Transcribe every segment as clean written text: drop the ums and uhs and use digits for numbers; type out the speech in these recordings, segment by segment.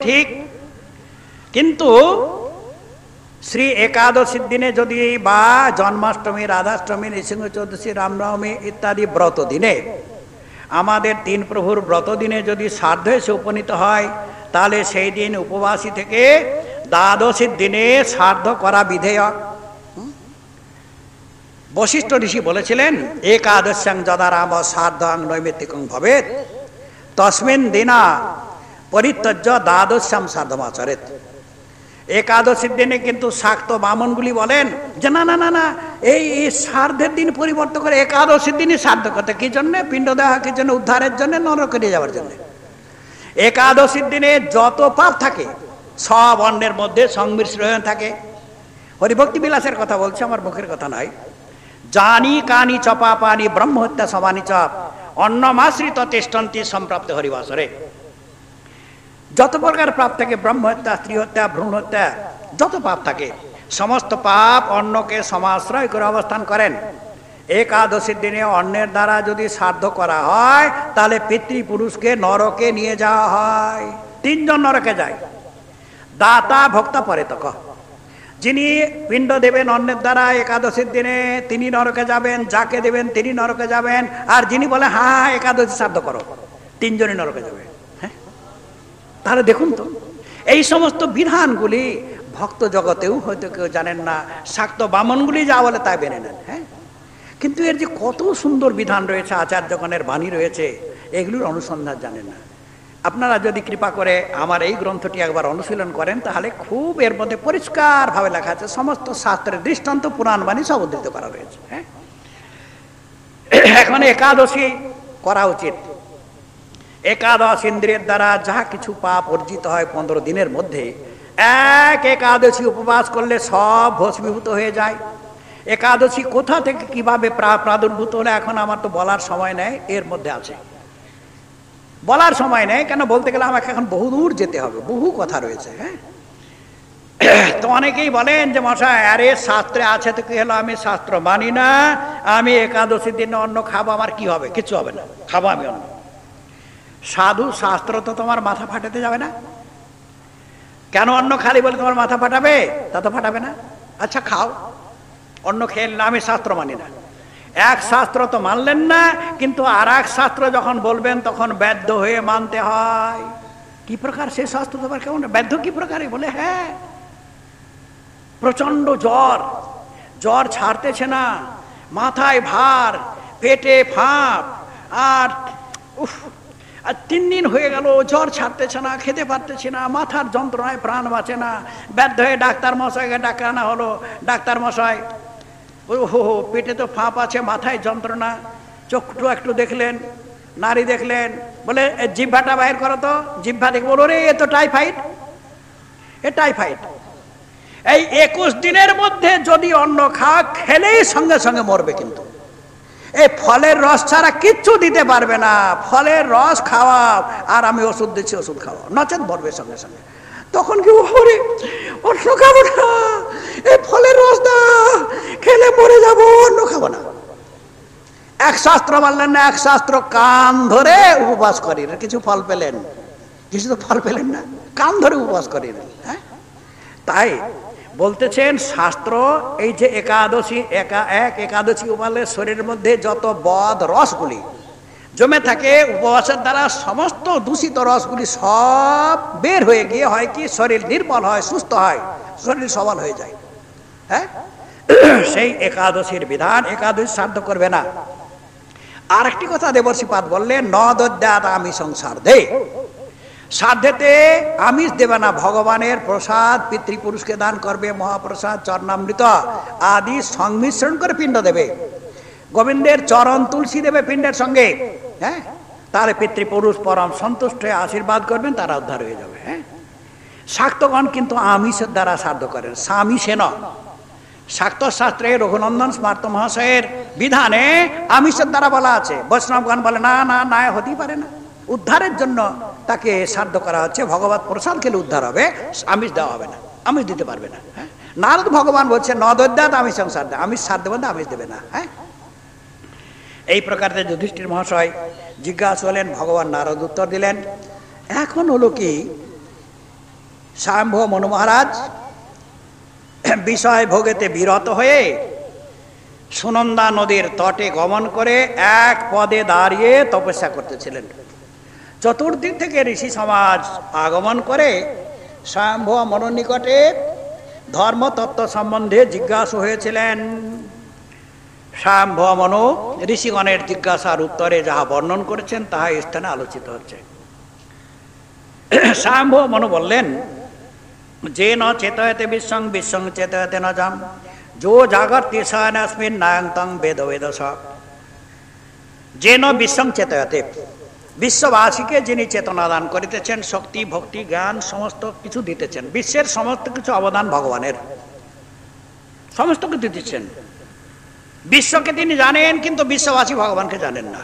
ঠিক, কিন্তু শ্রী একাদশীর দিনে যদি বা জন্মাষ্টমী, রাধাষ্টমী, নৃসিংহ চতুর্দশী, রামনবমী ইত্যাদি ব্রত দিনে, আমাদের তিন প্রভুর ব্রত দিনে যদি শ্রাদ্ধ এসে উপনীত হয়, তাহলে সেই দিন উপবাসী থেকে দ্বাদশীর দিনে শ্রাদ্ধ করা বিধেয়। বশিষ্ঠ ঋষি বলেছিলেন, একাদশ্যাং যদা রাম শ্রাদ্ধাং নৈমিত্তিকং ভবেৎ তস্মিন দিনা পরিত্যজ্য দ্বাদশ্যাম শ্রাদ্ধমাচরেৎ। একাদশীর দিনে কিন্তু শাক্ত ব্রাহ্মণগুলি বলেন যে না না না না, এই শ্রাদ্ধের দিন পরিবর্তন করে একাদশীর দিনই শ্রাদ্ধ করতে। কি জন্যে? পিণ্ড দেওয়া, কি জন্য? উদ্ধারের জন্য, নরকে নিয়ে যাওয়ার জন্য। একাদশীর দিনে যত পাপ থাকে সব অন্নের মধ্যে সংমিশ্রণ থাকে। হরিভক্তি বিলাসের কথা বলছে, আমার মুখের কথা নয়। জানি কানি চপা পানি ব্রহ্মহত্যা সমানি চপ অন্নমাশ্রিত তিষ্ঠন্তি সম্প্রাপ্ত হরিবাসরে। যত প্রকার পাপ থাকে, ব্রহ্মহত্যা, স্ত্রী হত্যা, ভ্রূণ হত্যা, যত পাপ থাকে সমস্ত পাপ অন্নকে সমাশ্রয় করে অবস্থান করেন। একাদশীর দিনে অন্নের দ্বারা যদি শ্রাদ্ধ করা হয়, তাহলে পিতৃপুরুষকে নরকে নিয়ে যাওয়া হয়। তিনজন নরকে যায়, দাতা, ভোক্তা, পরেতক। যিনি পিণ্ড দেবেন অন্নের দ্বারা একাদশীর দিনে, তিনি নরকে যাবেন। যাকে দেবেন তিনি নরকে যাবেন। আর যিনি বলে হ্যাঁ একাদশী শ্রাদ্ধ করো, তিনজনই নরকে যাবে। তাহলে দেখুন তো, এই সমস্ত বিধানগুলি ভক্ত জগতেও হয়তো কেউ জানেন না, শাক্ত ব্রাহ্মণগুলি যা বলে তাই মেনে নেন। হ্যাঁ, কিন্তু এর যে কত সুন্দর বিধান রয়েছে, আচার্যগণের বাণী রয়েছে, এগুলির অনুসন্ধান জানেন না। আপনারা যদি কৃপা করে আমার এই গ্রন্থটি একবার অনুশীলন করেন, তাহলে খুব এর মধ্যে পরিষ্কারভাবে লেখা আছে, সমস্ত শাস্ত্রের দৃষ্টান্ত, পুরাণ বাণী সব উদ্ধৃত করা রয়েছে। হ্যাঁ, এখন একাদশী করা উচিত। একাদশ ইন্দ্রিয়ের দ্বারা যা কিছু পাপ অর্জিত হয় 15 দিনের মধ্যে, এক একাদশী উপবাস করলে সব ভস্মীভূত হয়ে যায়। একাদশী কোথা থেকে কিভাবে প্রাদুর্ভূত হলে এখন আমার তো বলার সময় নেই, এর মধ্যে আছে, বলার সময় নেই। কেন বলতে গেলে আমাকে এখন বহু দূর যেতে হবে, বহু কথা রয়েছে। হ্যাঁ, তো অনেকেই বলেন যে মশাই, আরে শাস্ত্রে আছে তো কি হলো, আমি শাস্ত্র মানি না, আমি একাদশীর দিনে অন্ন খাবো, আমার কি হবে? কিছু হবে না, খাবো আমি অন্ন। সাধু শাস্ত্র তো তোমার মাথা ফাটাতে যাবে না। কেন অন্ন খালি বলে তোমার মাথা ফাটাবে? তা তো ফাটাবে না। আচ্ছা খাও, অন্ন খেয়ে না, আমি শাস্ত্র মানি না। এক শাস্ত্র তো মানলেন না, কিন্তু আর এক শাস্ত্র যখন বলবেন তখন বাধ্য হয়ে মানতে হয়। কি প্রকার সে শাস্ত্র তোমার কেমন বাধ্য? কি প্রকারে? বলে হ্যাঁ, প্রচন্ড জ্বর, জ্বর ছাড়তেছে না, মাথায় ভার, পেটে ফাঁপ, আর উফ, আর 3 দিন হয়ে গেল জ্বর ছাড়তেছে না, খেতে পারতেছি না, মাথার যন্ত্রণায় প্রাণ বাঁচে না। বাধ্য হয়ে ডাক্তার মশাইকে ডাকা আনা হলো। ডাক্তার মশাই, ওহো পেটে তো ফাঁপ আছে, মাথায় যন্ত্রণা, চোখটু একটু দেখলেন, নারী দেখলেন, বলে জিহ্বাটা বাইর করো তো। জিহ্বা দেখে বলো, রে এ তো টাইফাইড, এ টাইফাইড। এই 21 দিনের মধ্যে যদি অন্ন খাওয়া, খেলেই সঙ্গে সঙ্গে মরবে। কিন্তু এই ফলের রস ছাড়া কিচ্ছু দিতে পারবে না। ফলের রস খাওয়া, আর আমি ওষুধ দিচ্ছি, ওষুধ খাওয়া, নচেত মরবে সঙ্গে সঙ্গে। তখন কি ওরে অন্ন খাবো না, এই ফলের রস না খেলে মরে যাবো, অন্ন খাবো না। এক শাস্ত্র মানলেন না, এক শাস্ত্র কান ধরে উপবাস করেন, কিছু ফল পেলেন? কিছু তো ফল পেলেন না, কান ধরে উপবাস করেন। হ্যাঁ, তাই বলতেছেন শাস্ত্র, এই যে একাদশী, একাদশী উপালে শরীরের মধ্যে যত বদ রসগুলি জমে থাকে, উপবাসের দ্বারা সমস্ত দূষিত রসগুলি সব বের হয়ে গিয়ে হয় কি, শরীর নির্বল হয়, সুস্থ হয়, শরীর সবল হয়ে যায়। হ্যাঁ, সেই একাদশীর বিধান, একাদশী শ্রাদ্ধ করবে না। আর একটি কথা দেবর্ষিপাদ বললেন, নদদ্যাত আমিষং শ্রাদ্ধে। শ্রাদ্ধেতে আমিষ দেবে না, ভগবানের প্রসাদ পিতৃপুরুষকে দান করবে, মহাপ্রসাদ, চরণামৃত আদি সংমিশ্রণ করে পিণ্ড দেবে। গোবিন্দের চরণ তুলসী দেবে পিণ্ডের সঙ্গে। হ্যাঁ, তাহলে পিতৃপুরুষ পরম সন্তুষ্ট হয়ে আশীর্বাদ করবেন, তারা উদ্ধার হয়ে যাবে। হ্যাঁ, শাক্তগণ কিন্তু আমিষের দ্বারা শ্রাদ্ধ করেন, সামিষেন। শাক্ত শাস্ত্রে রঘুনন্দন স্মার্ত মহাশয়ের বিধানে আমিষের দ্বারা বলা আছে। বৈষ্ণবগণ বলে না না না, হতেই পারে না, উদ্ধারের জন্য তাকে শ্রাদ্ধ করা হচ্ছে। ভগবত প্রসাদ খেলে উদ্ধার হবে, আমিষ দেওয়া হবে না, আমিষ দিতে পারবে না। হ্যাঁ, নারদ ভগবান বলছে নদদ্যাত আমিষ শ্রাদ্ধ, আমিষ শ্রাদ্ধ বলতে আমিষ দেবে না। হ্যাঁ, এই প্রকারে যুধিষ্ঠির মহাশয় জিজ্ঞাসা হলেন, ভগবান নারদ উত্তর দিলেন। এখন হলো কি, স্বয়ম্ভু মনু মহারাজ বিষয় ভোগেতে বিরত হয়ে সুনন্দা নদীর তটে গমন করে এক পদে দাঁড়িয়ে তপস্যা করতেছিলেন। চতুর্দিক থেকে ঋষি সমাজ আগমন করে স্বয়ম্ভু মনুর নিকটে ধর্মতত্ত্ব সম্বন্ধে জিজ্ঞাসা হয়েছিলেন। স্বয়ম্ভু মনু ঋষিগণের জিজ্ঞাসার উত্তরে যাহা বর্ণন করেছেন তাহা এই স্থানে আলোচিত হচ্ছে। স্বয়ম্ভু মনু বললেন, যে ন চেতয়তে বিশ্বং বিশ্বং চেতয়তে ন যাম, যো জাগর্তি সয়নাস্মিন নায়ন্তং বেদ বেদস। যে ন বিশ্বং চেতয়তে, বিশ্ববাসীকে যিনি চেতনা দান করিতেছেন, শক্তি ভক্তি জ্ঞান সমস্ত কিছু দিতেছেন, বিশ্বের সমস্ত কিছু অবদান ভগবানের, সমস্ত কিছু দিচ্ছেন। বিশ্বকে তিনি জানেন, কিন্তু বিশ্ববাসী ভগবানকে জানেন না।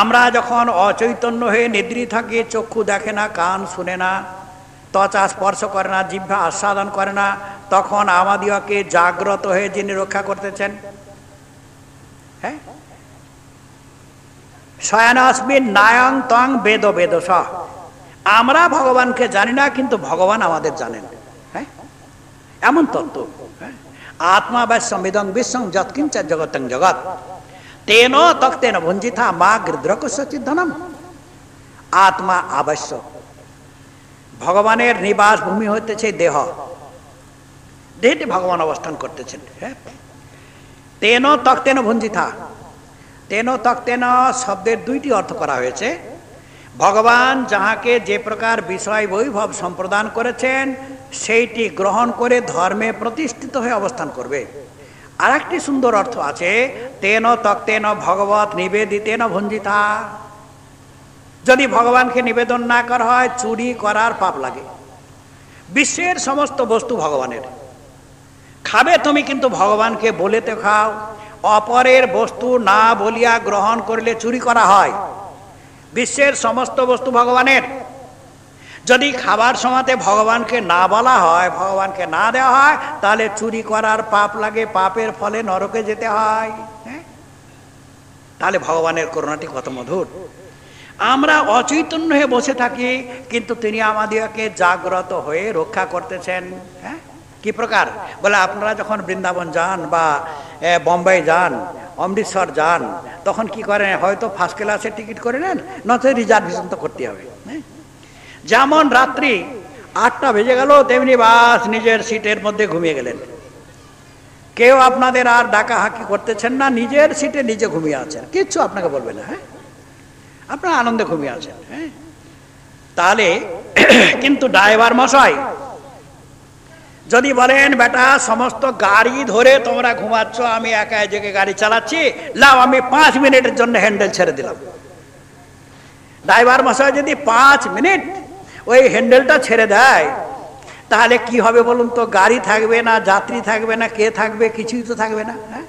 আমরা যখন অচৈতন্য হয়ে নিদ্রিত থাকি, চক্ষু দেখে না, কান শুনে না, ত্বচা স্পর্শ করে না, জিহ্বা আস্বাদন করে না, তখন আমাদিওকে জাগ্রত হয়ে যিনি রক্ষা করতেছেন, হ্যাঁ, শয়নাস্মিন নায়ং তং বেদ বেদস। আমরা ভগবানকে জানি না, কিন্তু ভগবান আমাদের জানেন, হ্যাঁ, এমন তত্ত্ব। আত্মা বৈশ্বমিদং বিশ্বং যৎকিঞ্চ জগৎং জগৎ তেন তক্তেন ভঞ্জিতা মা গৃদ্রকস্যচিৎ ধনম। আত্মা আবশ্যক, ভগবানের নিবাস ভূমি হইতেছে দেহ, দেহটি ভগবান অবস্থান করতেছেন। হ্যাঁ, তেন তক্তেন ভঞ্জিতা, তেন তক্তেন শব্দের দুইটি অর্থ করা হয়েছে। ভগবান যাহাকে যে প্রকার বিষয় বৈভব সম্প্রদান করেছেন সেইটি গ্রহণ করে ধর্মে প্রতিষ্ঠিত হয়ে অবস্থান করবে। আর একটি সুন্দর অর্থ আছে, তেন তক্তেন ভগবত নিবেদিতেন ভঞ্জিতা। যদি ভগবানকে নিবেদন না করা হয়, চুরি করার পাপ লাগে। বিশ্বের সমস্ত বস্তু ভগবানের, খাবে তুমি কিন্তু ভগবানকে বলেতে খাও। অপরের বস্তু না বলিয়া গ্রহণ করলে চুরি করা হয়। বিশ্বের সমস্ত বস্তু ভগবানের, যদি খাবার সময়তে ভগবানকে না বলা হয়, ভগবানকে না দেওয়া হয়, তাহলে চুরি করার পাপ লাগে, পাপের ফলে নরকে যেতে হয়। তাহলে ভগবানের করুণাটি কত মধুর। আমরা অচৈতন্য হয়ে বসে থাকি, কিন্তু তিনি আমাদেরকে জাগ্রত হয়ে রক্ষা করতেছেন। হ্যাঁ, কি প্রকার বলে, আপনারা যখন বৃন্দাবন যান বা বোম্বাই যান, অমৃতসর যান, তখন কি করেন, হয়তো ফার্স্ট ক্লাসের টিকিট করে নেন, নয়তো রিজার্ভেশন তো করতে হবে। যেমন রাত্রি 8টা বেজে গেল, তেমনি বাস নিজের সিটের মধ্যে ঘুমিয়ে গেলেন। কেউ আপনাদের আর ডাকা হাঁকি করতেছেন না, নিজের সিটে নিজে ঘুমিয়ে আছেন, কিচ্ছু আপনাকে বলবে না। হ্যাঁ, আপনারা আনন্দে ঘুমিয়ে আছেন। হ্যাঁ, তাহলে কিন্তু ড্রাইভার মশাই যদি বলেন, বেটা সমস্ত গাড়ি ধরে তোমরা ঘুমাচ্ছ, আমি একা জেগে গাড়ি চালাচ্ছি, লাও আমি 5 মিনিটের জন্য হ্যান্ডেল ছেড়ে দিলাম। ড্রাইভার মশাই যদি 5 মিনিট ওই হ্যান্ডেলটা ছেড়ে দেয়, তাহলে কি হবে বলুন তো? গাড়ি থাকবে না, যাত্রী থাকবে না, কে থাকবে? কিছুই তো থাকবে না। হ্যাঁ,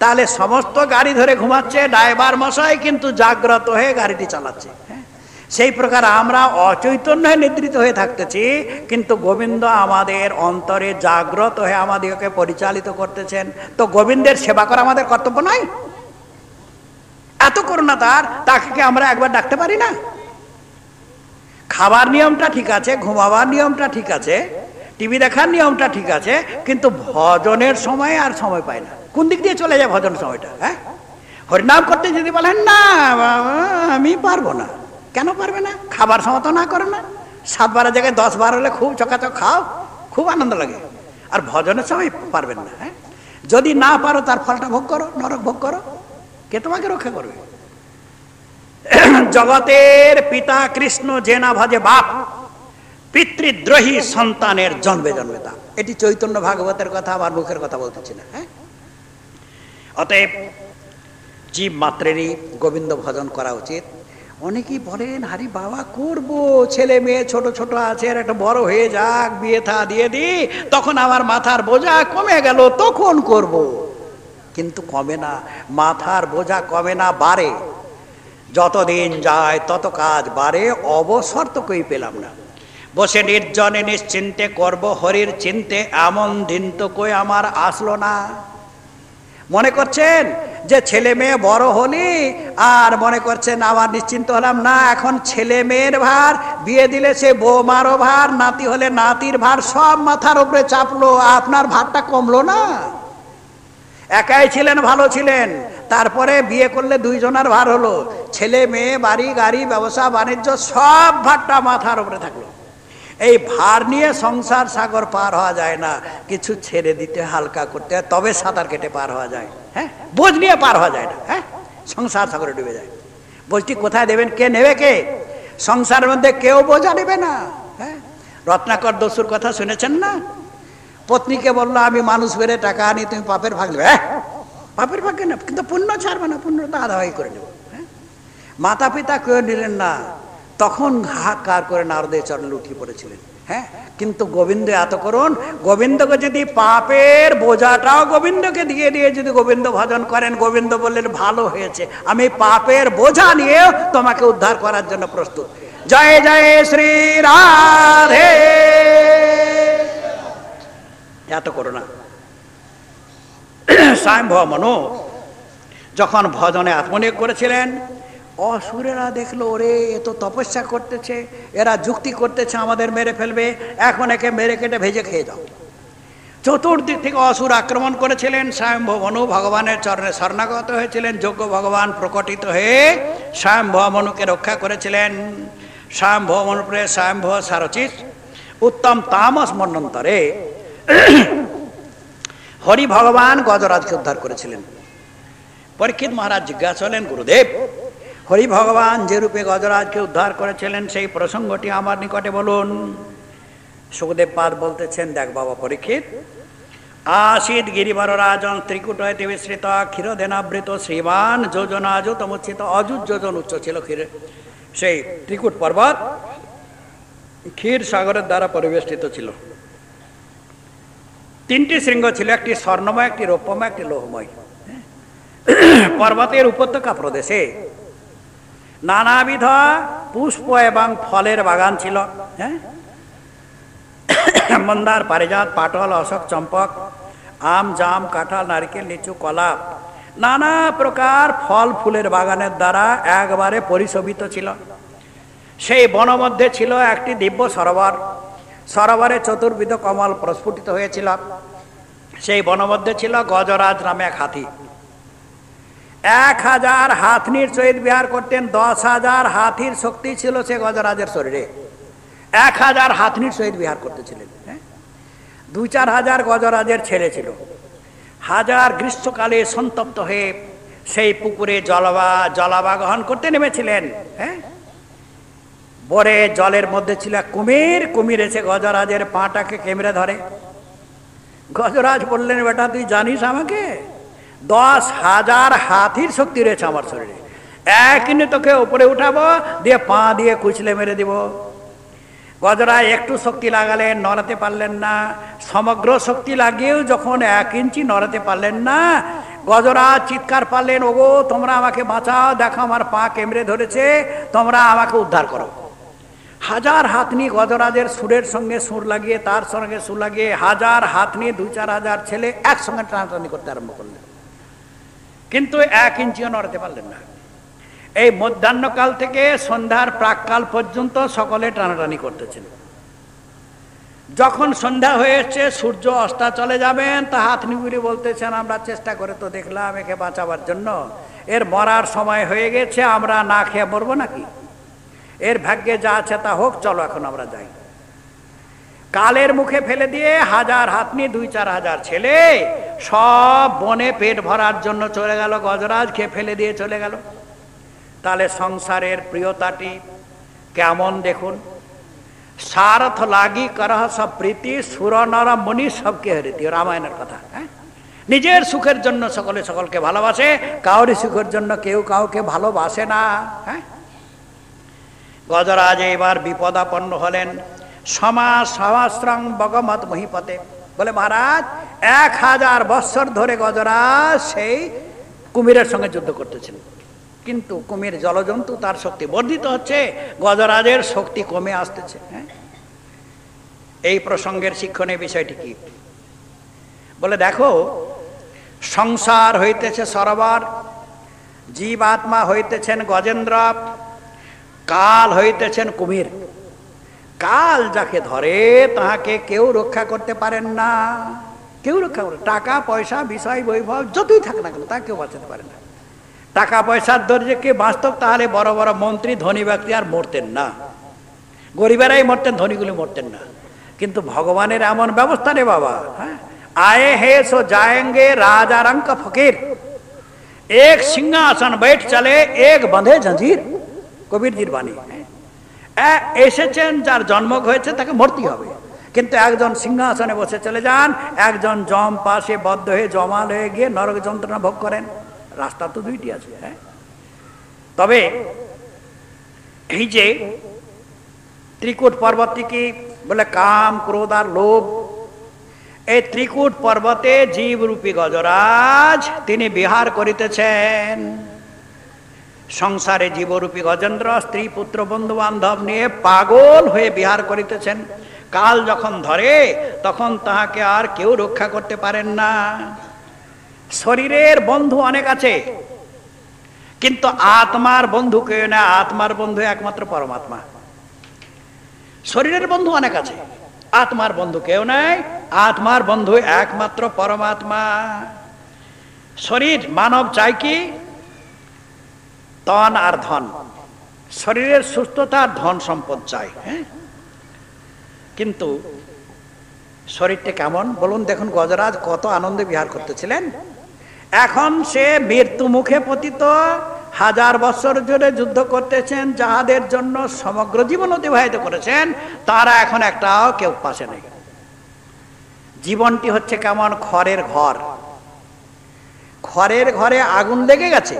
তাহলে সমস্ত গাড়ি ধরে ঘুমাচ্ছে, ড্রাইভার মশাই কিন্তু জাগ্রত হয়ে গাড়িটি চালাচ্ছে। হ্যাঁ, সেই প্রকার আমরা অচৈতন্য হয়ে নিদ্রিত হয়ে থাকতেছি, কিন্তু গোবিন্দ আমাদের অন্তরে জাগ্রত হয়ে আমাদেরকে পরিচালিত করতেছেন। তো গোবিন্দের সেবা করা আমাদের কর্তব্য নয়? এত করুণা তার, তাকে কি আমরা একবার ডাকতে পারি না? খাবার নিয়মটা ঠিক আছে, ঘুমাবার নিয়মটা ঠিক আছে, টিভি দেখার নিয়মটা ঠিক আছে, কিন্তু ভজনের সময় আর সময় পায় না। কোন দিক দিয়ে চলে যায় ভজন সময়টা? হ্যাঁ, হরিনাম করতে যদি বলেন, না আমি পারবো না। কেন পারবে না? খাবার সময় তো না করে না। 7-12 জায়গায় 10-12 হলে খুব চকাচক খাও, খুব আনন্দ লাগে। আর ভজনের সময় পারবেন না। হ্যাঁ, যদি না পারো তার ফলটা ভোগ করো, নরক ভোগ করো, কে তোমাকে রক্ষা করবে? জগতের পিতা কৃষ্ণ যে না ভজে বাপ, পিতৃদ্রোহী সন্তানের জন্মে জন্মে তা। এটি চৈতন্য ভাগবতের কথা, আমার মুখের কথা বলতেছি না। হ্যাঁ, অতএব জীব মাত্রেরই গোবিন্দ ভজন করা উচিত। অনেকেই বলেন, হারি বাবা করবো, ছেলে মেয়ে ছোট ছোট আছে, একটা বড় হয়ে যাক, বিয়ে থা দিয়ে দি, তখন আমার মাথার বোঝা কমে গেল, তখন করব। কিন্তু কমে না, মাথার বোঝা কমে না, বাড়ে। যতদিন যায় তত কাজ বাড়ে, অবসর তো কই পেলাম না। বসে নির্জনে নিশ্চিন্তে করব হরির চিন্তে, এমন দিন তো কই আমার আসলো না। মনে করছেন যে ছেলে মেয়ে বড় হলি আর মনে করছেন আবার নিশ্চিন্ত হলাম না, এখন ছেলে মেয়ের ভার, বিয়ে দিলে সে বৌমারও ভার, নাতি হলে নাতির ভার, সব মাথার উপরে চাপলো, আপনার ভারটা কমলো না? একাই ছিলেন, ভালো ছিলেন, তারপরে বিয়ে করলে দুইজনের ভার হলো, ছেলে মেয়ে বাড়ি গাড়ি ব্যবসা বাণিজ্য সব ভারটা মাথার উপরে থাকলো। এই ভার নিয়ে সংসার সাগর পার হওয়া যায় না, কিছু ছেড়ে দিতে, হালকা করতে, তবে সাঁতার কেটে পার হওয়া যায়। হ্যাঁ, বোঝ নিয়ে পার হওয়া যায় না, হ্যাঁ, সংসার সাগরে ডুবে যায়। বোঝটি কোথায় দেবেন? কে নেবে? কে? সংসারের মধ্যে কেউ বোঝা নেবে না। হ্যাঁ, রত্নাকর দস্যুর কথা শুনেছেন না? পত্নীকে বললো আমি মানুষ বেড়ে টাকা আনি, তুমি পাপের ভাগ নেবে। পাপের ভাগ না, কিন্তু পুণ্য ছাড়বে না, পুণ্য তো আদায় করে নেব। হ্যাঁ, মাতা পিতা কেউ নিলেন না, তখন হাহাকার করে নারদের চরণে লুটিয়ে পড়েছিলেন। হ্যাঁ, কিন্তু গোবিন্দ এত করুন, গোবিন্দকে যদি পাপের বোঝাটাও গোবিন্দকে দিয়ে দিয়ে যদি গোবিন্দ ভজন করেন, গোবিন্দ বললেন ভালো হয়েছে, আমি পাপের বোঝা নিয়েও তোমাকে উদ্ধার করার জন্য প্রস্তুত। জয় জয় শ্রী রাধে। এত করুণা। স্বয়ম্ভব মনু যখন ভজনে আত্মনিয়োগ করেছিলেন, অসুরেরা দেখলো ওরে এ তো তপস্যা করতেছে, এরা যুক্তি করতেছে আমাদের মেরে ফেলবে, এখন একে মেরে কেটে ভেজে খেয়ে যাও। চতুর্দিক থেকে অসুর আক্রমণ করেছিলেন। স্বয়ম্ভব মনু ভগবানের চরণে শরণাগত হয়েছিলেন, যোগ্য ভগবান প্রকটিত হয়ে স্বয়ম্ভব মনুকে রক্ষা করেছিলেন। স্বয়ম্ভব মনুপুরে স্বয়ম্ভব সারচিত উত্তম তামস মন্বন্তরে হরি ভগবান গজরাজকে উদ্ধার করেছিলেন। পরীক্ষিত মহারাজ জিজ্ঞাসা করলেন, গুরুদেব, হরি ভগবান যে রূপে গজরাজকে উদ্ধার করেছিলেন সেই প্রসঙ্গটি আমার নিকটে বলুন। সুখদেব পাদ বলতেছেন, দেখ বাবা পরীক্ষিত, आसीद गिरिवर राजन त्रिकुट विस्तृत क्षीरदेनावृत श्रीमान যোজনাযুতমুচ্ছিত অযুত যোজন উচ্চ ছিল ক্ষীর সেই ত্রিকুট পর্বত ক্ষীর সাগরের দ্বারা পরিবেষ্টিত ছিল। তিনটি শৃঙ্গ ছিল, একটি স্বর্ণময়, একটি রৌপ্যময়, একটি লৌহময়। পর্বতের উপত্যকা প্রদেশে নানাবিধ পুষ্প এবং ফলের বাগান ছিল। হ্যাঁ, মন্দার, পারিজাত, পাটল, অশোক, চম্পক, আম, জাম, কাঁঠাল, নারকেল, লিচু, কলা, নানা প্রকার ফল ফুলের বাগানের দ্বারা একবারে পরিশোভিত ছিল। সেই বন মধ্যে ছিল একটি দিব্য সরোবর, সরোবরে চতুর্বিধ কমল প্রস্ফুটিত হয়েছিল। সেই বন মধ্যে ছিল গজরাজ নামে এক হাতি। 1000 হাথনির সহিত বিহার করতেন। 10,000 হাতির শক্তি ছিল সে গজরাজের শরীরে। 1000 হাথনির সহিত বিহার করতেছিলেন। 2-4 হাজার গজরাজের ছেলে ছিল। 1000 গ্রীষ্মকালে সন্তপ্ত হয়ে সেই পুকুরে জলাবাগহন করতে নেমেছিলেন। হ্যাঁ, বরে জলের মধ্যে ছিল কুমির। কুমির এসে গজরাজের পাটাকে কেমড়ে ধরে। গজরাজ বললেন, বেটা তুই জানিস আমাকে? 10,000 হাতির শক্তি রয়েছে আমার শরীরে, একদিনে তোকে উপরে উঠাবো, দিয়ে পা দিয়ে কুচলে মেরে দিব। গজরাজ একটু শক্তি লাগালেন, নড়াতে পারলেন না। সমগ্র শক্তি লাগিয়েও যখন 1 ইঞ্চি নড়াতে পারলেন না, গজরাজ চিৎকার পারলেন, ওগো তোমরা আমাকে বাঁচাও, দেখো আমার পা কেমড়ে ধরেছে, তোমরা আমাকে উদ্ধার করো। 1000 হাতনি গজরাজের সুরের সঙ্গে সুর লাগিয়ে, তার সঙ্গে সুর লাগিয়ে 1000 হাতনি 2-4 হাজার ছেলে একসঙ্গে টানাটানি করতে আরম্ভ করলেন, কিন্তু 1 ইঞ্চিও নড়াতে পারলেন না। এই মধ্যাহ্নকাল থেকে সন্ধ্যার প্রাককাল পর্যন্ত সকলে টানাটানি করতেছেন। যখন সন্ধ্যা হয়েছে, সূর্য অস্তা চলে যাবেন, তা হাতনিগুলি বলতেছেন, আমরা চেষ্টা করে তো দেখলাম একে বাঁচাবার জন্য, এর মরার সময় হয়ে গেছে, আমরা না খেয়ে মরবো নাকি? এর ভাগ্যে যা আছে তা হোক, চলো এখন আমরা যাই। কালের মুখে ফেলে দিয়ে 1000 হাতনি 2-4 হাজার ছেলে সব বনে পেট ভরার জন্য চলে গেল। গজরাজ খেয়ে ফেলে দিয়ে চলে গেল। তাহলে সংসারের প্রিয়তাটি কেমন দেখুন। স্বার্থ লাগি করহ সব প্রীতি, সুর নর মুনি সবকে হরিতি, রামায়ণের কথা। হ্যাঁ, নিজের সুখের জন্য সকলে সকলকে ভালোবাসে, কাউরি সুখের জন্য কেউ কাউকে ভালোবাসে না। হ্যাঁ, গজরাজ এবার বিপদাপন্ন হলেন। সমাশ্রং বগমত মহিপতে, বলে মহারাজ 1000 বৎসর ধরে গজরাজ সেই কুমিরের সঙ্গে যুদ্ধ করতেছেন, কিন্তু কুমির জলজন্তু, তার শক্তি বর্ধিত হচ্ছে, গজরাজের শক্তি কমে আসতেছে। হ্যাঁ, এই প্রসঙ্গের শিক্ষণীয় বিষয়টি কি? বলে দেখো, সংসার হইতেছে সরোবর, জীবাত্মা হইতেছেন গজেন্দ্র, কাল হইতেছেন কুমির। কাল যাকে ধরে তাহাকে কেউ রক্ষা করতে পারেন না, কেউ রক্ষা করে। টাকা পয়সা বিষয় বৈভব যতই থাক না কেন তা কেউ বাঁচাতে পারে না। টাকা পয়সার দরজে কে বাঁচত তাহলে বড় বড় মন্ত্রী ধনী ব্যক্তি আর মরতেন না, গরিবেরাই মরতেন, ধনীগুলি মরতেন না। কিন্তু ভগবানের এমন ব্যবস্থা রে বাবা, হ্যাঁ, आए हैं सो जाएंगे राजा रंग का फकीर, एक सिंहासन बैठ चले एक बंधे जंजीर। কবিরজির বাণী। এসেছেন যার জন্ম হয়েছে তাকে মরতে হবে, কিন্তু একজন সিংহাসনে বসে চলে যান, একজন জম পাশে বদ্ধ হয়ে জমাল হয়ে গিয়ে নরক যন্ত্রণা ভোগ করেন। রাস্তা তো দুইটি আছে। হ্যাঁ, তবে এই যে ত্রিকূট পর্বতটি কি বলে কাম ক্রোধ আর লোভ, এই ত্রিকূট পর্বতে জীবরূপী গজরাজ তিনি বিহার করিতেছেন। সংসারে জীবরূপী গজেন্দ্র স্ত্রী পুত্র বন্ধু বান্ধব নিয়ে পাগল হয়ে বিহার করিতেছেন। কাল যখন ধরে তখন তাহাকে আর কেউ রক্ষা করতে পারেন না। শরীরের বন্ধু অনেক আছে, কিন্তু আত্মার বন্ধু কেউ না। আত্মার বন্ধু একমাত্র পরমাত্মা। শরীরের বন্ধু অনেক আছে, আত্মার বন্ধু কেউ নাই। আত্মার বন্ধু একমাত্র পরমাত্মা। শরীর মানব চাই কি? তন আর ধন। শরীরের সুস্থতা আর ধন সম্পদ চাই। হ্যাঁ, কিন্তু শরীরটা কেমন বলুন দেখুন। গজরাজ কত আনন্দে বিহার করতেছিলেন। এখন সে মৃত্যু মুখে পতিত, 1000 বছর ধরে যুদ্ধ করতেছেন, যাহাদের জন্য সমগ্র জীবন অতিবাহিত করেছেন, তারা এখন একটাও কেউ পাশে নেই। জীবনটি হচ্ছে কেমন? খড়ের ঘর। খড়ের ঘরে আগুন লেগে গেছে,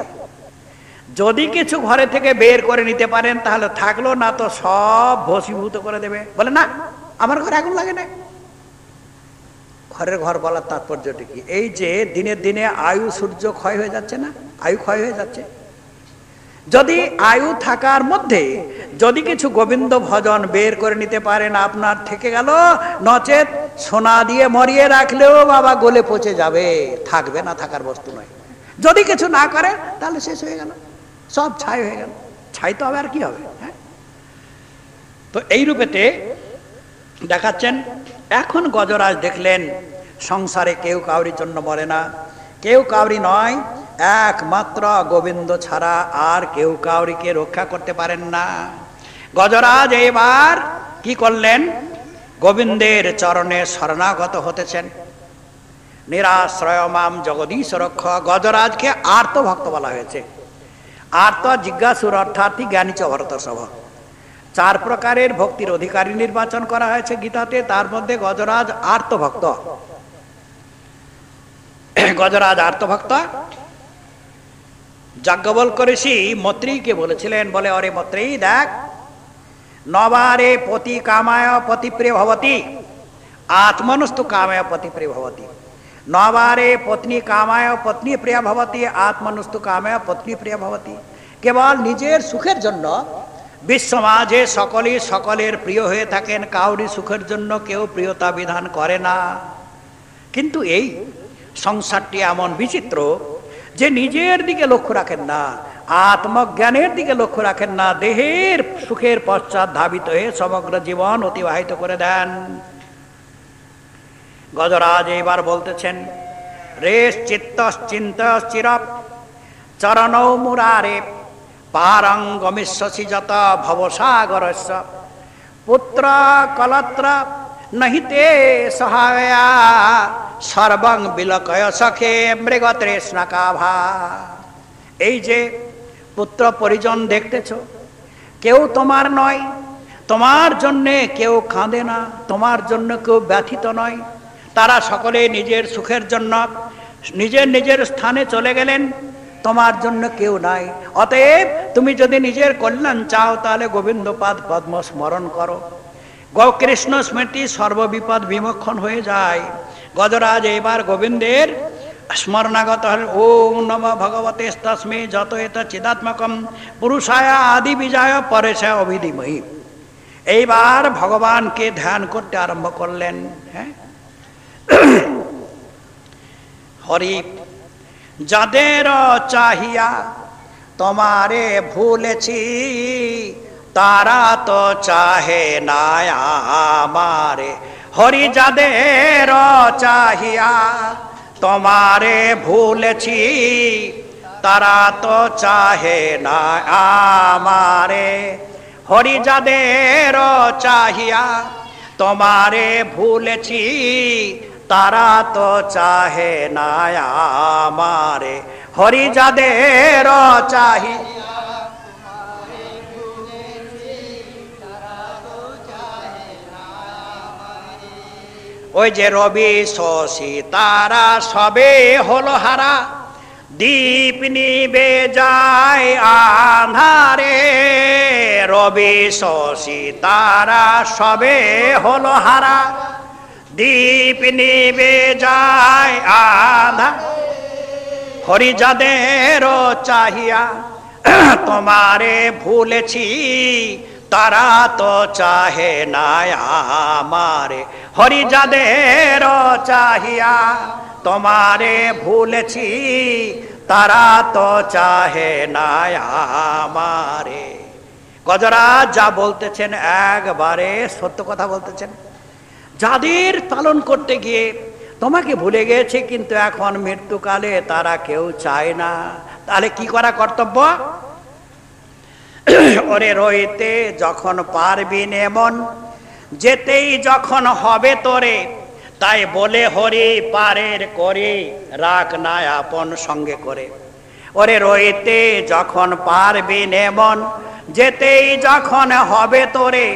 যদি কিছু ঘরে থেকে বের করে নিতে পারেন তাহলে থাকলো, না তো সব ভস্মীভূত করে দেবে। বলে না, আমার ঘরে আগুন লাগে না। ঘরের ঘর বলার তাৎপর্যটি কি? এই যে দিনে দিনে আয়ু সূর্য ক্ষয় হয়ে যাচ্ছে না, আয়ু ক্ষয় হয়ে যাচ্ছে। যদি আয়ু থাকার মধ্যে যদি কিছু গোবিন্দ ভজন বের করে নিতে পারেন আপনার থেকে গেল, নচেত সোনা দিয়ে মরিয়ে রাখলেও বাবা গলে পচে যাবে, থাকবে না, থাকার বস্তু নয়। যদি কিছু না করে তাহলে শেষ হয়ে গেল, সব ছাই হয়ে গেল। ছাই তো হবে, আর কি হবে? হ্যাঁ, তো এই রূপেতে দেখাচ্ছেন। এখন গজরাজ দেখলেন সংসারে কেউ কাউরির জন্য মরে না, কেউ কাউরি নয়, একমাত্র গোবিন্দ ছাড়া আর কেউ কাউরিকে রক্ষা করতে পারেন না। গজরাজ এবার কি করলেন? গোবিন্দের চরণে শরণাগত হতেছেন। নিরাশ্রয় মাম জগদীশ রক্ষ। গজরাজকে আর্ত ভক্ত বলা হয়েছে। আর্ত জিজ্ঞাসুর অর্থার্থী জ্ঞানী চ ভরত সভ। 4 প্রকারের ভক্তির অধিকারী নির্বাচন করা হয়েছে গীতাতে, তার মধ্যে গজরাজ আর্ত ভক্ত। গজরাজ আর্ত ভক্ত। যাজ্ঞবল্ক্য ঋষি মৈত্রীকে বলেছিলেন, বলে অরে মৈত্রী দেখ, নবারে পতি কামায় পতিপ্রিয় ভবতি, আত্মনস্তু কামায় পতিপ্রিয় ভবতি। নবারে পত্নী কামায় পত্নী প্রিয়া ভবতি, আত্মনস্তু কামায় পত্নী প্রিয়া ভবতি। কেবল নিজের সুখের জন্য বিশ্বমাঝে সকলেই সকলের প্রিয় হয়ে থাকেন, কাউরি সুখের জন্য কেউ প্রিয়তা বিধান করে না। কিন্তু এই সংসারটি এমন বিচিত্র যে নিজের দিকে লক্ষ্য রাখেন না, আত্মজ্ঞানের দিকে লক্ষ্য রাখেন না, দেহের সুখের পশ্চাৎ ধাবিত হয়ে সমগ্র জীবন অতিবাহিত করে দেন। গজরাজ এবার বলতেছেন, রেশ চিত্ত চিন্ত চির চরণৌ মুরারে পারং গমিষ্যসি যত ভবসাগরস্য পুত্র কলত্র নহিতে সহায়া সর্বং বিলকয় সখে মৃগ তৃষ্ণাকাভা। এই যে পুত্র পরিজন দেখতেছ, কেউ তোমার নয়, তোমার জন্যে কেউ কাঁদে না, তোমার জন্য কেউ ব্যথিত নয়। তারা সকলে নিজের সুখের জন্য নিজের নিজের স্থানে চলে গেলেন, তোমার জন্য কেউ নাই। অতএব তুমি যদি নিজের কল্যাণ চাও তাহলে গোবিন্দপাদ পদ্ম স্মরণ করো। কৃষ্ণ স্মৃতি সর্ববিপদ বিমোক্ষণ হয়ে যায়। গজরাজ এবার গোবিন্দের স্মরণাগত হলেন। ওম নম ভগবতে তস্মে যত এত চিদাত্মকম পুরুষায় আদি বিজয় পরেশায় অভিধিময়ী। এইবার ভগবানকে ধ্যান করতে আরম্ভ করলেন। হ্যাঁ, হরি যাদের চাহিয়া তোমারে ভুলেছি, তারা তো চাহে না আমারে। হরি যাদের চাহিয়া তোমারে ভুলেছি, তারা তো চাহে না আমারে। হরি যাদের চাহিয়া তোমারে ভুলেছি, তারা তো চাহে না আমারে। হরি যাদের চাহিয়া ওই যে রবি শশী তারা সবে হলো হারা, দীপ নিবে যায় আঁধারে। রবি শশী তারা সবে হলো হারা, দীপ নিবে যায় আঁধারে। হরি যাদের চাহিয়া তোমারে ভুলেছি, তারা তো চাহে না আমারে। হরি যাদের চাহিয়া তোমারে ভুলেছি, তারা তো চাহে না আমারে। গজরাজ যা বলতেছেন একবারে সত্য কথা বলতেছেন। যাদের পালন করতে গিয়ে তোমাকে ভুলে গেছে, কিন্তু এখন মৃত্যুকালে তারা কেউ চায় না, তাহলে কি করা কর্তব্য? ওরে রইতে যখন পারবি নেমন, যেতেই যখন হবে তোরে, তাই বলে হরি পারের করে রাখ না আপন সঙ্গে করে। ওরে রইতে যখন পারবি নেমন, যেতেই যখন হবে তোরে,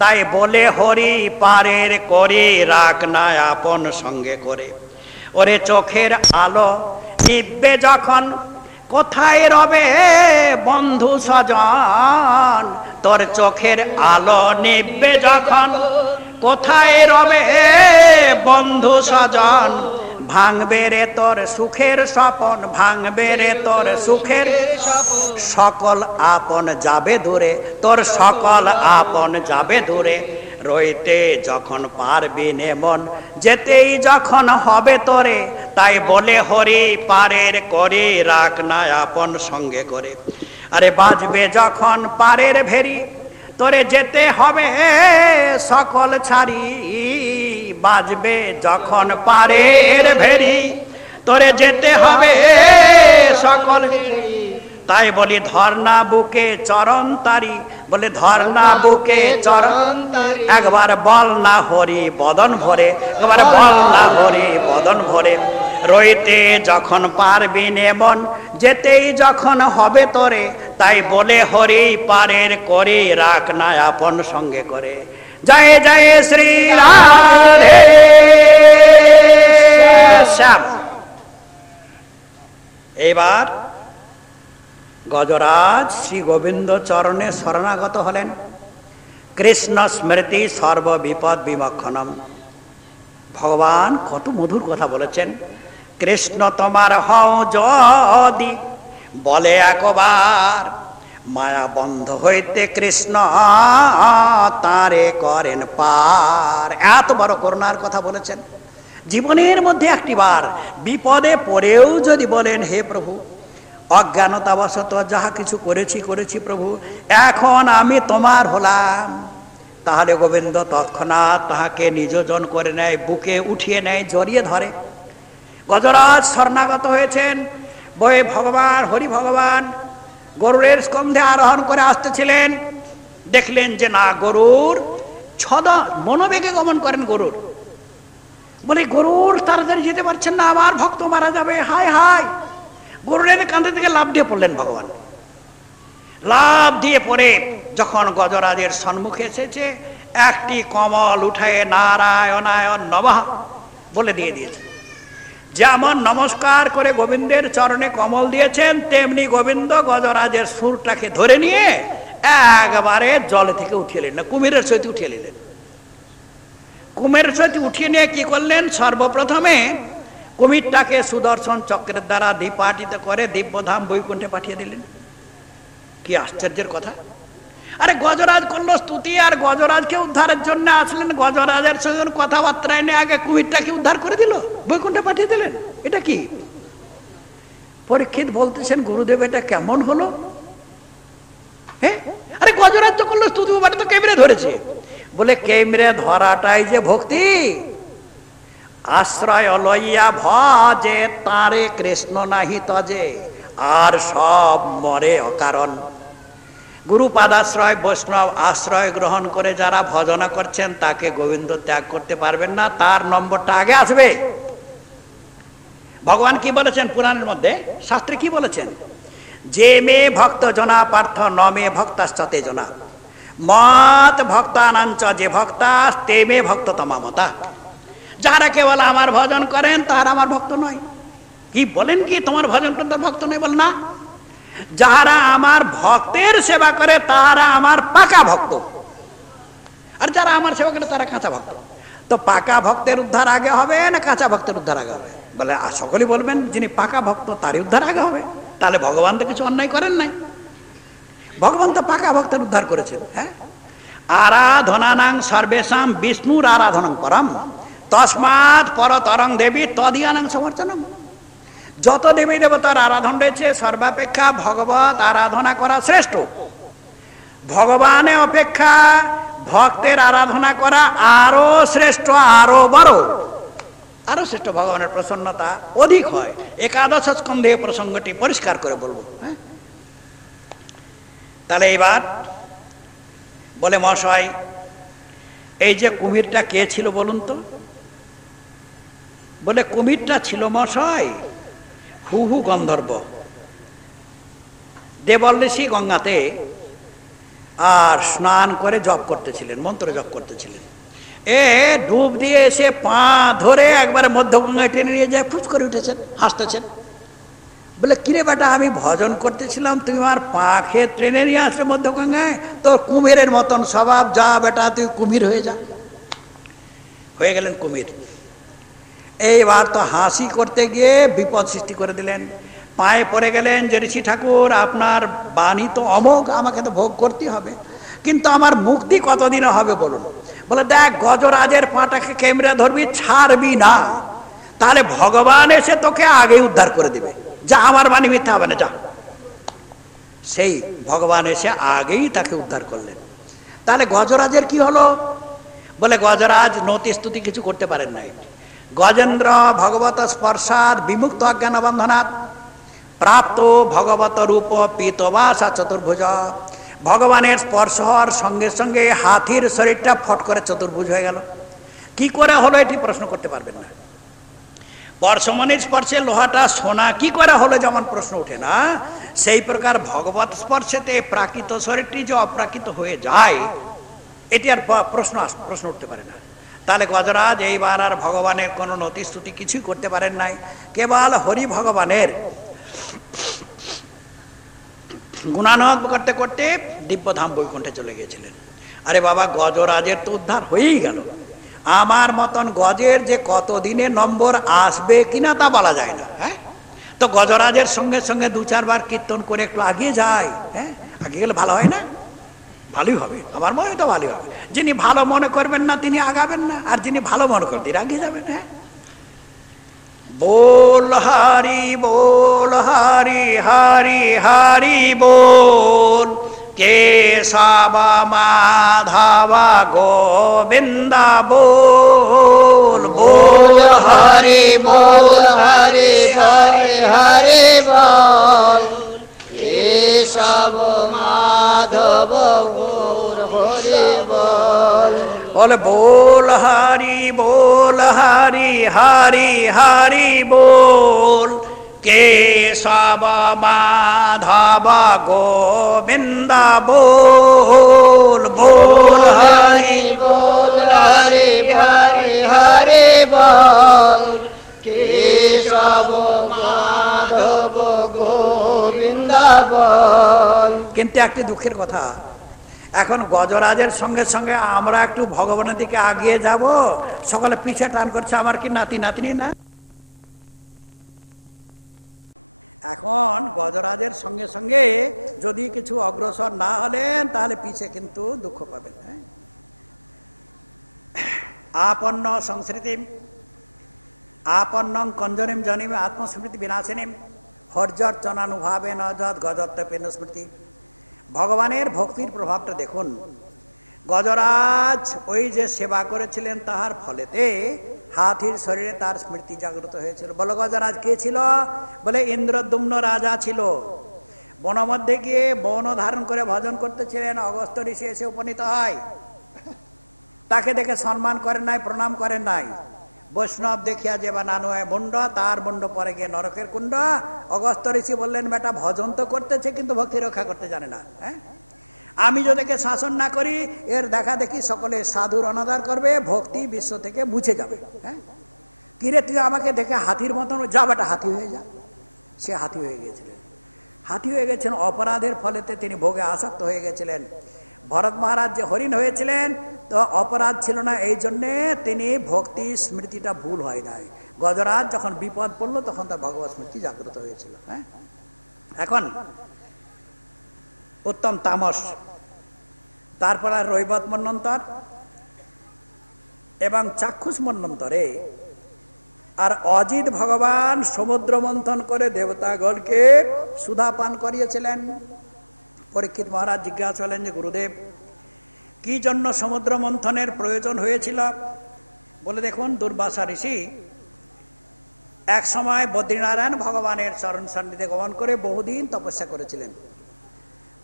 তাই বলে হরি পারের করে রাখ না আপন সঙ্গে করে। ওরে চোখের আলো নিববে যখন, কোথায় রবে বন্ধু স্বজন? তোর চোখের আলো নিববে যখন, কোথায় রবে বন্ধু স্বজন? ভাঙবে রে তোর সুখের স্বপন, ভাঙবে রে তোর সুখের সকল আপন যাবে দূরে, তোর সকল আপন যাবে দূরে। রইতে যখন পারবি নেমন, যেতেই যখন হবে তোরে, তাই বলে হরি পারের করে রাখ না আপন সঙ্গে করে। আরে বাজবে যখন পারের ভেরি, তোরে যেতে হবে সকল ছাড়ি। বাজবে যখন পারের ভেরি, তোরে যেতে হবে সকল। তাই বলি ধর্না বুকে চরণ তারি, বলে ধর্না বুকে চরণ তারি। একবার বল না হরি বদন ভরে, একবার বল না হরি বদন ভরে। রইতে যখন পারবি নেমন, যেতেই যখন হবে তোরে, তাই বলে হরি পারের করে রাখ না আপন সঙ্গে করে। জয় জয় শ্রী রাধে শ্যাম। এবার গজরাজ শ্রী গোবিন্দ চরণে শরণাগত হলেন। কৃষ্ণ স্মৃতি সর্ব বিপদ বিমক্ষণম। ভগবান কত মধুর কথা বলেছেন। কৃষ্ণ তোমার হও যদি বলে একবার, মায়া বন্ধ হইতে কৃষ্ণ তারে করেন পার। এত বড় করুণার কথা বলেছেন। জীবনের মধ্যে একটিবার বিপদে পড়েও যদি বলেন, হে প্রভু, অজ্ঞানতাবশত যাহা কিছু করেছি করেছি প্রভু, এখন আমি তোমার হলাম, তাহলে গোবিন্দ তৎক্ষণাৎ তাহাকে নিজজন করে নেয়, বুকে উঠিয়ে নেয়, জড়িয়ে ধরে। গজরাজ শরণাগত হয়েছেন। বয়ে ভগবান হরি ভগবান গরুরের স্কন্ধে আরোহণ করে আসতেছিলেন। দেখলেন যে না, গরুর ছদা মনোবেগে গমন করেন গরুর। বলে গরুর তাড়াতাড়ি যেতে পারছেন না, আমার ভক্ত মারা যাবে, হায় হায়। গরুরের কাঁধে থেকে লাফ দিয়ে পড়লেন ভগবান। লাফ দিয়ে পড়ে যখন গজরাজের সম্মুখে এসেছে, একটি কমল উঠায় নারায়ণায়ণ নমঃ বলে দিয়ে দিয়েছে। যেমন নমস্কার করে গোবিন্দের চরণে কমল দিয়েছেন, তেমনি গোবিন্দ গজরাজের সুরটাকে ধরে নিয়ে একবারে জলে থেকে উঠিয়ে নিলেন, কুমিরের সহিত উঠিয়ে নিলেন। কুমিরের সহিত উঠিয়ে নিয়ে কি করলেন? সর্বপ্রথমে কুমিরটাকে সুদর্শন চক্রের দ্বারা দীপাটিত করে দিব্যধাম বৈকুণ্ঠে পাঠিয়ে দিলেন। কি আশ্চর্যের কথা! আরে গজরাজ করলো স্তুতি, আর গজরাজকে উদ্ধারের জন্য আসলেন। গজরাজের সঙ্গে কথাবার্তা এনে আগে কুমিরটাকে উদ্ধার করে দিল, বৈকুণ্ঠে পাঠিয়ে দিলেন। এটা কি? পরীক্ষিত বলতেছেন, গুরুদেব এটা কেমন হলো? হ্যাঁ, আরে গজরাজ্য করলো, স্তুতি বাড়ি তো কেমরে ধরেছে। বলে কেমরে ধরাটাই যে ভক্তি। আশ্রয় লইয়া ভজে তারে কৃষ্ণ নাহি তজে, আর সব মরে অকারণ। গুরুপাদাশ্রয় বৈষ্ণব আশ্রয় গ্রহণ করে যারা ভজনা করছেন তাকে গোবিন্দ ত্যাগ করতে পারবেন না, তার নম্বরটা আগে আসবে। ভগবান কি বলেছেন পুরাণের মধ্যে, শাস্ত্রে কি বলেছেন? যে মে ভক্ত জনা পার্থ ন মে ভক্তাশ্চতে জনা মত ভক্তানাঞ্চ যে ভক্তা তে মে ভক্ত তমামতা। যারা কেবল আমার ভজন করেন তারা আমার ভক্ত নয়। কি বলেন কি তোমার ভজন করতে ভক্ত নয়? বল না, যারা আমার ভক্তের সেবা করে তারা আমার পাকা ভক্ত, আর যারা আমার সেবা করে তারা কাঁচা ভক্ত। তো পাকা ভক্তের উদ্ধার আগে হবে না কাঁচা ভক্তের উদ্ধার আগে হবে? বলে সকলেই বলবেন যিনি পাকা ভক্ত তারই উদ্ধার আগে হবে। তাহলে ভগবান তো কিছু অন্যায় করেন নাই, ভগবান তো পাকা ভক্তের উদ্ধার করেছেন। হ্যাঁ, আরাধনানাং সর্বেশাং বিষ্ণুর আরাধনাং পরম তস্মাৎ পরতরং দেবী তদিয়ানাং সমর্চনম। যত দেবী দেবতার আরাধন রয়েছে সর্বাপেক্ষা ভগবত আরাধনা করা শ্রেষ্ঠ। ভগবানের অপেক্ষা ভক্তের আরাধনা করা আরো শ্রেষ্ঠ, আরো বড়, আরো শ্রেষ্ঠ। ভগবানের প্রসন্নতা অধিক হয়। একাদশ স্কন্ধে প্রসঙ্গটি পরিষ্কার করে বলবো। হ্যাঁ, তাহলে এবার বলে মশাই এই যে কুমিরটা কে ছিল বলুন তো? বলে কুমিরটা ছিল মশাই হুহু গন্ধর্ব। দেবল ঋষি গঙ্গাতে আর স্নান করে জপ করতেছিলেন, মন্ত্র জপ করতেছিলেন। এ ডুব দিয়ে এসে পা ধরে একবারে মধ্য গঙ্গায় টেনে নিয়ে যায়, ফুস করে উঠেছেন, হাসতেছেন। বলে কিরে বেটা, আমি ভজন করতেছিলাম, তুমি আমার পা খেয়ে ট্রেনে নিয়ে আসলে মধ্য গঙ্গায়, তোর কুমিরের মতন স্বভাব, যা বেটা তুই কুমির হয়ে যা। হয়ে গেলেন কুমির। এইবার তো হাসি করতে গিয়ে বিপদ সৃষ্টি করে দিলেন। পায়ে পড়ে গেলেন যে ঋষি ঠাকুর আপনার বাণী তো অমোঘ, আমাকে তো ভোগ করতে হবে, কিন্তু আমার মুক্তি কতদিনে হবে বলুন? বলে দেখ, গজরাজের পাটাকে কেমরে ধরবি, ছাড়বি না, তাহলে ভগবান এসে তোকে আগে উদ্ধার করে দিবে। যা, আমার বাণী মিথ্যা হবে না, যা। সেই ভগবান এসে আগেই তাকে উদ্ধার করলেন। তাহলে গজরাজের কি হলো? বলে গজরাজ নতি স্তুতি কিছু করতে পারেন নাই। গজেন্দ্র ভগবত স্পর্শাদ বিমুক্ত অজ্ঞান বন্ধনাৎ প্রাপ্ত ভগবত রূপ পীতবাসা চতুর্ভুজ। ভগবানের স্পর্শ হওয়ার সঙ্গে সঙ্গে হাতির শরীরটা ফট করে চতুর্ভুজ হয়ে গেল। কি করে হলো এটি প্রশ্ন করতে পারবেন না। পরশমণির স্পর্শে লোহাটা সোনা কি করে হলো যেমন প্রশ্ন ওঠে না, সেই প্রকার ভগবত স্পর্শেতে প্রাকৃত শরীরটি যে অপ্রাকৃত হয়ে যায়, এটি আর প্রশ্ন উঠতে পারে না। তাহলে গজরাজ এইবার আর ভগবানের কোনো নতি স্তুতি কিছুই করতে পারেন নাই, কেবল হরি ভগবানের গুণানুভব করতে করতে দিব্যধাম বৈকুণ্ঠে চলে গিয়েছিলেন। আরে বাবা, গজরাজের তো উদ্ধার হয়েই গেল। আমার মতন গজের যে কতদিনে নম্বর আসবে কিনা তা বলা যায় না। হ্যাঁ, তো গজরাজের সঙ্গে সঙ্গে দু চারবার কীর্তন করে একটু আগিয়ে যায়। হ্যাঁ, আগে গেলে ভালো হয় না? ভালোই হবে, আমার মনে তো ভালোই হবে। যিনি ভালো মনে করবেন না তিনি আগাবেন না, আর যিনি ভালো মনে করবেন তিনি আগিয়ে যাবেন। হ্যাঁ, बोल हरि हरि हरि बोल केशव माधव गोविंद बोल। बोल हरि हरि हरि बोल केशव माधव हरि बोल। बोल बोल हरि हरि हरि बोल केशव माधव गोविंद बोल। बोल हरि हरि हरि बोल केशव माधव गोविंद बोल। কিন্তু একটি দুঃখের কথা, এখন গজরাজের সঙ্গে সঙ্গে আমরা একটু ভগবানের দিকে আগিয়ে যাব, সকলে পিছে টান করছে, আমার কি নাতি নাতনি না? এখন গজরাজের সঙ্গে সঙ্গে যদি কিছু অগ্রসর না হলেন তাহলে পিছে কিন্তু দুঃখ পাবেন। আপন্ন সংস্মৃতিম আপন্নং কঞ্জনিম জনিম আত্মস্মৃতি বিনাশিনীম হর্যর্চনানুভাবে ন যদ গজত্বেন স্মৃতি। ভগবানের ভক্তির প্রভাবটা দেখুন। গজরাজ ওই যে সেবা করেছিলেন তাহার ফলেতে হাতির শরীরে তার স্মৃতি জাগ্রত হয়েছিল। বলো গজরাজ কে ছিল? বলে ইন্দ্রদ্যুম্ন রাজা ছিল। বন মধ্যে গিয়ে বন ধারণ করে ভজন করতেছিলেন, অগস্ত্য ঋষি এসে উপনীত হয়। তাকে দেখে সম্মান করেন নাই, প্রণাম করেন নাই। বৈষ্ণব দেখিয়া যে বা নানু হয় মুন্ড, তার মুন্ড পরে গিয়ে নরকের কুণ্ড। অগস্ত্য ঋষি বললেন, বেটা ভজন তো করতেছে কিন্তু ভক্তি রক্ষা করতে জানে না। হ্যাঁ, আমি যদি শাসন না করি এর দেখা দেখি সকলে সাধুর অনাদার করবে, ভক্তি বিশ্ব থেকে মুছে যাবে। হ্যাঁ, কিরে তুই আমাকে দেখে হাতির মতন, যা বেটা হাতি হয়ে যা। সে হাতি হয়ে গিয়েছিলেন। হাতি হয়ে গেছেন অপরাধের ফলেতে, তিনি ভোগে আসক্ত হয়ে গেছিলেন। ভরত মহারাজ যে হরিণ হয়েছিলেন তো অপরাধ ছিল না, এই জন্যে তিনি ভক্তি স্মৃতিটা ভুল হয় নাই। গজরাজ যখন বিপদ পড়লো তখন তার ভগবত স্মৃতি জাগ্রত হয়েছিল। হ্যাঁ, এখন উত্তম তামস, তারপর আর রৈবত মন্বন্তর এবং চাক্ষুষ মন্বন্তরে আর অজিত ভগবান সমুদ্র মন্থন করে দেবতাগণকে সুধা পান করিয়েছিলেন। পরীক্ষিত মহারাজ জিজ্ঞাসা করলেন যে গুরুদেব কি জন্য সমুদ্র মন্থনের প্রয়োজন হয়েছিল? বলে দেখুন, দুর্বাসা ঋষি এক সময় বদ্রীনারায়ণ ভগবানের চরণ সন্নিধে গমন করে বহুদিন তপস্যা করেছিলেন।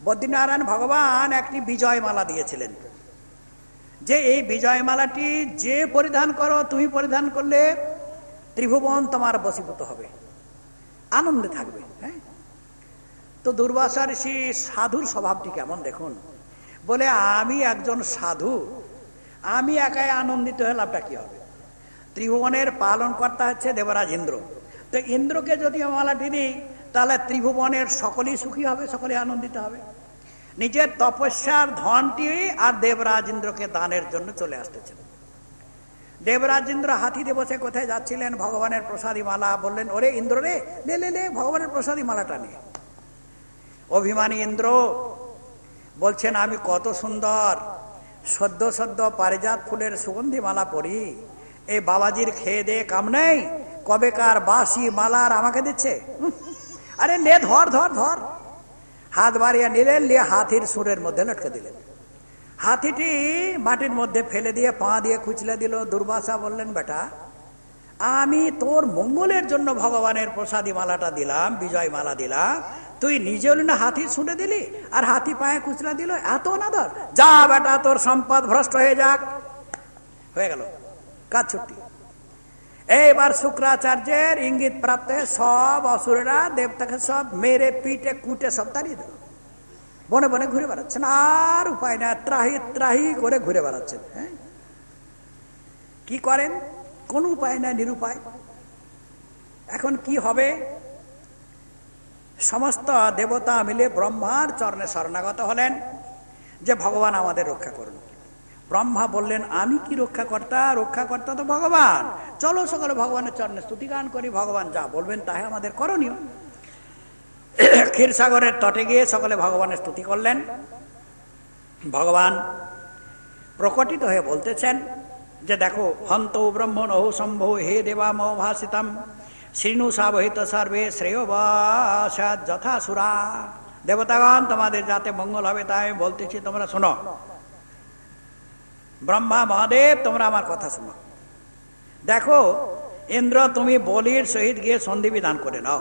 বদ্রীনারায়ণ ভগবান একটি বিজয়মালা দিয়েছিলেন, যে এই বিজয়মালাটি যে পরিধান করো, তুমি পরিধান করলে ত্রিভুবন তোমার বশীভূত হবে, আনন্দে থাকবে। হ্যাঁ, তো দুর্বাসা ঋষি সাধুর স্বভাবটি কেমন দেখুন। বলে আমি একজন সাধু, আমি একাই আনন্দিত হয়ে লাভটা কি হবে? ত্রিভুবনের পালন কর্তা হচ্ছে দেবরাজ ইন্দ্র। তো ইন্দ্রকে যদি মালাটি দিই তাহলে ত্রিভুবনের সকলেই সুখী হবে, সকলে আনন্দিত হবে। নিজের তপস্যার ধনটি আর দেবরাজ ইন্দ্রকে দানের জন্য চলে আসতেছেন। দেবরাজ ইন্দ্র হাতিতে বসে কোথায় যাচ্ছিলেন, ভগবানের প্রসাদী মালা। বললেন, ওরে ইন্দ্র রে, লে লে লে ভগবানের প্রসাদী মালাটা নে। অভিমানী ইন্দ্র বলছেন, আমি কত সুন্দর সদ্য সদ্য পারিজাত ফুলের সুগন্ধি মালা পরি, এই বাবাজির খেয়ে দে কাম নেই, কবেকার বাসি মালার আমাকে দিচ্ছে। আরে নে, ধর ধর ধর। হাত বাড়িয়ে নিলেন, নিয়ে হাতির সুরের মধ্যে লটকে দিলেন। হাতিটি মাটির মধ্যে ফেলে দিয়ে পা দিয়ে খুঁচলে দিল। দুর্বাসা বললেন, বেটা আমি তোর মঙ্গলের জন্য ভগবানের প্রসাদী মালাটা দিলাম, বিজয় মালা দিলাম, তুই নিজে না হাতির শুনে দিলি আর হাতি পায়ে খুচরা দিল, এত অনাদর। যা বেটা, তোর সম্পদ ভ্রষ্ট হয়ে যাক। হয়ে গেল কাজ ছুটি। এইবার শুক্রাচার্যের ইঙ্গিত প্রাপ্ত সব অসুরেরা দেবতাকে সব মেরে পিটে কুটে সব তাড়িয়ে দিল। বনে বনে ঘুরে বেড়াচ্ছেন, আর উপায় না, ত্রাহি ত্রাহি করে ঘুরে বেড়াচ্ছেন। হ্যাঁ, কি করেন? কোন উপায় নাই, নিরুপায়। এখন কি হবে? সমস্ত দেবতা মিলে ব্রহ্মার চরণে শরণাগত হলেন যে ভগবান আমাদের রক্ষা করুন। ব্রহ্মা বললেন, আমি কি রক্ষাকর্তা? রক্ষাকর্তা তো ভগবান। চলো সকলে ভগবানের চরণে স্তুতি গান করি, ভগবান যা বলবেন তাই আমাদের করণীয়। ক্ষীরসাগরের তটে গিয়ে সকলে ভগবানের স্তুতি করলেন। ভগবান প্রকটিত হয়ে বলতেছেন যে দেখো, হন্ত ব্রহ্মণ অহু সম্ভো হে দেবা মো ভাসিতম শ্রীণু সাবহিত সর্বে শ্রেয় বাসাৎ যথা সুরা। দেবতাগণ, তোমাদের যাতে মঙ্গল হবে তাই বলতেছি, তোমরা শোনো। ব্রহ্মা মহাদেব, তোমরা আমার কথা শোনো। দেখো ইন্দ্র, তুমি বলির সহিত গিয়ে সন্ধি বিধান করে নাও।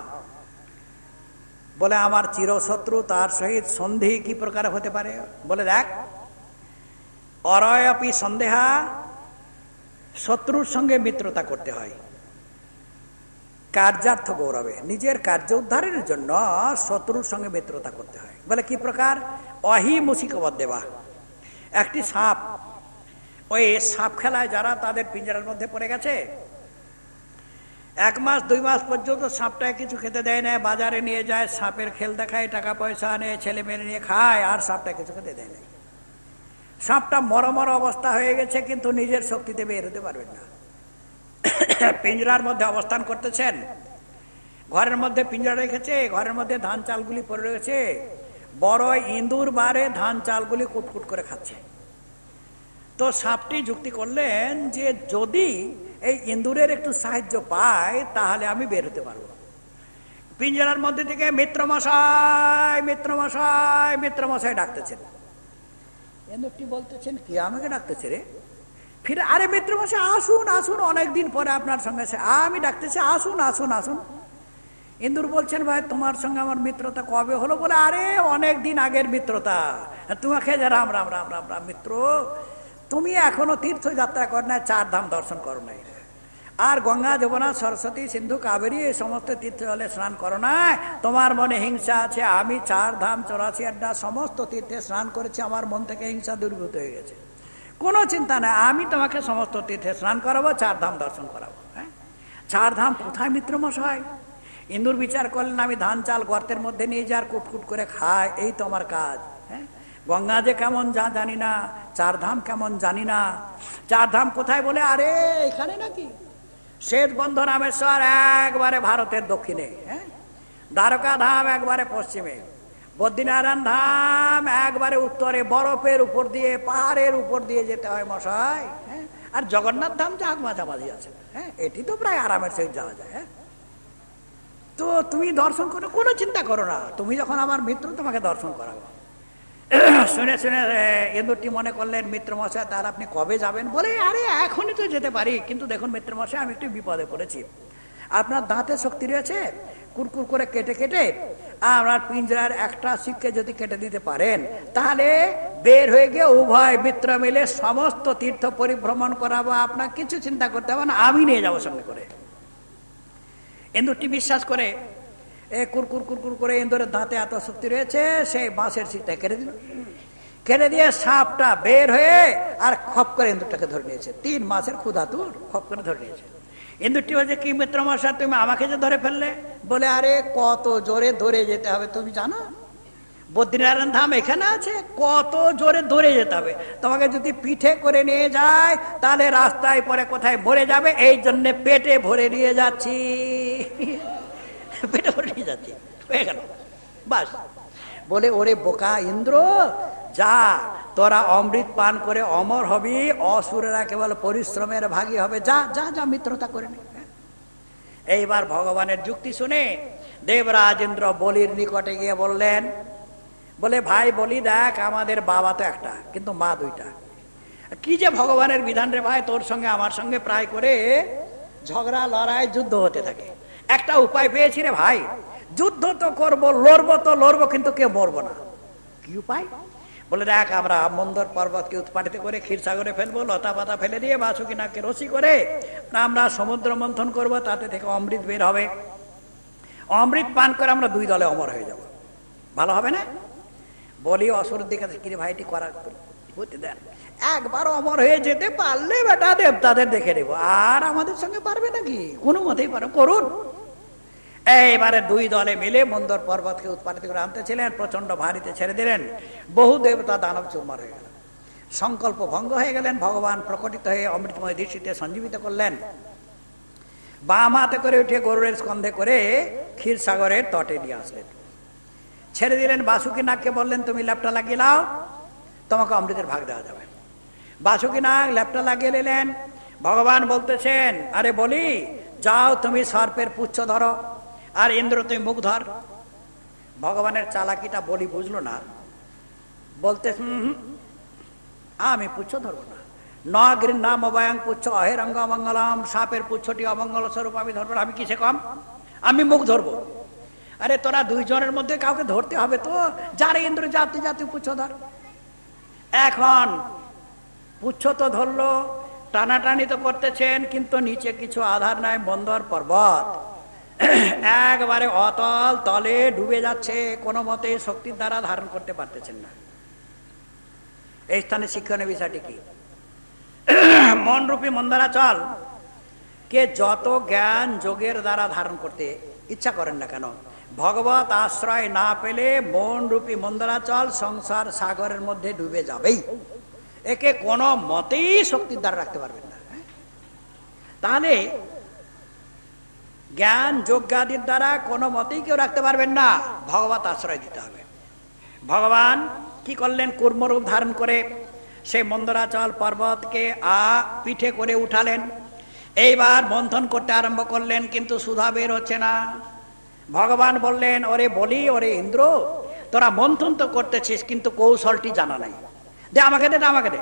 বলে, আমার চিরশত্রু তার সহিত সন্ধি কি প্রকার হতে পারে? বলে, দেখ, অরয়পি সন্দেহা, শত্রুর সঙ্গে মিত্রতা করতে হয় কার্যার্থ গৌরবে, নিজের কার্য উদ্ধারের জন্য শত্রুর সঙ্গে মিত্রতা করতে হয়। বলে কি প্রকার? অহি মুসিকবদ দেবা, একটি সাপ, ওই সাপ খেলায় যারা তাদের পিঞ্জরার মধ্যে পড়ে গেছে, 1 মাস 2 মাস পর্যন্ত সাপটায় কিছু খেতে দেয় না, বাজারে নিয়ে যায়, সাপের খেল দেখায়, টাকা পয়সা আনে, ছেলে মেয়ে নিয়ে খায়, আর সাপটা কিছু খেতে দেয় না। সাপটা মরমর অবস্থা হয়ে গেছে, কিন্তু নিজের শক্তিতে বের হতে পারবেন না। পিঞ্জরার মধ্যে অবস্থান করতেছেন, ঘরের মধ্যে পিঞ্জরা রেখেছে, ঘরের মধ্যে ধান চালগুলি পড়ে রয়েছে, বড় ইঁদুর বারে ধান চালগুলি কুটকুট করে খাচ্ছে। তো সাপটি যুক্তি করলেন যে যদি এই ইঁদুরের একটু সাহায্য পায় তাহলে আমি বের হতে পারবো। পিঞ্জরার মধ্যে থেকে মিত্রমশাই মিত্রমশাই মিত্রমশাই ডাকতেছেন। ইন্দুরটি বলতেছেন, কি আমাকে ডাকতেছে রে? ফিরে, আরে মিত্রমশাই আসুন আসুন, অনেকদিন পরে আপনার সঙ্গে আমি ডাকতেছি, আসুন আসুন আসুন। ইন্দুর বলছেন, ভাই তোমার সঙ্গে আমার মিত্রতা কবে হলো? বলে, আরে অনেক দিন আগের মিত্রতা। তোমাকে রাম রাম রাম রাম রাম মিত্র, তুমি এখনো তীর্থযাত্রা কর নাই, 4 ধাম দর্শন করো নাই, আর গঙ্গা যমুনা সরস্বতী সিন্ধু কাবেরী এই সমস্ত তীর্থ জলে স্নান করো নাই। তোমার মনে হিংসা আছে। আমি 4 ধাম 84 আড্ডা সমস্ত তীর্থে স্নান করেছি, আমার মন থেকে হিংসা দূরীভূত হয়ে গেছে। কোনো চিন্তা নাই, আমি তোমাকে সমস্ত তীর্থে স্নান করাবো, 4 ধাম দর্শন করাবো। হ্যাঁ, 4 ধাম কোথায় মিত্রমশাই? ইন্দুর বিচার করলেন, আমি ধান চাল গর্তের মধ্যে নিয়ে যার কুটকুট করে খায়, এই তো আমার কাজ। হ্যাঁ, গঙ্গা যে কেমন যা জানি না, 4 ধাম কেমন জানি না। 4 ধাম কোথায়? বলে, আরে এখানে নাকি শ্বেত বন্ধ রামেশ্বর একবারে ভারতের দক্ষিণে, হ্যাঁ, দ্বারকা ধাম একবারে পশ্চিমে, বদ্রীনারায়ণ ধাম একবারে উত্তরে, বরফের উপর দিয়ে পাহাড়ের উপর দিয়ে যেতে হয় মশাই। হ্যাঁ, আর জগন্নাথ ধাম যা মাঝামাঝি আছে। হ্যাঁ, এটি তো প্রায় আরামের সহিত যাওয়া যায়। হ্যাঁ, তো তুমি দর্শন করো, কোনো চিন্তা করো না, তুমি যখন আমার মিত্র তোমাকে দর্শন করাবো। শুনে শুনে ইন্দুরটি মনে করলেন, মিত্রমশাই তার আপনি কবে যাবেন? বলে, আরে এখনই তো যেতে পারি, কিন্তু দেখুন মিত্রমশাই আমি একটু বিপদে পড়েছি। আপনার দাঁতে শক্তি রয়েছে, কুরকুর করে কেটে কেটে আপনার পিঞ্জরার একটা শিককে যদি কেটে দিতে পারেন, তাহলে বের হয়ে গিয়ে উভয় মিত্র মিলে সমস্ত তীর্থ পরিভ্রমণ করাবো, আপনার কিছু চিন্তা করতে হবে না, আমি নিয়ে যাবো সঙ্গে করে। ইন্দুরটি বিশ্বাস করে কুরকুর কুরকুর করে, ইন্দুরের দাঁতে এত শক্তি রয়েছে, সেই বাঁশের শিকটা কেটে দিল। কেটে দিয়ে সাপটা বের হয়ে আর খপ করে ইন্দুরটাকে ধরে নিয়েছে। 3 মাসের ক্ষুধাতুর খপ করে ধরে নিয়েছে। ইন্দুরটি বলছে, কি মিত্রমশাই তুমি আমাকে যে ধরে ফেললে? বলে, আরে কত জোরে ধরে যেতে হবে তুমি জানো? বদ্রীনারায়ণ ধাম এখানে আছে, কত জোরে ধরে যেতে হবে। তোমাকে যদি পিঠে করে নিয়ে যায়, তাহলে রাস্তায় পরে কোথায় মরে যাবে, এই জন্য পেটে ভরে নিয়ে যাচ্ছি। পেটে ভরে নিয়ে যাচ্ছি, হয়ে গেল বাস। বলে, ওরে বোকা ইন্দ্র, যা তোরা অমৃত পান করে অমর হবি, অসুরেরা কেবল পরিশ্রমের ভাগী হবে, যা যা যা মিত্রতা করে নে। এইবার ভগবানের যুক্তি শুনে দেবরাজ ইন্দ্র বলির নিকটে গিয়ে বললেন, বলে, ভাই বলি দেখ, আমাদের বাবা তো একটা, কিন্তু মা 2টা। কি যে ভগবানের বিধান রে ভাই, তোর সঙ্গে আমার সঙ্গে প্রায় করে ঝগড়া লড়াই যুদ্ধ হতে থাকে। একটা উপায় পেয়েছি রে ভাই, যুদ্ধ তো করবো, লড়বো তো লড়বো, কিন্তু কেউ মরবো না। কি উপায়? বলে, দেখ, আমরা মন্দর পর্বতকে উৎপাটিত করে ক্ষীরসাগরে ফেলবো, লতা পাতা ফেলে দিয়ে বাসুকি নাককে রশি করে আমরা সমুদ্র মন্থন করবো, তাতে থেকে অমৃত বের হবে। অমৃত পান করে আমরা 2 দলে অমর হয়ে যাব, ভালো হবে না? বলি অসুরের দিকে, কিরে ভাইটি করার হতে দেন, একবার অমর হয়ে যেতে পারলে বেটা দেবতাদের দেখে নেব, আর আমাদের সঙ্গে পারবে নাকি? কোনো মতেই পারো, করুন। এইবারে 2 দলে মিলে মন্দর পর্বতকে উৎপাদিত করে আনতেছিলেন, প্রচন্ড ভারীতে ছেড়ে দিলেন। বহু দেবতা দানব চুরমার হয়ে গেল, সংকল্প ভঙ্গ হয়ে গেলেন। ভগবান প্রকটিত হয়ে অমৃতময় দৃষ্টিতে সঞ্জীবিত করলেন। বাম হাতে করে উঠে গরুরের স্কন্ধে করে ক্ষীরসাগরের তটে নিয়ে আসলেন, ছেড়ে দিলেন। বাসুকি নাগকে বললেন, তুমি ল্যাপটা লাগিয়ে নাও, তোমাকে অমৃতের ভাগ দেওয়া যাবে। বাসুকি নাগ ল্যাপটা লাগিয়ে নিলেন। ভগবান বলতেছেন, আরে বলি, যাও তুমি সর্পের পুচ্ছ ধরো, আর ইন্দ্র তুই মুখ ধর। ভগবানের চালাকিটা বলি বুঝলো না, বলতে, আমি পুচ্ছ ধরবো না। ন গৃহ্ণাম অভয়ং পুচ্ছ অহেরঙ্গ অমঙ্গলম, সাপের পুচ্ছটি অমঙ্গল স্বরূপ, আমি ধরবো না। আমি কিসে কম? আমি মুখ ধরবো। আরে তোরা 2 জনের মধ্যে কাউকে ধরতে হবে তো, যারে ইন্দ্র জাতি জাতি পুচ্ছ ধর। এখন পুচ্ছ তো ধরলো, টানাটানি তো করতেছেন, কিন্তু নিচে কিছু আধার নাই, মন্দর পর্বত একবারে অতল তলে ডুবে যাচ্ছে, কোনো মতে শক্তির দ্বারা ধারণ করতে পারতেছেন না। এই স্থানে শিক্ষণীয় বিষয়টি কি? মনরূপী মন্দারাচল কে যত জ্ঞান যোগের দ্বারা ধারণ করতে ইচ্ছা করেন না কেন, ভগবত আশ্রয় না পেলে মন রূপী মন্দারাচল সংসার সাগরের মধ্যে ডুবে যাবেই। একে কোনো মতেই শক্তির দ্বারা রাখতে পারবেন না। তাহলে জ্ঞান যজ্ঞাদির দ্বারা কোনো মতেই কেউ রাখতে পারবেন না, ভগবত আশ্রয় দিতে হবে। ভগবান কি করলেন? কূর্মরূপ ধারণ করে সেই মন্দরাচল পর্বতকে পিঠে করে উঠালেন। এইবার মন্থন করতে আরম্ভ করলেন, কিন্তু সুধা বের হচ্ছে না। ভগবান বললেন, ওরে বলি, ওরে ইন্দ্র, তোরা মন্থন তো করতেছিস কিন্তু কৌশলটি জানা নাই, দে আমাকে দে, আমাকে দে।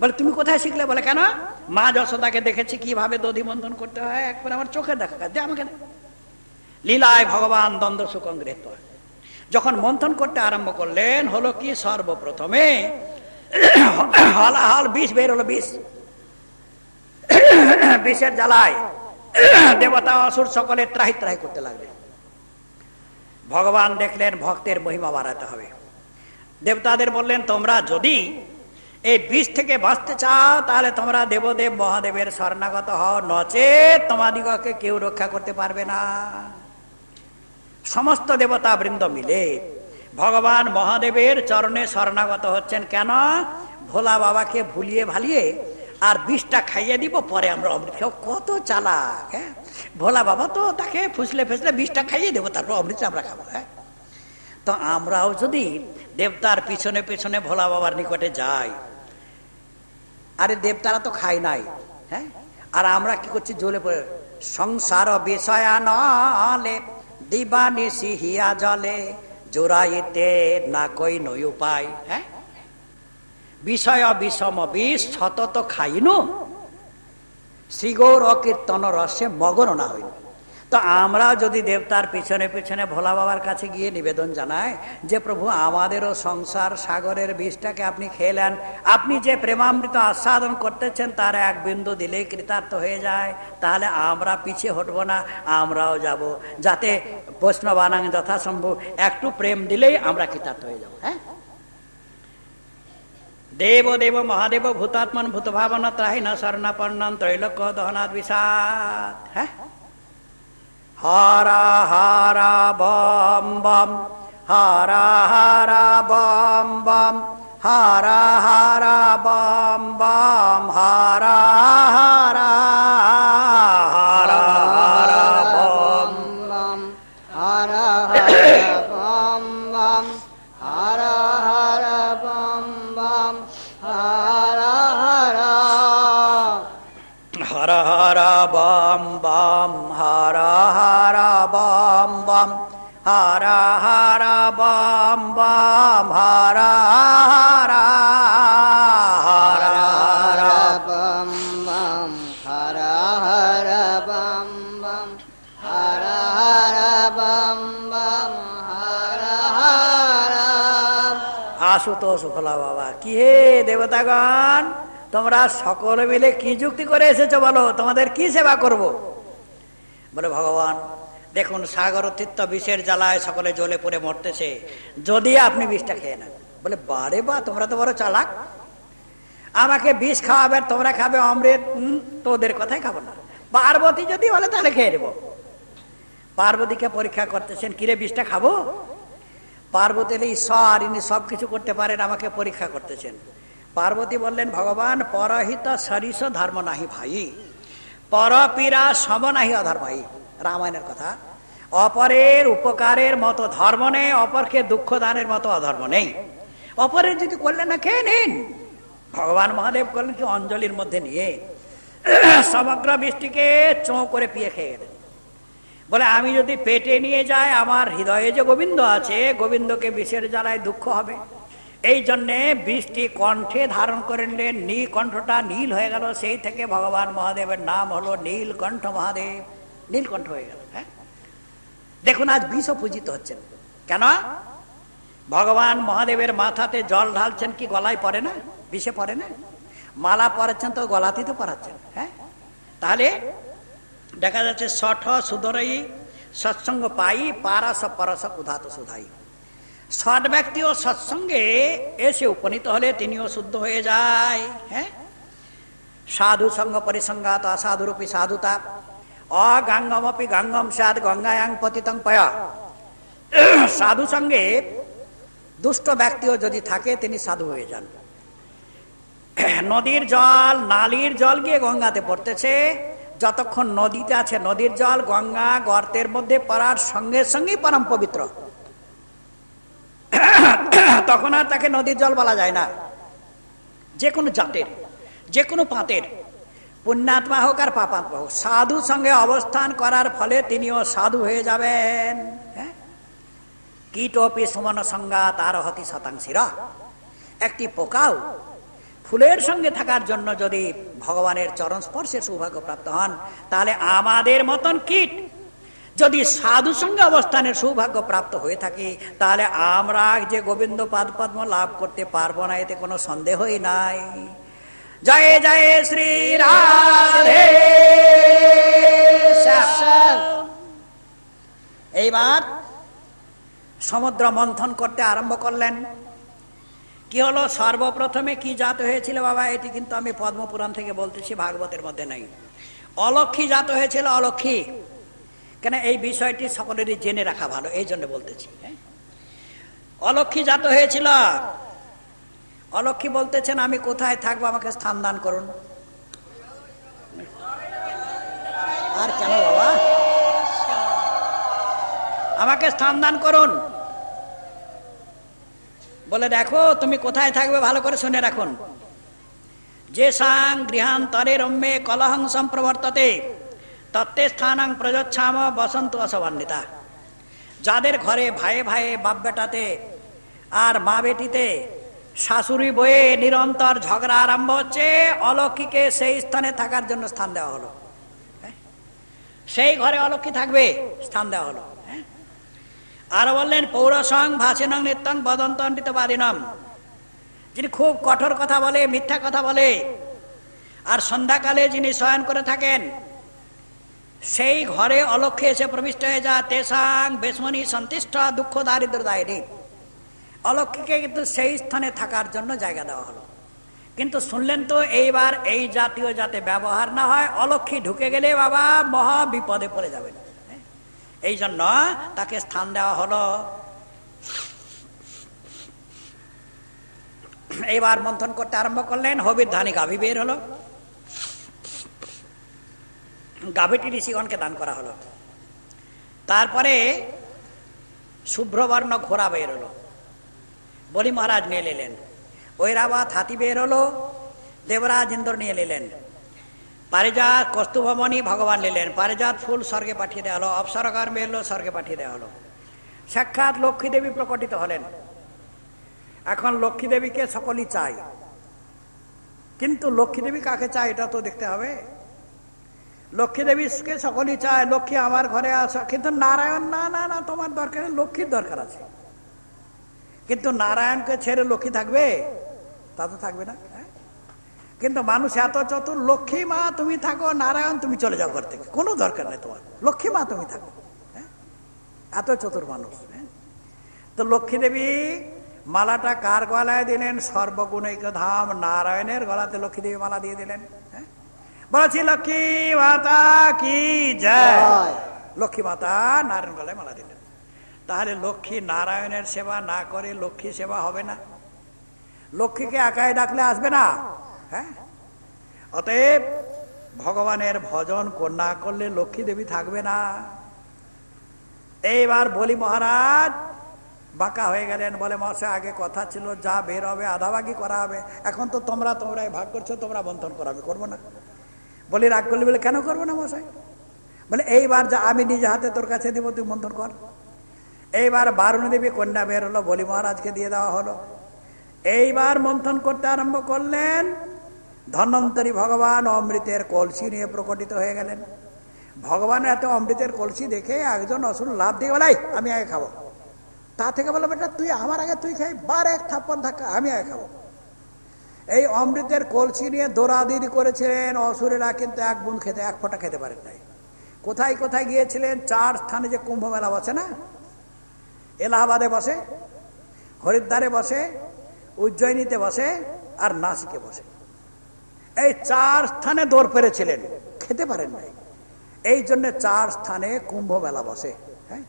বলে তুমি কোথায় শিখলে? বলে কেন, মা যশোদাকে দেখেছি কিভাবে দধি মন্থন করতে হয়, একবার আমার চোখে দেখা, দে আমাকে দে। লীলায় ভগবান দ্বন্দ্ব সুখং গৃহীত। যখন মন্থন করতে আরম্ভ করলেন, হলো কি, সর্বপ্রথমে হলাহল বিষ বের হলো। বিষের জ্বালায় দেবতা অসুর সকলে ত্রাহি ত্রাহি করতে লাগলেন। ভগবান দেখলেন ভক্তের মহিমা বাড়াতে হবে। দেবতাদের বললেন, তোমরা যদি এই বিষ থেকে বাঁচতে চাও তাহলে তোমরা দেবদেব মহাদেবের শরণাগত হও, নচেত তোমাদিগকে কেউ রক্ষা করতে পারবে না। সমস্ত দেবতা বৃন্দ মিলে ভগবান মহাদেবের চরণে শরণাগত হচ্ছেন। কেন? ভোলা বাবাকে ভুলিয়ে ভালিয়ে আর বিষটা খাইয়ে দিব, পরে আমরা অমৃত খাবো। কত চালাক! হ্যাঁ, ভোলা বাবা তো তাকে ফুসলে ফুসলে বিষটা খাইয়ে দেবো, তারপর অমৃত আমরা খাবো। হ্যাঁ, তো আমরাও যদি দেবতার পিছনে পিছনে ভোলা বাবার নিকটে যাই, আরে দেবতারা তো খায় নাই, হ্যাঁ, আর আমরা কি করছি, জ্বলে পড়ে সংসার বিষয়ানলে দিবানিশি হিয়া জলে জোড়াইতে না কই নই উপায়। হ্যাঁ, বিষয় বিষম বিষ সতত খাইনু, শ্রীগৌর অকীর্তন রসে মগন না হইল। তো আমরা যদি দেবতার পিছনে পিছনে ভোলা বাবার কাছে গিয়ে নিবেদন জানাই যে প্রভু আমাদেরও সংসার সাগরের বিষটাকে আপনি খেলেন, আপনি যে প্রেমামৃত আস্বাদন করতেছেন তার এক বিন্দু দিলেই কৃতার্থ হয়ে যায়, তাহলে আমরা পিছিয়ে হটবো না, আমরাও যাব, যাতে বৈষ্ণবানাং যথাসম্ভব একটু প্রেম দিলেই আমরা কৃতার্থ হয়ে যাব। হ্যাঁ, দেব দেব মহাদেব ভূতাত্মন ভূত ভাবনা ত্রাহি না শরণাপন্নম ত্রৈলোক্য দহনাদ বিষাদ। হ্যাঁ, হারা হারা বম বম, হারা হারা বম বম, হারা হারা বম বম, হারা হারা হারা হারা বম বম, হারা হারা বম বম, হারা হারা বম বম, হারা হারা হরা হরা বম বম, হারা হারা বম বম, হারা হারা বম বম, হারা হারা হারা হারা বম বম, হারা হারা বম বম, হারা হারা বম বম, হারা হারা। আশুতোষ ভোলা বাবা, কি হে দেবতাগণ, তোমরা সকলে মিলে কি যুক্তি করে এসেছো বলো, তোমাদের কি সেবা করব? বলে ভগবান দেখুন, সাগর অতীত বিষের জ্বালায় সকলে জ্বলে পড়ে মরতেছে, যদি আপনি বিষটা খেয়ে নেন। বলে বারে বা, তোমরা তো বড় চালাক, আমাকে বিষ খাওয়াবে, তোমরা খাবে অমৃত, তোদের কথাই খাবো না। পার্বতী যদি বলে তাহলে খেয়ে নেব। পার্বতীকে পরীক্ষা করতেছেন, কিরে বিষটা খাবো? পার্বতী ঈশ্বর, ইনি সবকিছু করতে পারেন, আমাকে পরীক্ষা করতেছেন। পার্বতী বললেন, ভগবান পরহিত সরিষ ধর্ম নাহি ভাই, পরপীড়া সম নাহি অধর্মাই। রামায়ণের কথা। অপরের উপকারের মতো ধর্ম নেই, অপরকে দুঃখ দানের মতো অধর্ম নেই। অপরের যদি করলেন না, খেয়ে নিন। ভগবান মহাদেব করলেন কি, অঞ্জলির মধ্যে নিয়ে সমগ্র বৃষ্টিকে চোঁ করে পিয়ে খেয়ে গেলেন। বলে আমি যদি পেটে নিয়ে যাই, আমার হৃদয়ে যে গোবিন্দ আছে, গোবিন্দকে বিষের জ্বালায় দুঃখ হবে। এই জন্যে বৃষ্টি কণ্ঠে ধারণ করে নিলেন, নীলকণ্ঠটা নীল হয়ে গেল, সেই থেকে ভগবান মহাদেবের নাম হলো নীলকণ্ঠ মহাদেব, নীলকণ্ঠ হয়ে গেল। হ্যাঁ, দেখুন আজ বিষও পূজিত হচ্ছেন কেন? ভগবান মহাদেবের মাথাতে জল ঢালছেন, কি গলায় পড়ে না, বিষে পড়ে না? মালা পরাচ্ছেন তো গলাতেই তো পরাচ্ছেন। হ্যাঁ, তাহলে দেখা যাচ্ছে সঠ সুদরই সৎসঙ্গ পাই, পারস পরস উধাত সুধাই। সৎ ব্যক্তিও সৎসঙ্গে এসে উপনীত হলে তিনিও শুদ্ধ হয়ে যায়। হ্যাঁ, সাধু সঙ্গ পরিসঙ্গাত অসাধুরূপী সাধুতা, অগাঙ্গমপি গাঙ্গম সাদ গঙ্গায়াং পতিতং পয়া। সাধু সঙ্গে দুষ্ট ব্যক্তিও যদি থাকে তিনি সাধু হয়ে যান। নদীর জল, নালীর জল গিয়ে গঙ্গাতে পড়তেছে, যতক্ষণ নদীতে আছে নদীর জল গঙ্গা গর্তের মধ্যে পড়ার সঙ্গে সঙ্গেই পরম পবিত্র, তখন আর তাকে নদীর জল বলা যায় না। যে কোনো জাতের, যে কোনো পাতের পুণ্যাত্মা হোক আর পাপাত্মা হোক, সাধু সঙ্গে অবস্থান করার ফলে তিনিও সাধু হয়ে যাবেন। হ্যাঁ, কীটপি সুমন সংজ্ঞা তার হতি শতাংশীরা। একটি পোকাও ফুলের সঙ্গে থাকার জন্য যদি ভগবানের চরণ স্পর্শের সৌভাগ্য প্রাপ্ত হন, তাহলে আমাদের মতন কীট যদি সাধু সঙ্গে অবস্থানের সৌভাগ্য প্রাপ্ত হয়ে থাকি, তাহলে আমরা যে গোবিন্দ পাদ পদ্ম লাভ করতে পারবো না, এতে কোনো সন্দেহই নাই। জয় জয় শ্রী রাধে। এইবার সমুদ্র মন্থন করতে আরম্ভ করলেন। কি হলো? সর্বপ্রথমে কি জাত হয়েছিল বাবা? এটি কিন্তু আমি পদ্মপুরাণ থেকে বলতেছি, ভাগবতের মধ্যে নাই। অলক্ষী জাত হয়েছিল, অলক্ষী। কেন এই বিষয়টি সকলেরই জেনে রাখা ভালো, এই জন্য বলতেছি। অলক্ষী জাত হয়েছিল। অলক্ষী বলতেছেন, আমি কোথায় থাকবো, আমাকে স্থান দান করুন। আর কেন বাবা? আমাকে স্থান দান করুন। বলে দেখো তুমি কোথায় থাকবে, ভালো করে শুনে রাখুন। যে সাং গৃহান্তরে রম্যে কলহং সম্প্রবর্ততে তত্ত্বে স্থানাং প্রযচ্ছাম বসন্ত অসবান্বিতা। যাদের ঘরে ভাইয়ে ভাইয়ে বাপ বেটাতে আর মা বেটিতে শাশুড়ি বয়ে নিরন্তর ঝগড়া আরম্ভ হচ্ছে, অলক্ষীকে সেই স্থানে থাকার জন্য স্থান দেওয়া হলো। সেই ঘরে অলক্ষী থাকবে, স্থান দেওয়া হলো। আর বললেন পৌরসং ভাষিনং নিত্যং বদন্তন্ডিত বাদিনম। যিনি খুব কঠোর কথা বলে, মিথ্যা কথা বলে, আর সন্ধ্যাকালে যিনি শয়ন করে থাকেন, সেই ঘরে অলক্ষে এসে প্রবিষ্ট হয়ে যা তেসাং বেশমনি সন্তুষ্ট দুঃখ দারিদ্র দায়নি। অলক্ষীকে কিন্তু সেই স্থানে থাকার জন্য জায়গা দেওয়া হলো। কিন্তু শুনলেন তো, এইবার এই জাতীয় যাতে ব্যবহার না হয়, অলক্ষী ঢুকে গেলে বাবা মহা বিপদে পড়ে যাবেন। এই জন্য তাকে স্থান দেওয়া হলো। এইবার মন্থন করতে আরম্ভ করলেন। হবির ধানি গাভী বের হলো। গাভীটি ঋষিগণকে দান করা হলো। তারপরে শুভ্রবর্ণ ঘোড়া বের হলো, বলি মহারাজ নিয়ে নিলেন। ঐরাবত হাতি বের হলো, দেবরাজ ইন্দ্র নিয়ে নিলেন। পারিজাত কস্তুভমণি ভগবান নিলেন। পারিজাত ফুল স্বর্গে পাঠিয়ে দেওয়া হলো। অপ্সরগণ বেরলো, স্বর্গে পাঠিয়ে দেওয়া হলো। সাক্ষাৎ লক্ষ্মী দেবী প্রকটিত হলেন। এখন লক্ষ্মী দেবীকে সকলেই চাই, কিন্তু লক্ষ্মী দেবী কাকে চায় এটা তো দেখতে হবে। লক্ষ্মী দেবীকে সকলেই চায়, লক্ষ্মী আমার ঘরে আসো। কিন্তু নারায়ণ না, না না, তোমার দরকার, লক্ষ্মীর দরকার আছে। কিন্তু নারায়ণকে ছেড়ে লক্ষ্মী থাকবে? তা তো থাকবে না। কিন্তু মানুষ এত চতুর, লক্ষ্মী মা তুমি থাকো, নারায়ণ তুমি চলে যাও ঘর থেকে, কোনো দরকার নেই তোমার, লক্ষ্মী মা তুমি থাকো। এত চতুর মানুষ। তো লক্ষ্মী দেবী মালাটা কার গলায় দিলেন? সর্বগুণৈক ধাম নারায়ণের গলাতে লক্ষ্মী দেবী মালা দিয়ে দিলেন। বলছি লক্ষ্মী মাতা কি জয়। লক্ষ্মী মাতা নারায়ণ গলায় মালা দিলেন। তাহলে লক্ষ্মী নারায়ণের সেবা না করে লক্ষ্মী সেবা হবে না। লক্ষ্মীকে একাই ডাকলে আসবে না। হ্যাঁ, অতএব ভগবানের ভজন না করলে লক্ষ্মী দেবী থাকবে না। এইবার বলি মহারাজ বাঁকা হয়ে গেলেন। বলে মশাই আগে কথা ছিল যা বের হবে আধাভাগি করা হবে, এখন তো তোমরাই ভাগ করছো, তোমরা মন্থন করাবে, করবো না। বলি রাগ করলি? বলে কেন করবো না মশাই? বলে এইবার যা আমি নিজে হাতে তোর কাছে দিব, তুই মন্থন কর। এইবার বারুণী দেবী কন্যা বের হলো, বলি মহারাজকে দিয়ে দেওয়া হলো। এইবার মন্থন করতে আরম্ভ করলেন। ধন্বন্তরী ভগবান অমৃতের কলসি নিয়ে প্রকটিত হয়ে গেলেন। ভগবান এত অমৃতের কলসি দেখে একজন অসুর লাভ দিয়ে বলাই আমি আগে খাবো। তা থেকে বলে বেটা তুই আমার আগে তুই খাই, বার এক থাপ্পড় ধাক্কা, আমি আগে খাবো। এই অমৃতের কলসি নিয়ে দৌড়াদৌড়ি করেছিলেন অসুরেরা, কিন্তু এক বুঁদ খেতে, এক ফোঁটা খেতে পারেন নাই। কোথায় কোথায় গিয়েছিলেন? 4 স্থানে যে কুম্ভ মেলা বসে না, এলাহাবাদে বসে, হরিদ্বারে বসে, উজ্জয়িনীতে বসে, আর নাসিকে বসে। এই 4 স্থানে দৌড় পেরেছিলেন, খেতে পারেন নাই। এই জন্য 4 স্থানে কুম্ভ মেলা বসে। হ্যাঁ,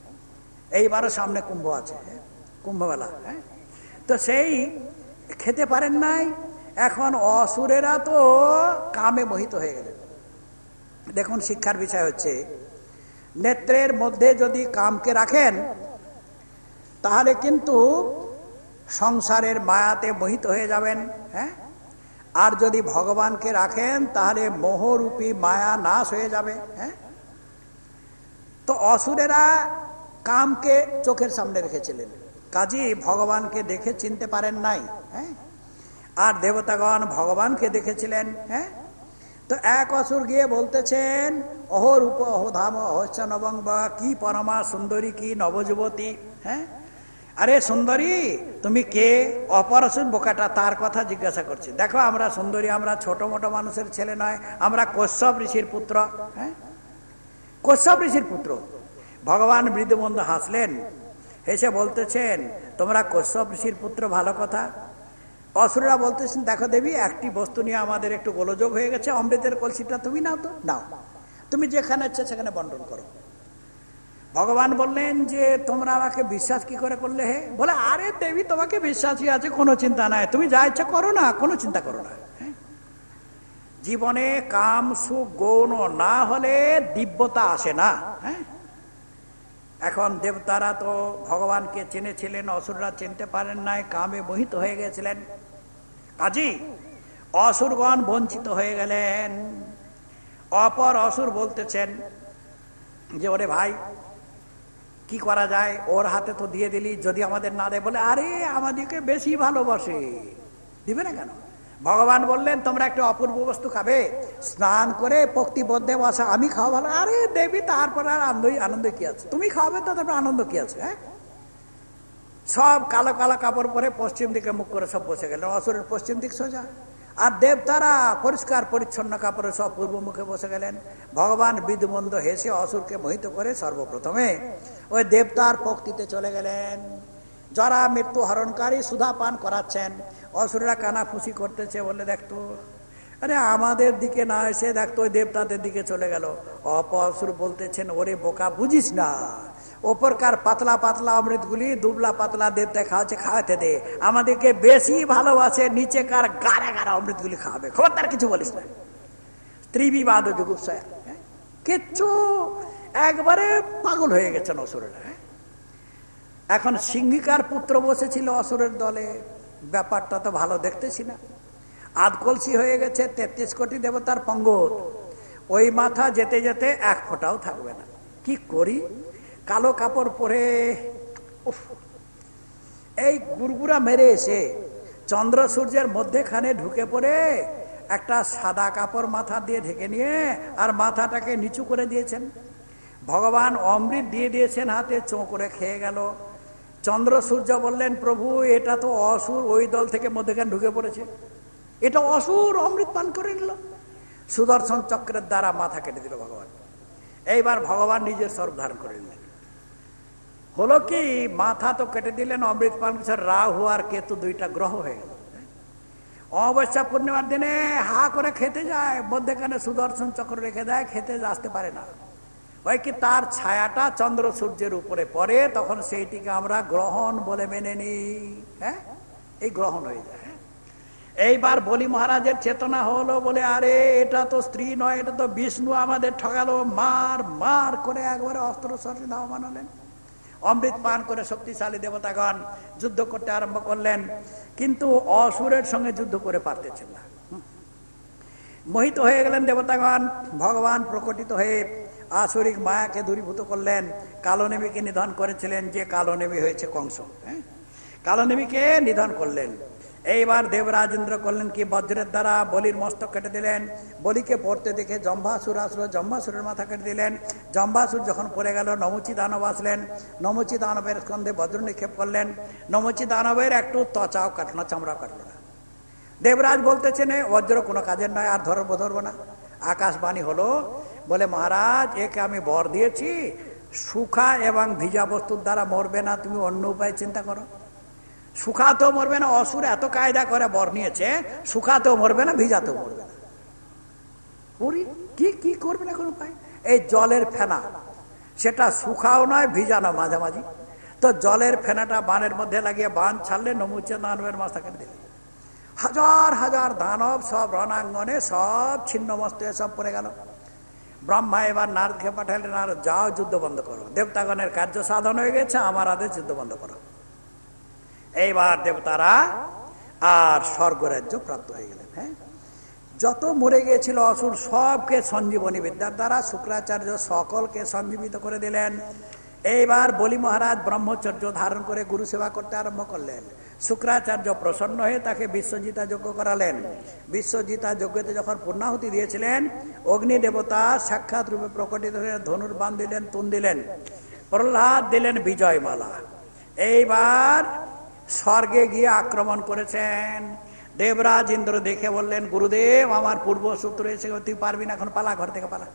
এইবারও সামনে কুম্ভ আছে, কুম্ভ মেলা। হ্যাঁ, তো সেই খেতে পারেন নাই। এখন অসুরেরা তো কামে মোহিত হয়ে গেলেন। দেখুন শিক্ষার বিষয় হচ্ছে, নেত্রের মধ্যে যদি কামকে রাখেন তাহলে কিন্তু সংসারের মায়াতে মোহিত হয়ে যাবেন। হ্যাঁ, আর যদি ভগবানকে রাখেন তাহলে মোহরূপী মায়া নাশ হয়ে যাবে। হ্যাঁ, তো অসুরেরা কামকে চোখের সামনে রেখেছিলেন, কাজী ভগবানকে দেখে চিনতে পারেন নাই। হ্যাঁ, আর দেবতাগণ ভগবানকে দেখেছিলেন। হ্যাঁ, তো এক অসুর গিয়ে বলতেছেন, অহো রূপ অহো ধাম অহস্য নবঙ্গ, কি পরমা সুন্দরী, কি নবযুবতী। হ্যাঁ, আরে সুন্দরী তুমি কে? অপর অসুর বোকাটা তার কথা জিজ্ঞাসা করছি। দেখো আমরা সুন্দরী, আমরা ছোট মোটো মানুষের ছেলে নয়, আমরা কশ্যপ ঋষির পুত্র। হ্যাঁ, কশ্যপ ঋষির পুত্র। ভগবান বৃদ্ধবন্ধু হাসলেন, হেসে বলতেছেন, তোমরা কশ্যপ ঋষির পুত্র, ভালো কথা। অসুররা বলতেছেন, দেখো দেবী, একটি বস্তু নিয়ে আমাদের একটু গোলযোগ হয়ে গেছে, অমৃতের কলসিটা তুমি নাও তো, নাও, তুমি যেখানে ইচ্ছে সেখানে বন্টন করো। ভগবান বললেন যে তোমরা আমাকে বিশ্বাস কি করে করলে? হে, বলে আরে দেবী তোমাকে বিশ্বাসই আছে, কোনো চিন্তা নাই, তুমি যা ইচ্ছা করো না, কোনো চিন্তা করো না। জীবনে কাম সুখ গৌণ না হলে দিব্যতা আসে না। হ্যাঁ, এখন দেবতারা তো ভগবানকে চিনেছিলেন, অসুররা চিনতে পারেন নাই, কামে মোহিত হয়ে গেছিলেন, কাজী অসুরগণ বঞ্চিত হয়ে গেলেন। অপর অসুর বলতেছেন যে ওরে ভাই কি করা যায়, ওর হাতে তো দিয়ে দিলি, যদি আমাদের না দেয়? বলে আরে আমাদেরকে বেশি ভালোবাসে, দিবে না কেন? ভগবান বললেন তোমরা একটা অপূর্ব বস্তু খাবে, স্নান করে পক্তিবদ্ধে বসা, আমি খাওয়া ভালো। আরে দেবী তারপর আর আনন্দ কি আছে, তুমি খাওয়াবে তো তারপর আনন্দ কি আছে? হ্যাঁ, সব কালো কালো কাপড় পরে পশ্চিম দিকে মুখ করে সব বসে গেলেন, অসুরের পশ্চিম দিক সোজা, আর দেবতারা পরিষ্কার পরিচ্ছন্ন কাপড়ে সব পূর্ব মুখে বসে গেলেন। ভগবান বিদমন্দ হেসে অসুরকে মোহিত করে সর্বপ্রথমে ওই দেবতার পক্তিতে চলে গেলেন। যারা মৃত্যু হরণকারী সুধা পান করাচ্ছেন, অসুররা কানাফুসি করতেছে, বলে দেখতো আরে আমাদের দিকে না এসে দেখতো ওই দেবতাদের দিকে চলে গেল। অপসুর বলতেছেন, ওরে বোকা, বুঝিস না, ওপরকার পাতলা পাতলা অমৃতগুলি দুবলা পাতলা দেবতা খাওয়াচ্ছে, খাওয়াতে দে, আমাদেরকে বেশি ভালোবাসে, নিচেকার গাড়া গাড়া অমৃতগুলি খাওয়াবে, খবরদার কিছু বলিস না। স্ত্রী বিবাদ যুগুপ্সায় কিচ্ছু, একবারে পাগল হয়ে গেছেন অসুরেরা। এখন সিংহিকার পুত্র বসেছিল অসুরের দলে, ব্যাপারটা তো ভালো দেখতেছি না, আধকলসি হয়ে গেছে, 33 কোটি দেবতার পঙ্গত, ওই মাথা যেতে যেতে এক ফোঁটাও থাকবে না। কি করি, কালো কাপড় পরে এই গুড়গুড়া মেরে এসে চন্দ্র সূর্যের মধ্যেখানে ঢুকে পড়ে একটা সাদা কাপড় মাথা দিয়ে ঢেকে নিয়ে আর মাথাটাকে নিচু করে দিয়েছেন। ভগবান অমৃত দিয়ে দিয়েছেন হাতে, চোঁ করে খেয়ে গেল। চন্দ্র সূর্য বললেন, প্রভু এটা তো অসুর, ওই দল থেকে মধ্যেখানে ঢুকে পড়েছে, এটা অসুর, অমৃত পান করে নিল। সুদর্শন চক্রের দ্বারা মাথা কেটে দিল ভগবান। এইবার ভগবান নিজের স্বরূপ ধারণ করে নিলেন। হলো কি, মাথা তো কেটে দিলেন, অমৃত পান করেছে, রাহু আর কেতু দুইটা গ্রহ হয়ে গেল। অমাবস্যা পূর্ণিমার দিনে হা করে খেতে যায়, মধ্যেখানে সুদর্শন চক্র রেখে দেয়, খেতে আসতে পারে না। ওই কি তার ছায়াটা চন্দ্র সূর্যের উপরে পড়ে, তখন সেইটিকে আমরা গ্রহণ বলে মেনে নিই। হ্যাঁ, এই গ্রহণ হয়ে যায়। এইবার বলি মহারাজের চেতনা হলো, বলে আরে এটা তো স্ত্রী নয়, এটা তো বিষ্ণু আমাদের ঠকালো, মার মার করে একবারে অস্ত্র শস্ত্র ধাবমান হলেন। অমৃত পান করে শক্তিশালী দেবতাগণ যুদ্ধ করতে আরম্ভ করলেন, কিন্তু অসুরের সঙ্গে যুদ্ধ করে পারতেছেন না। মোহিত হয়ে গেলেন দেবতাগণ। ভগবান প্রকটিত হয়ে আসুরিক মায়াকে দূরীভূত করলেন, কালনেমিকে নিধন করেছিলেন, যে কালনেমি হয়েছে কংস। হ্যাঁ, কালনেমিকে নিধন করলেন। এইবার দেবরাজেন্দ্র করলেন কি, বজ্রের দ্বারা বলির মস্তক কেটে দিলেন। বলিকে পড়তে দেখে জম্ভাসুর আসলো, জম্ভাসুরের মাথা কেটে দিলেন। জম্ভাসুর যখন পড়ে গেল, নমুচি দানব আসলেন, নমুচি দানবের স্কন্ধে বজ্র নিক্ষেপ করলেন। নমুচি দানবের একটু ত্বচাও কাটলো, চামড়াও কাটলো না। দেবরাজ বলতেছেন বজ্র কোনো কাজের নয়, আর ধরবো না। আকাশবাণী হলো, বলে মহারাজ একে আমি বর দিয়েছি, শুখা এবং ভিজা বস্তুর দ্বারা মরবে না, তুমি অন্য উপায় চিন্তা করো। শুকাতেও মরবে না, অসুর এত কায়দা করে বর নিয়েছে, শুকাতেও মরবে না, ভিজাতেও মরবে না। কি করবে না কোন উপায়? এই জলের ফেনা, সেটা শুকাও নয় ভিজানো মাঝামাঝি, তো জলের ফেনাটা বানের মধ্যে লাগিয়ে বান ছাড়লে নমুচে দানবের মাথা কেটে দিলেন। হাজার হাজার দানব সব রণাঙ্গনে সব ছিন্ন মস্ত সব পড়ে গেল। ব্রহ্মা এবার নারদকে পাঠালেন, আর যাও যুদ্ধ বন্ধ করো, দেবতাগণের কার্য সাধন হয়ে গেছে, আমার আদেশ যুদ্ধ বন্ধ করো। এইবার দেবতারা আর স্বর্গরাজ্য প্রাপ্ত হয়ে গেলেন। হ্যাঁ, যত মরে গিয়েছিল অসুর সবকে সঞ্জীবনী বিদ্যার দ্বারা শুক্রাচার্য সকলকে সঞ্জীবিত করে দিলেন। এইবার বলি মহারাজ ব্রহ্মচর্য ধারণ করে গুরু সেবা করতে আরম্ভ করলেন। শুক্রাচার্য প্রসন্ন হয়ে তাকে বিশ্বজিতা যজ্ঞ করালেন। বিশ্বজিতা যজ্ঞতে যখন পূর্ণাহুতি দিয়েছিলেন, অগ্নি দেবতা সাক্ষাৎ রূপে প্রকটিত হয়ে ধনুর বাণ দিলেন, তুন দিলেন, প্রহ্লাদ দিলেন বিজয়মালা। এইবার স্বর্গে গিয়ে আক্রমণ করেছেন। দেবরাজ ইন্দ্র দেখে বললেন, গুরুদেব আমার পূর্বসূত্র এসে, তুই পারবি না, এখন পালা, ঘর থেকে পালা,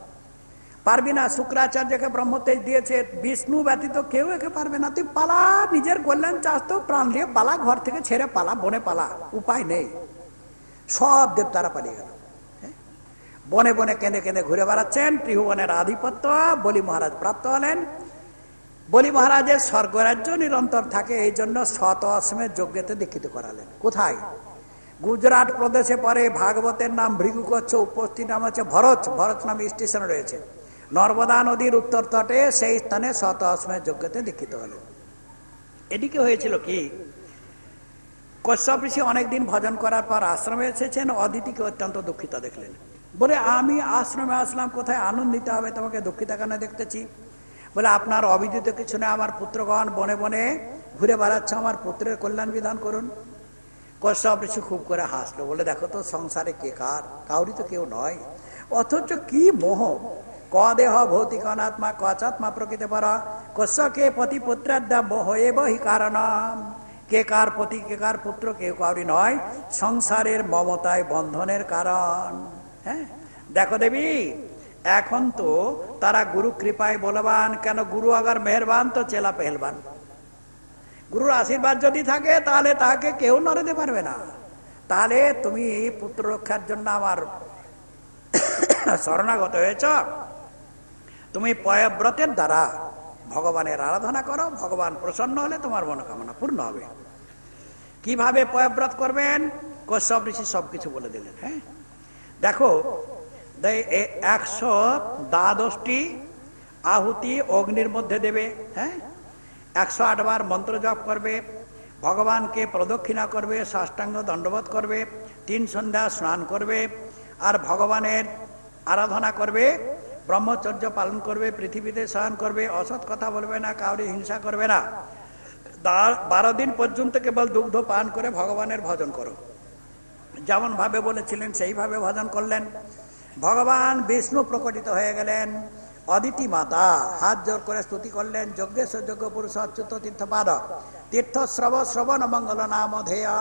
পারবি না। শুক্রাচার্যকে ব্রহ্মতেজ দিয়েছে, বিষ্ণু ব্যতীত কেউ একে পারবে না, তুই পালা, নিজের কল্যাণ চাস তো প্রাণ দিয়ে পালা, ঘর থেকে ছেড়ে পালা, বনে পালা, উপায় নেই। সব দেবতারা পালিয়ে গেল। বনে বনে কেঁদে কেঁদে ঘুরে বেড়াচ্ছেন। ত্রিভুবনের আধিপত্য বলি মহারাজ প্রাপ্ত হলেন। বলি মহারাজের স্বর্গরাজ্য নিরন্তর থাকে, এই জন্য শত অশ্বের যজ্ঞতে দীক্ষিত করালেন। কোথায়? গুজরাট প্রদেশে পরে ভাগবতের নাম ভৃগুকচ্ছ, উপস্থিত নাম হচ্ছে ভরত। ভরত নামে স্টেশন রয়েছে নর্মদা নদীর উত্তর তটে, সেই স্থানে শত অশ্বের যজ্ঞতে দীক্ষিত হলেন। এদিকে হয়েছিল কি, কশ্যপ ঋষি অনেকদিন ভজন করার পর আশ্রমে এসেছেন। অদিতিকে অত্যন্ত দুঃখিত দেখলেন, বলে আমি আশ্রমে আসলাম, কোথায় আনন্দিত হবে, তোমাকে দুঃখিত কেন দেখতেছি? বলে আপনার অবিদিত কিছু নেই, আমার পুত্রগণ বনে বনে ঘুরে বেড়াচ্ছে, আমার পুত্রের কল্যাণ বিধান করুন। কশ্যপ ঋষি খুব করে হাসলো, বলে দেখো তো সংসারে কে কার, কাউরি তো কেউ নয়, অথচ কি মোহ, ক দেহ ভৌতিক অনাত্মা কচাত্মা প্রকৃতি পরা, কশ্য কে পতি পুত্রাদ্যা মোহ এবহি কারণম। কে কার পতি, কে কার পুত্র, কেউ কাউরি নয়, সংসারের মমতায় বন্ধনের কারণ। হ্যাঁ, দেখো দেবী, এখন তো তারা গুরু কৃপায় বলবান, কেন গুরু আগার মেহরবান তো চেলা পেহলবান। গুরুর আশীর্বাদ যদি থাকে তাহলে তাকে কেউ নড়াতে পারবে না। তাহলে তুমি পুত্র রক্ষার জন্য আমার শরণাগত হয়েছ, তুমি পয়ব্রতের দ্বারা ভগবানের আরাধনা করো, ভগবান প্রসন্ন হলে তোমার মনোকামনা পূর্ণ হবে। কিভাবে পয়ব্রত করবেন কশ্যপ ঋষি সবকিছু বলে দিলেন। হ্যাঁ, দেখো 112টি আহুতি অগ্নির মধ্যে দেবে। হ্যাঁ, 108 বার মন্ত্র জপ করবে, ভগবানকে প্রদক্ষিণা করবে, সাষ্টাঙ্গ দণ্ডবোধ করবে, 3 সন্ধ্যা স্নান করবে, আর ভগবানের আরাধনা করবে, ব্রহ্মচর্য পালন করবে, পৃথিবীতে শয়ন করবে, অসৎ কথা বলবে না, কাউরি হিংসা করবে না, 12 দিন পর্যন্ত কেবল দুগ্ধ পান করে ভগবানের ভজন করো। যেমন ভাবে বলেছিলেন সেইভাবে ভজন করলেন। ভগবান বিষ্ণু প্রকটিত হয়ে গেলেন। অদিতি মাতা হাত জোর করে স্তুতি করলেন, যজ্ঞেশ্বর যজ্ঞ পুরুষ অচ্যুত তীর্থপাদ, তীর্থশ্রব শ্রবণ মঙ্গল নাম ধেয়া।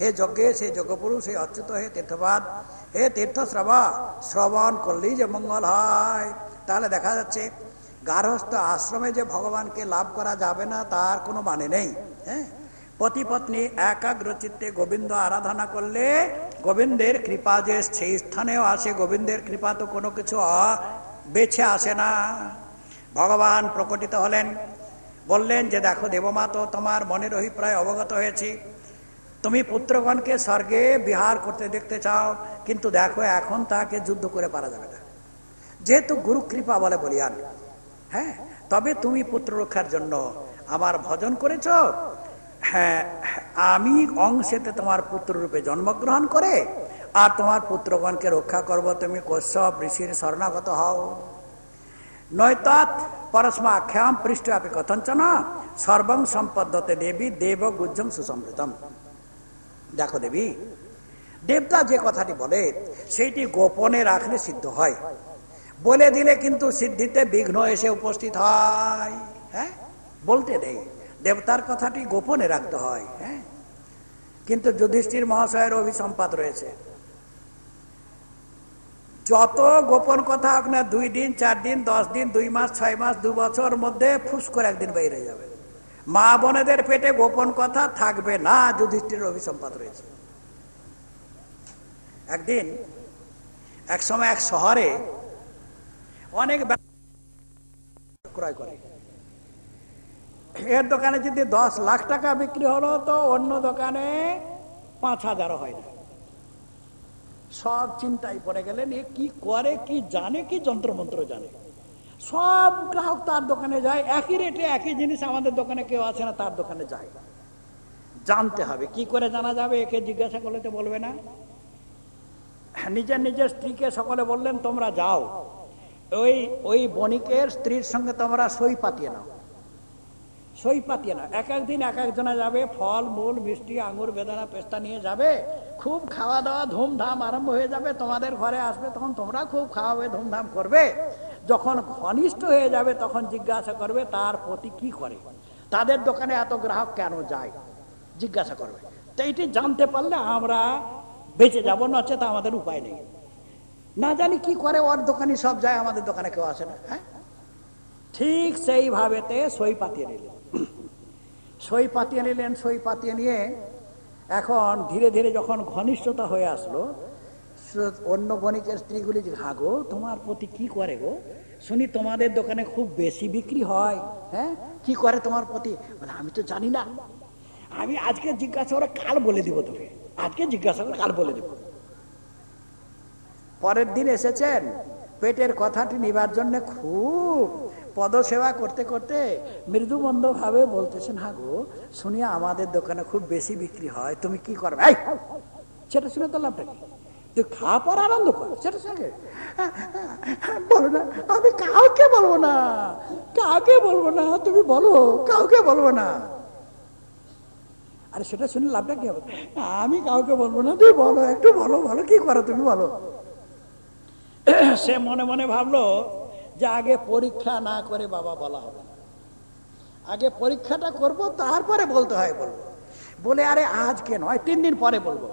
হে যজ্ঞেশ, হে যজ্ঞ পুরুষ, হে অচ্যুত, হে তীর্থপাদ, হে তীর্থশ্রব, শ্রবণ করলেই যে মঙ্গল হয়। তাহলে দেখা যাচ্ছে গার্হস্থ আশ্রমে যে ভগবানকে লাভ করা যাবে না তার কোনো মানে নেই। হ্যাঁ, পতি পত্নী একাগ্র চিত্তে গোবিন্দ আরাধনা করলে গোবিন্দের কৃপা যে সেই স্থানেও আসে। গোবিন্দের কৃপা তো কোনো কিছু বেছে আসে না। ভগবান প্রকটিত হলেন, বললেন যে দেখো দেবমা, তো তোমার মনের অভিপ্রায় অবগত হয়েছি, তুমি পুত্রগণকে স্বর্গে বিহার করতে দেখতে চাও, কিন্তু দেখো এখন তাকে যুদ্ধ করে পারা যাবে না, যেহেতু গুরু কৃপা বলে বলিয়ান। হ্যাঁ, তবে তুমি পুত্র রক্ষার জন্য আমার ভজন করেছ, হ্যাঁ আমি অংশেতে তোমার পুত্র রূপে জন্মগ্রহণ করে আর তোমার পুত্রগণকে রক্ষা করব, তুমি কশ্যপ ঋষির শরণাগত হও। নৈতাৎ পরস্মাখ্যাম পৃষ্ঠ আপনি কথঞ্চন সর্বং সম্পদ্যতে দেবী দেব গুজ্জম সুসমৃতম। দেখো দেবী, দেবতা যে কথাটি বলে সেইটি গোপনে রাখলে সিদ্ধ হয়, বলে দিলে কিন্তু সিদ্ধিতে বিঘ্ন এসে উপস্থিত হয়। হ্যাঁ, বলতে নেই, দেবতার কথাটি গোপনে রাখতে হয়। হ্যাঁ, কিন্তু যুধিষ্ঠির মহাশয়ের অভিসম্পাদ রয়েছে, যত গোপন কথা আপনার 2 দিন 4 দিন 10 দিন 2 মাস 6 মাস 2 বছর মধ্যে ফুস করে একদিন বাইরে যাবে। মা বোনেদের পেটে গোপন কথা থাকবে না, যুধিষ্ঠির অভিসম্পাদ রয়েছে। একদিন এক সময় এক শহরে অনেক ক্রয় করে, এর দোকানে যদি 10 লাখ টাকা বিক্রি হলো তো অন্য দোকানে 5,000 হয় না। সব চিন্তায় পড়ে গেলেন, এ কি করে, কি জানে, কি যন্ত্রমন্ত্র জানে। সব গ্রাহক তার দোকানে যায়, একই রেটে একই জিনিস আমাদের দোকানে কেউ আছে না, তার দোকানে যায়। জানতে হবে, কি করে জানা যাবে? একে জিজ্ঞাসা করলে তো বলবে না। নিজের নিজের স্ত্রীকে সকলে বললেন তোমরা যাও, ওই ওই বণিকের স্ত্রীর সঙ্গে তোমরা সই পাতিয়ে নাও, সই পাতিয়ে নাও। এক একদিন এক একজনা যাবে, ফল মূল মিষ্টি আঙুর বেদানা পেস্তা নিয়ে যাবে, খুব খাওয়া দাওয়া ধুমধাম আরম্ভ হয়ে যাবে। তোমাদের ঘরে আসবে, তখন তোমরা খুব খাওয়াবে, ধুমধাম করবে। যখন ঘনিষ্ঠ হয়ে যাবে তখন জিজ্ঞাসা করবে তার প্রতি কি করে, তাদের দোকানে এত গ্রাহক কেন যায়, জিজ্ঞাসা করবে। তো এটি জানতে পারলে আমরা বেঁচে যাবো, নচেত আমাদের উপায় নেই। না জানি কি করে, ওর দোকানে সব যায়, আমাদের দোকানে কেউ আসে না। হ্যাঁ, ঠিক সেইভাবেতে সই পাতিয়ে নিলেন, সই পাতিয়ে নিলেন। সই পাতিয়ে নিয়ে এখন ধীরে ধীরে যখন ঘনিষ্ঠতা হয়ে আসলো, অন্য বণিকের স্ত্রীগুলি যে, হা গো তোমার প্রতি কি করে গো, শুনি তোমাদের দোকানে খুব বেশি বিক্রি হয়। হ্যাঁ, কি করে তোমার প্রতি? বলে আমি তো জানি না, আমি আজকে জিজ্ঞাসা করে কাল বলে দিব তোকে, আজকে জিজ্ঞাসা করে কাল বলে দেব। পরের দিন এসেছেন, পেটের কথাটি নিবার জন্য খুব পদসেবা করতে করতে মৃদুমন্দ ভাবে বলতেছেন, হা গো শুনিয়া আমাদের দোকানে খুব বেশি বিক্রি হয়, তুমি কি করবে? সেটা শুনে তো লাভটা কি, তুই খাওয়া পর আনন্দ কর, সেটা শুনে বলো না, আমি কাউকে বলবো না, কাউকে বলবো না, তুমি বলো, কাউকে বলবো না। আরে সেটা শুনে লাভটা কি হবে? আমি কাউকে বলবো না, তুই বলো, একটু বলো, বলো কি করো তুমি বলো। সে মনে মনে ভাবলো যে আগে পরীক্ষা না করে বাবা বলা হবে না, আগে পরীক্ষাটা করব, তারপরে বলতে হয় বলবো। বলে আরে আজকে নয়, 3 দিন পরে বলবো।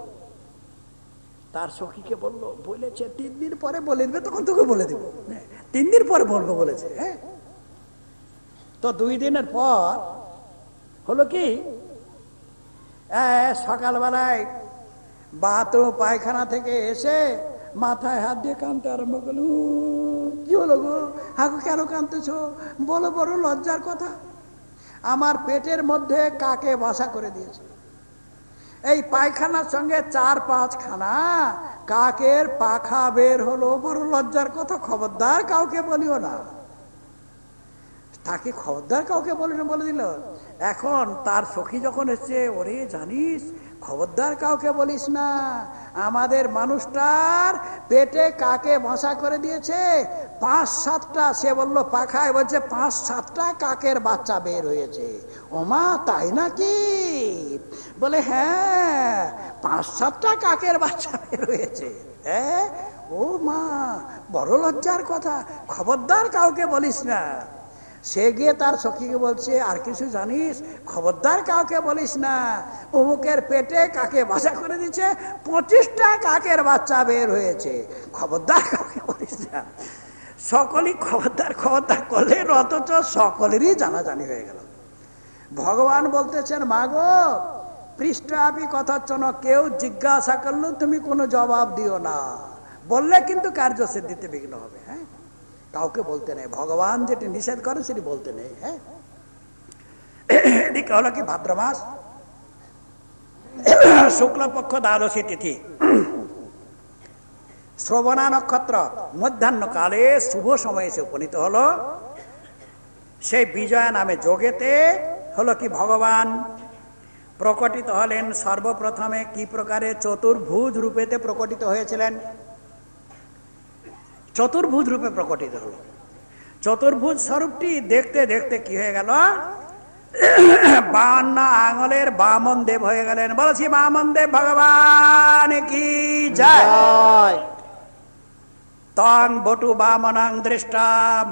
তার সখীকে বললো, বলেছে 3 দিন পরে বলে দিবে, তখন তোকে বলে দিব, 3 দিন পরে বলবো বলেছে। হ্যাঁ, তো 2 দিনের পর হলো কি, সকালবেলায় বাথরুম পায়খানা থেকে এসে মাথায় হাত দিয়ে কাঁদতে আরম্ভ করলো। কি হলো গো, হাগু কেন কাঁদতেছো? বলো, বড় লজ্জার কথা, আমার পেটের মধ্যে কাকে বাসা করে দিয়েছে। এই পায়খানার সঙ্গে 4-5 খানা কাকের পাখা বের হলো, বড় লজ্জার কথা, খবরদার কাউকে বলিও না। তাকে খবরদার কাউকে বলে দিল। এখন তার সখী যখন এসছে, ওরে জানিস, খবরদার কাউকে বলিস না, আমাদের মানুষটার পেটে কাকে বাসা করে দিয়েছে, 5-7টা, সে বললো পাখায়, বলছে 5-7টা কাকের বাচ্চা বের হয়েছে। ওমা তাই নাকি? বলে হ্যাঁ, 5-7টা কাকের বাচ্চা বের হয়েছে। হ্যাঁ, ও মা, বড় লজ্জার কথা, খবরদার কাউকে বলিস না। সে গিয়ে তার সখীকে বলছে, আর কিছু জানিস? খবরদার কাউকে বলিস না, অমুকের পেটে কাকে বাসা করে দিচ্ছে, 25টা কাকের বাচ্চা বের হয়েছে, খবরদার কাউকে বলিস না। সকলেই খবরদার খবরদার করলেন, অথচ সকলেরই জানাজানি হয়ে গেল। ভগবান বলতেছেন, মাগো পৃষ্ঠাপি কথাচ্ছন, কেউ জিজ্ঞাসা করলো তুমি কোনো জবাব দিও না, বললে কিন্তু কার্য সিদ্ধিতে বিঘ্ন হবে। হ্যাঁ, কাউকে বলতে নেই, ভগবান যেটি নিষেধ করে সেটি বলতে নেই। হ্যাঁ, এদিকে হলো কি ভাদ্র মাস, শুক্লপক্ষ দ্বাদশী তিথি, শ্রবণা নক্ষত্র, মধ্যাহ্নকালে শুভ সময়ে এসে উপনীত হলো। সেই বিজয়া নামে যোগেতে হলো কি ভগবান প্রকটিত হলেন। সর্বপ্রথমে কি প্রকারে চতুর্ভুজ রূপেতে প্রকটিত হয়েছিলেন, চতুর্ভুজ রূপে প্রকটিত হল। চতুর্ভুজ স্বরূপটি দেখতে দেখতে কি হয়ে গেল, 52 আঙুলের বামন দেব হয়ে গেলেন। বলছি বামন দেব ভগবান কি জয়। তং বটু বামনাং দৃষ্টা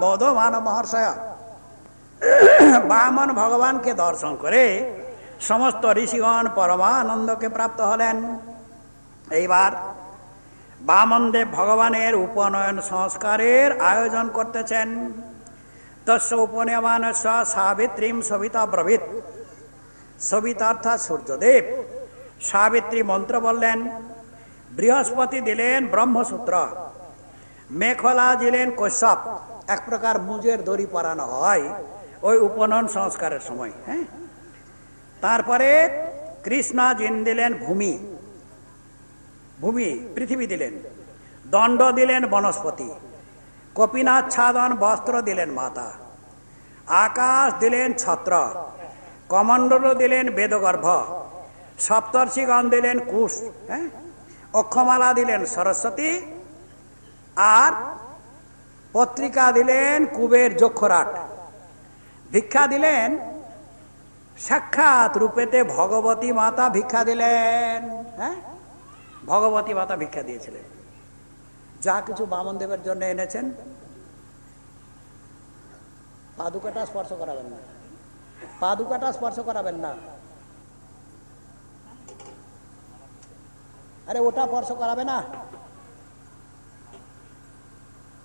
মোদমান মহর্ষয়। বামন ভগবানকে দর্শন করে সমস্ত ঋষিগণ পরমানন্দকে প্রাপ্ত হলেন। এইবার বামনদেব ভগবানের উপনয়ন সংস্কারের আয়োজন করতেছেন। তস্য উপনয়মানস্য সাবিত্রীম সবিতা ব্রবীত। সবিতা অর্থাৎ সূর্যদেব, সাবিত্রী মন্ত্র বললেন, বৃহস্পতি দিলেন ব্রহ্মসূত্র, মেখলা দিলেন কশ্যপ, এক প্রকার মুজের দড়ি পরানো হয় ওই উপনয়ন সংস্কারের সময়। হ্যাঁ, তারপরে কৃষ্ণা জিন দিলেন ভূমি, ভূমি পৃথিবী দিলেন, দণ্ড দিলেন বনস্পতি, কপিনাচ্ছাদন বস্ত্র দিলেন মাতা, আকাশ দিলেন ছত্র, কমণ্ডল দিলেন বেদগর্ভ, সপ্তর্ষিগণ দিলেন কুশ। হ্যাঁ, অক্ষমালা দিলেন সরস্বতী, আর পত্রিকা দিলেন কুবের যক্ষরাট। ভিক্ষা দিলেন সাক্ষাৎ রূপেতে ভগবতী মাতা ভিক্ষা দিলেন। হ্যাঁ, ভগবতী মাতা ভিক্ষা দিয়েছিলেন। যা কিছু বামন দেবের জন্য এনেছেন, পাদুকাটা স্পর্শ করাবেন না, পাদুকাটা স্পর্শ করাবেন না। আরে ওটা স্পর্শ করাবে না,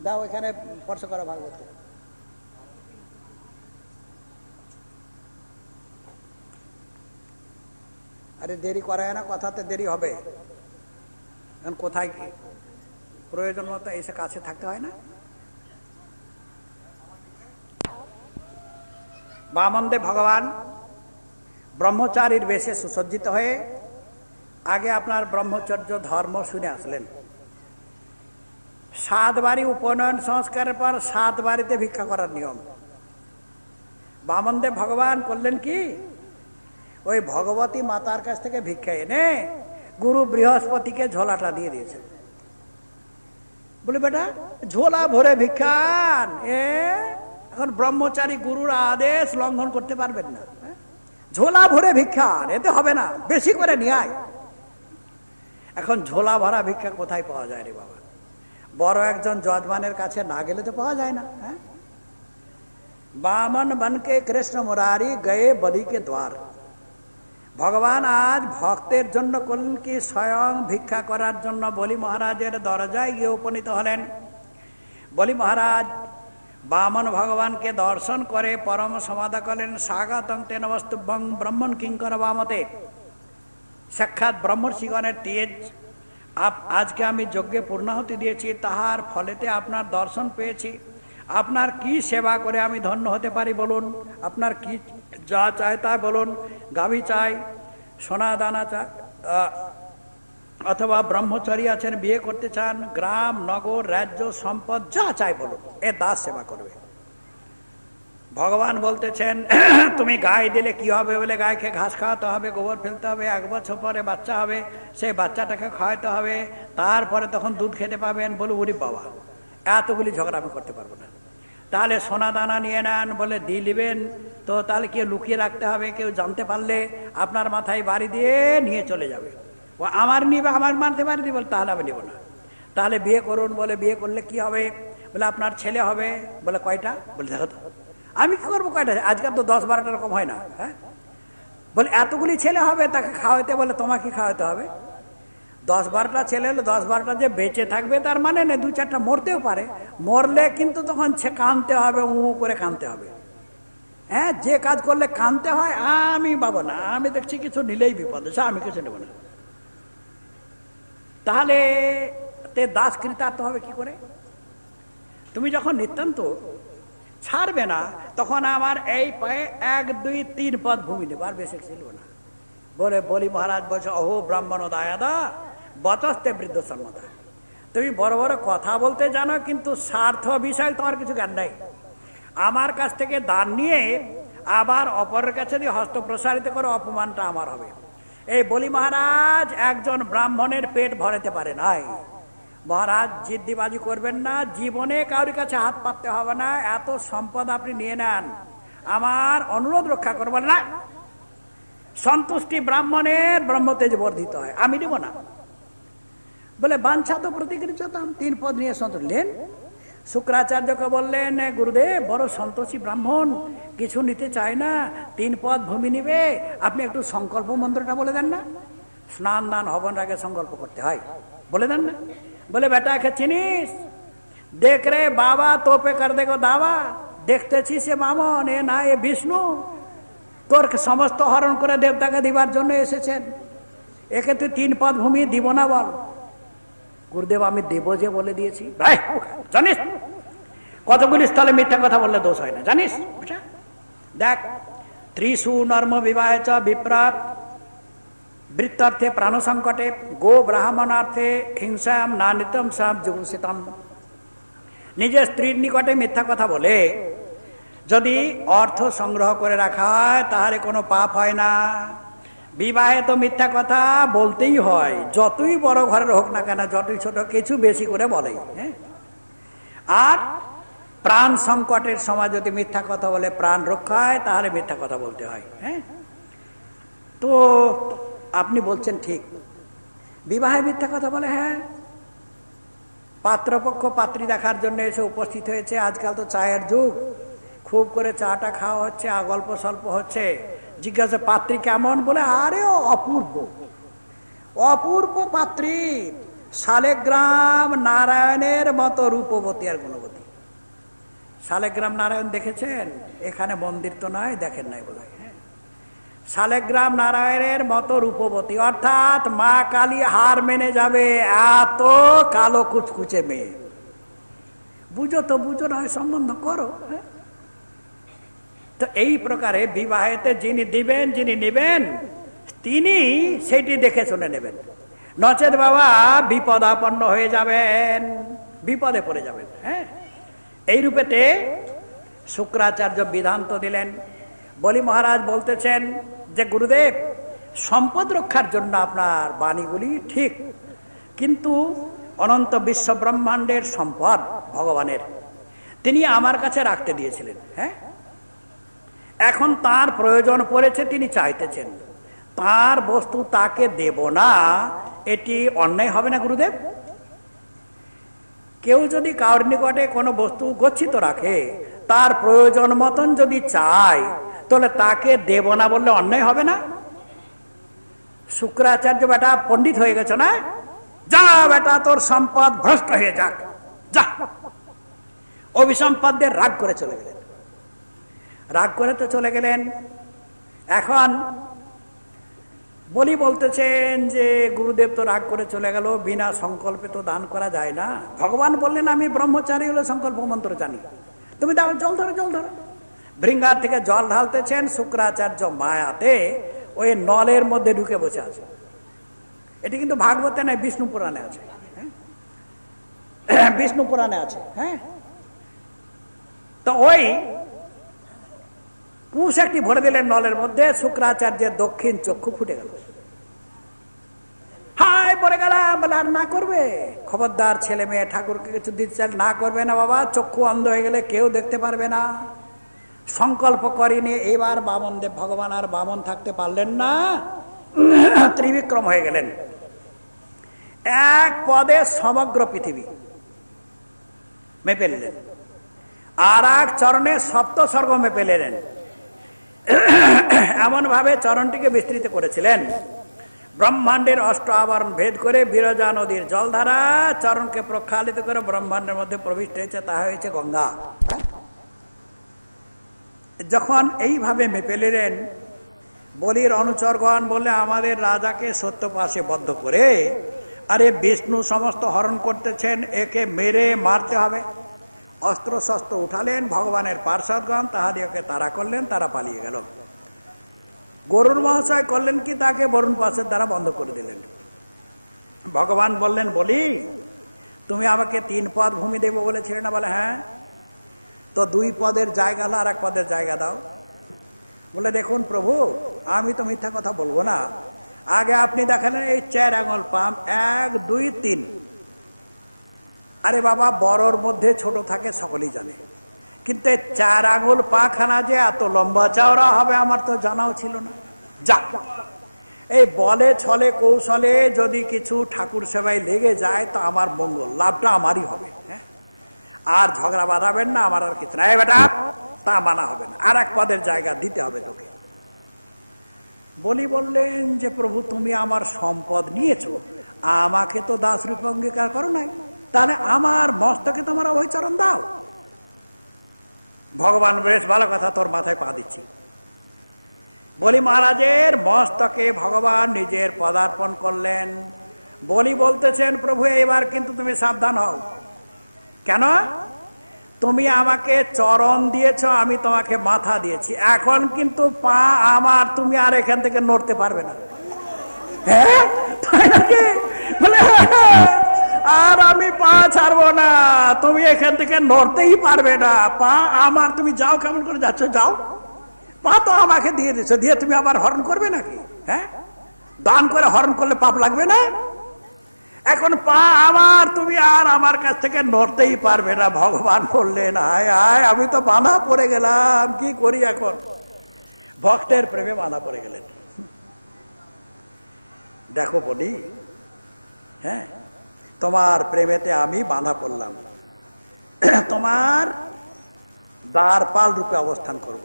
দাও এখানে স্পর্শ করা ভাগবত। আরে দেরি করায় না, কথাতে দেরি হবে। এখন কোথায় কি প্রয়োজন মতো এসে কাছে থাকতে হয় না। বামনদেব ভগবান ব্রহ্মচারীর বেশে সুসজ্জিত হয়ে আগে আপনার ব্রহ্মচর্য ধর্ম শুনে আসলেন। 7 বারই উপনয়ন সংস্কারের পর 7 বাড়িতে ভিক্ষা করার নিয়ম। বামনদেব ভগবান করলেন কি, ওই ভগবতী মাতার কাছ থেকে ভিক্ষা এনে গুরু বৃহস্পতিকে ঝোলাটা দিয়ে দিয়েছেন। বলে বেটা ঝোলা ভরে ভিক্ষান, এখন ব্রহ্মচারী গুরুর আদেশ লঙ্ঘন করতে পারবেন না। ঝোলা ভরে ভিক্ষান, এতে হবে না, বেশি করে নিয়ে আয়। এখন ঝোলা ভরা ভিক্ষা কোথায় পাওয়া যায় রে বাবা? বড় একজন যজমানের কাছে না গেলে তো পাওয়া যায় না। হ্যাঁ, বামন বনকে কৃষ্ণ মুরারি গয়ে বলি কে দ্বার। ভগবান আজ ভক্তের জন্য করলেন কি, স্বয়ং ভিক্ষা করার জন্য বলি মহারাজের দরজায় গিয়ে উপনীত হলেন। বলি মহারাজ বামন ভগবানকে দর্শন করে পরম সমাধা করলেন। স্বাগতং তেন বস্তুভ্যং ব্রহ্মণ কিঙ্কর বামতে। সাক্ষাৎ ব্রহ্মর্ষিগণের তেজ আজকে আমি যজ্ঞে পূর্ণাহুতি দিয়েছি, তাহার ফলেতে আপনার দর্শন পেয়েছি। আপনার কি সেবা করে আমি ধন্য হতে পারি বলুন? আপনার কি যা চাই তা বলুন। গাভী চাই, সোনা দানা চাই, অথবা ব্রহ্মচারী আছেন বিয়ে করতে চান, গ্রাম নগর রাজ্য সম্পদ যা চাই বলুন, এ দাস সেবা করবে। ভগবান বলতেছেন তুমি গায়ে দিলে কি হবে? বলে গায়কে ঘাস খাওয়াতে হবে, গোবর ফেলতে হবে, 1 বছর পরে বাচ্চা হবে, সেই বাচ্চাটাকে খাওয়াতে হবে, তারপরে তখন দুধ খেতে পাবেন। বলে উরি বাবা, এতগুলি ঝগড়া আমি করতে পারবো না। তাহলে সোনা দানা নিয়ে নেন। বলে দিয়ে নেবেন তো তাহলে কেউ লুকিয়ে রাখতে হবে, কেউ জানতে পারলে আপনার মাথায় বাড়ি দিয়ে নিয়ে চলে যাবে। ও আমার নিবে, আমার মানতে বাড়ি দিয়ে, বলে তাহলে আমি নেব না। তাহলে বিয়ে করুন। বলে বিয়ে করলে কি হবে? বলে আপনার ছেলে হবে। বলে কয়টা? বলে দেখো তো আমি কি করবো কয়টা, আজকাল তো 10-12টা রকম হয় না। হ্যাঁ, বলে এতগুলি ছেলে হবে, তাকে খাওয়াতে। বলে তোমাকে খাওয়াতে হবে। 10-12টা ছেলে হলে 10-12টা যে বেঁচে থাকবে তার মানে না, 2-4টা মরতেও পারে। মরলে কিন্তু তখন সে কাঁদতে হবে, করে কাঁদতে হবে। হ্যাঁ, যে কাজ করলে কাঁদতে হয় আমি পাবো না, আমি দেখছি কিছু নিলেই বিপদ, আমি কিছু নেব না। তাহলে তে দাস কৃতার্থ হবে কি করে? তুমি যখন নিতান্ত ছাড়বে না, তখন আমার এই পায়ে 1, 2, 3 পদ ভূমি দেবো, আর বেশি ছিল না। বলে বলি মহারাজ বলছে অহো ব্রাহ্মণ দায়াদা বতস্তে বৃদ্ধ সম্মতা। তুমি বড় বড় কথা বলতে জানো, কিন্তু স্বার্থ বিষয় তোমার কিছু জ্ঞান নাই। আমার কাছ থেকে দান নিয়ে আবার অপরের কাছে দিয়ে হস্ত প্রসারিত করে অপমানটা আমার হবে। এই বলি মহারাজ একজন ব্রাহ্মণের পেট ভরাতে পারে নাই। মহারাজ জিদ্দিবাজি করবেন না, জীবনে কারোর কাছে হাত পাততে হবে না, এত সম্পদ আপনি নিয়ে নেন, আমার অনুরোধ রক্ষা করবেন না। সন্তুষ্টি ব্রাহ্মণের ব্রহ্মতেজ বর্ধিত হয়, আমি নেব না। বলে বাঞ্ছা তো প্রতিকৃতম, 3 পদ নিয়ে সন্তুলেন। শুক্রাচার্যকে বললেন গুরুদেব বড় সন্তোষী ব্রাহ্মণ, কিছু নিতে চায় না, 3 পদ ভূমি নিবে, আপনি একটু সংকল্প মন্ত্রটা বলে দেন না। স্নান দান হবন আগে সংকল্প করতে হয়, বলে দেন না। বলে বেটা কে চিনিস? দেখ রে বাবা তোপে কর দেখো দাবা, দেখতেছি সে বামন, এ না এ বিষ্ণু, তোর সমস্ত হরণ করে দেবতাকে দিবার জন্য এসেছেন, একে তুই 3 পদ ভূমি দিব না বল। গুরুদেব আমি দেব যে বলে দিয়েছি। ভাই জানিস কতগুলি স্থলে মিথ্যা কথা বললে দোষ হয় না, জানিস? দেখ, ত্রিশু নর্ম বিবাহে চ বিপ্রাট বৃত্তার্থে প্রাণ সংকটে গো ব্রাহ্মণার্থে হিংসাম নানিতম সাম যুগুষিতম। নিজের স্ত্রীর নিকটে মিথ্যা কথা বলে যদি অর্থ সংগ্রহ করে রাখা হয় তাহলে কোনো পাপ হয় না। বিবাহে তো মিথ্যা কথা বলতেই হয়, যতই বড় ঘরের হোক না কেন, যতই ছোট, কিছু বেশি করে বলেই। হ্যাঁ, আর প্রাণ সংকটের সময় যদি মিথ্যা কথা বলে প্রাণ রক্ষা হয়, তাহলে মিথ্যা কথা বলতে হয়। হ্যাঁ, তো আপনি বলছেন ঠিক, বিবাহে মিথ্যা কথা বলে। হ্যাঁ, পাত্রপক্ষ পাত্রী দেখার জন্য এসে উপস্থিত হয়েছে। আজকাল তো চায়ের যুগ, খুব করে চাটা খাওয়া হচ্ছে, গল্প স্বল্প হচ্ছে। জিজ্ঞাসা পাত্রী কেমন, বলে আরে অপূর্ব, অপূর্ব পাত্রী, শালেগ্রাম নারায়ণের মতো রূপবতী আর গুণবতী। শালেগ্রাম নারায়ণ দেখেছেন? এখানে মন্দির তো নয়, দেখেন নাই বোধ হয়। শালেগ্রাম নারায়ণের মতো রূপবতী, অর্থাৎ মা কালী হার মেনে যাবে, এত কালো কুচকুচে মেয়ে। বুঝো তো, বুঝো না সম্বন্ধ করো। তো এই প্রকারে বিবাহেতে যিনি দিবেন, যিনি নেবেন, তিনি সেটি দেখে শুনে নেবেন, নচেত বাবা বিপদাপন্ন হয়ে যাবেন, বিপদে পড়ে যাবেন। হ্যাঁ, এই রূপেতে শুক্রাচার্য বিধান তো দিলেন। বলি মহারাজ বলতেছেন যে গুরুদেব, সম্পদ রক্ষার জন্য আপনার বাণীগুলি ঠিক, কিন্তু অনন্ত বিশ্ব ব্রহ্মাণ্ডের সম্পদ ভগবানের, তিনি আমার কাছে রাখতে দিয়েছিলেন। হ্যাঁ, এখন তার প্রয়োজন পড়েছে, তিনি চাইতেছেন, তার বস্তু তাকে দেব না, এটি অন্যায় হবে না গুরুদেব? কেউ যদি কারোর নিকটে কোনো বস্তু গচ্ছিত রাখে, তার প্রয়োজন মতন যদি চায়, তাহলে তাকে দেব না বললে অন্যায় হবে না? শুক্রাচার্য বেটা পণ্ডিত হয়ে গেছে না, যা বেটা তোর সম্পদ ভ্রষ্ট হয়ে যাক, যা। অভিসম্পাদদের রাগ করে চলে গেলেন, রাগ করে তো চলে গেলেন। এখন বলি বলতেছেন যে গুরুদেব তো রাগ করে চলে গেল, বিনা সংকল্পে তো দান করা যায় না। ভগবান বললেন আমি ব্রহ্মচারী হলে সংকল্প মন্ত্র জানি, তুমি দাও, জল ধরো, জল ধরো। ভৃঙ্গার থেকে জল ঢালতেছেন, শুক্রাচার্য মায়াতে ওই নলের মধ্যে ঢুকে বসে আছে। এটি কিন্তু ভাগবতে নয়, বিষ্ণু পুরাণে আছে। বিষ্ণু পুরাণে আছে। হ্যাঁ, তো ওই কুশ একটি ভরে দিলেন নলের মধ্যে, শুক্রাচার্যের দক্ষিণ চক্ষু ফুটে গেল। হায় পড়ে গেলাম, বলে আর না করবে, খবরদার ছেলে মেয়ে ঠাকুরকে কিছু দিচ্ছে না, করবে না বাবা, চক্ষু অন্ধ হয়ে গেলে কেউ দেখতে পারবে না। সংকল্প করিনি। এবার বামনদেব ভগবান আর বামন থাকতে পারলেন না, ত্রিবিক্রম হয়ে গেলেন। এক পদে সমগ্র পৃথিবী মেপে নিলেন, আর এক চরণে সপ্ত স্বর্গ মেপে নিলেন। এমন ভাবে চরণটিকে বিস্তৃত করেছিলেন, ব্রহ্মাণ্ডের অষ্ট আবরণ ভেদ করে বিরজা নদীর জলধারা চরণকে প্রক্ষালিত করে ব্রহ্মাণ্ডের মধ্যে প্রবিষ্ট হয়েছে, তা হয়েছে গঙ্গা। যখন এইভাবে মেপে নিলেন, বলির অনুচরগণ বললে আমাদের রাজাকে সত্য পাশে বদ্ধ করে, আরে বিষ্ণু সমস্ত হরণ করতেছেন, একে মেরে মারতে হবে। অস্ত্র শস্ত্র উঠালেন, ভগবানের পার্ষদগণ তাহাদিওকে তাড়া করলেন, তারা পালিয়ে গেল। গরুর মহাশয় করলেন কি, তাকে বরুণ পাশের দ্বারা বন্ধ করে দিলেন। ভগবান বললেন, বলি তুমি আমাকে 3 পদ ভূমি দেবো বলেছিলে না? বলে হ্যাঁ। তো 2 পদের জায়গা হলো, আর 1 পদের জায়গা দাও। বলে দেখুন প্রভু, আমি তো মিথ্যা কথা বলবো না, আগে আপনি দেখালেন এই 4 আঙুল পাম, 1 2 3। আরে বাবা, বড়র মধ্যে ছোট থাকে সকলেই জানে, কিন্তু 4 আঙুল পা খানা যে এত লম্বা চওড়া হবে আমার তো জানাও ছিল না। যা, এই বলে ছলে কৌশলে যদি কিছু ঠাকুর সেবায় লেগে যায় তো আমার মঙ্গল, লাভটা আমারই হবে। হ্যাঁ, আর ঝগড়া বাঁধাবেন না, আমার আর কিছু না। এই বেটা, তা মানা হবে না, আর 1 পদের জায়গা দিতে হবে তোকে। বলি বললেন যে প্রভু, তুমি আমার সম্পদ নিয়েছো, আমাকে তো দাস রূপে অঙ্গীকার করো নাই, তাহলে আমার মস্তকে তোমার অভয়চরণ দাও। ভগবান বেশ ভালো কথা, তোর মাথায় পা দিচ্ছি। বলি মহারাজের মস্তকে ভগবান নিজের পদার্পণ করলেন। বলি বলতেছেন, প্রভু এবার কিন্তু তুমি সাবধান হও। কেন? তুমি আমাকে চরণ দিয়েছ, আমি তোমাকে মাথা দিয়েছি, এখন কিন্তু পা আমার, তুমি আর এখান থেকে নড়তে পারবে না। হ্যাঁ, তাই নাকি? বলে আর আমি পা ছাড়বো না, তুমি এখান থেকে নড়তেই পারবে না, পা আমার, তুমি যাও। কেমন করে যাচ্ছ? যাও, পা তো আমাকে দিয়ে দিচ্ছ, দিয়ে তুমি আবার হরণ করবে নাকি? হ্যাঁ, দান করে হরণ করলে পাপ লাগবে না? এখন পা আমার, তুমি আর আমার কাছ থেকে নড়তেই পারবে না। ভগবান বললেন, হায় হায়, আমি তো বাঁধা পড়ে গেলাম, কি করি এখন? ভক্তের প্রেমে বাঁধা পড়ে গেলেন। দেখো বলি, হ্যাঁ, তোমার প্রেমেতে আমি বাঁধা পড়লাম, তোমার দ্বারপাল রূপে অবস্থান করব।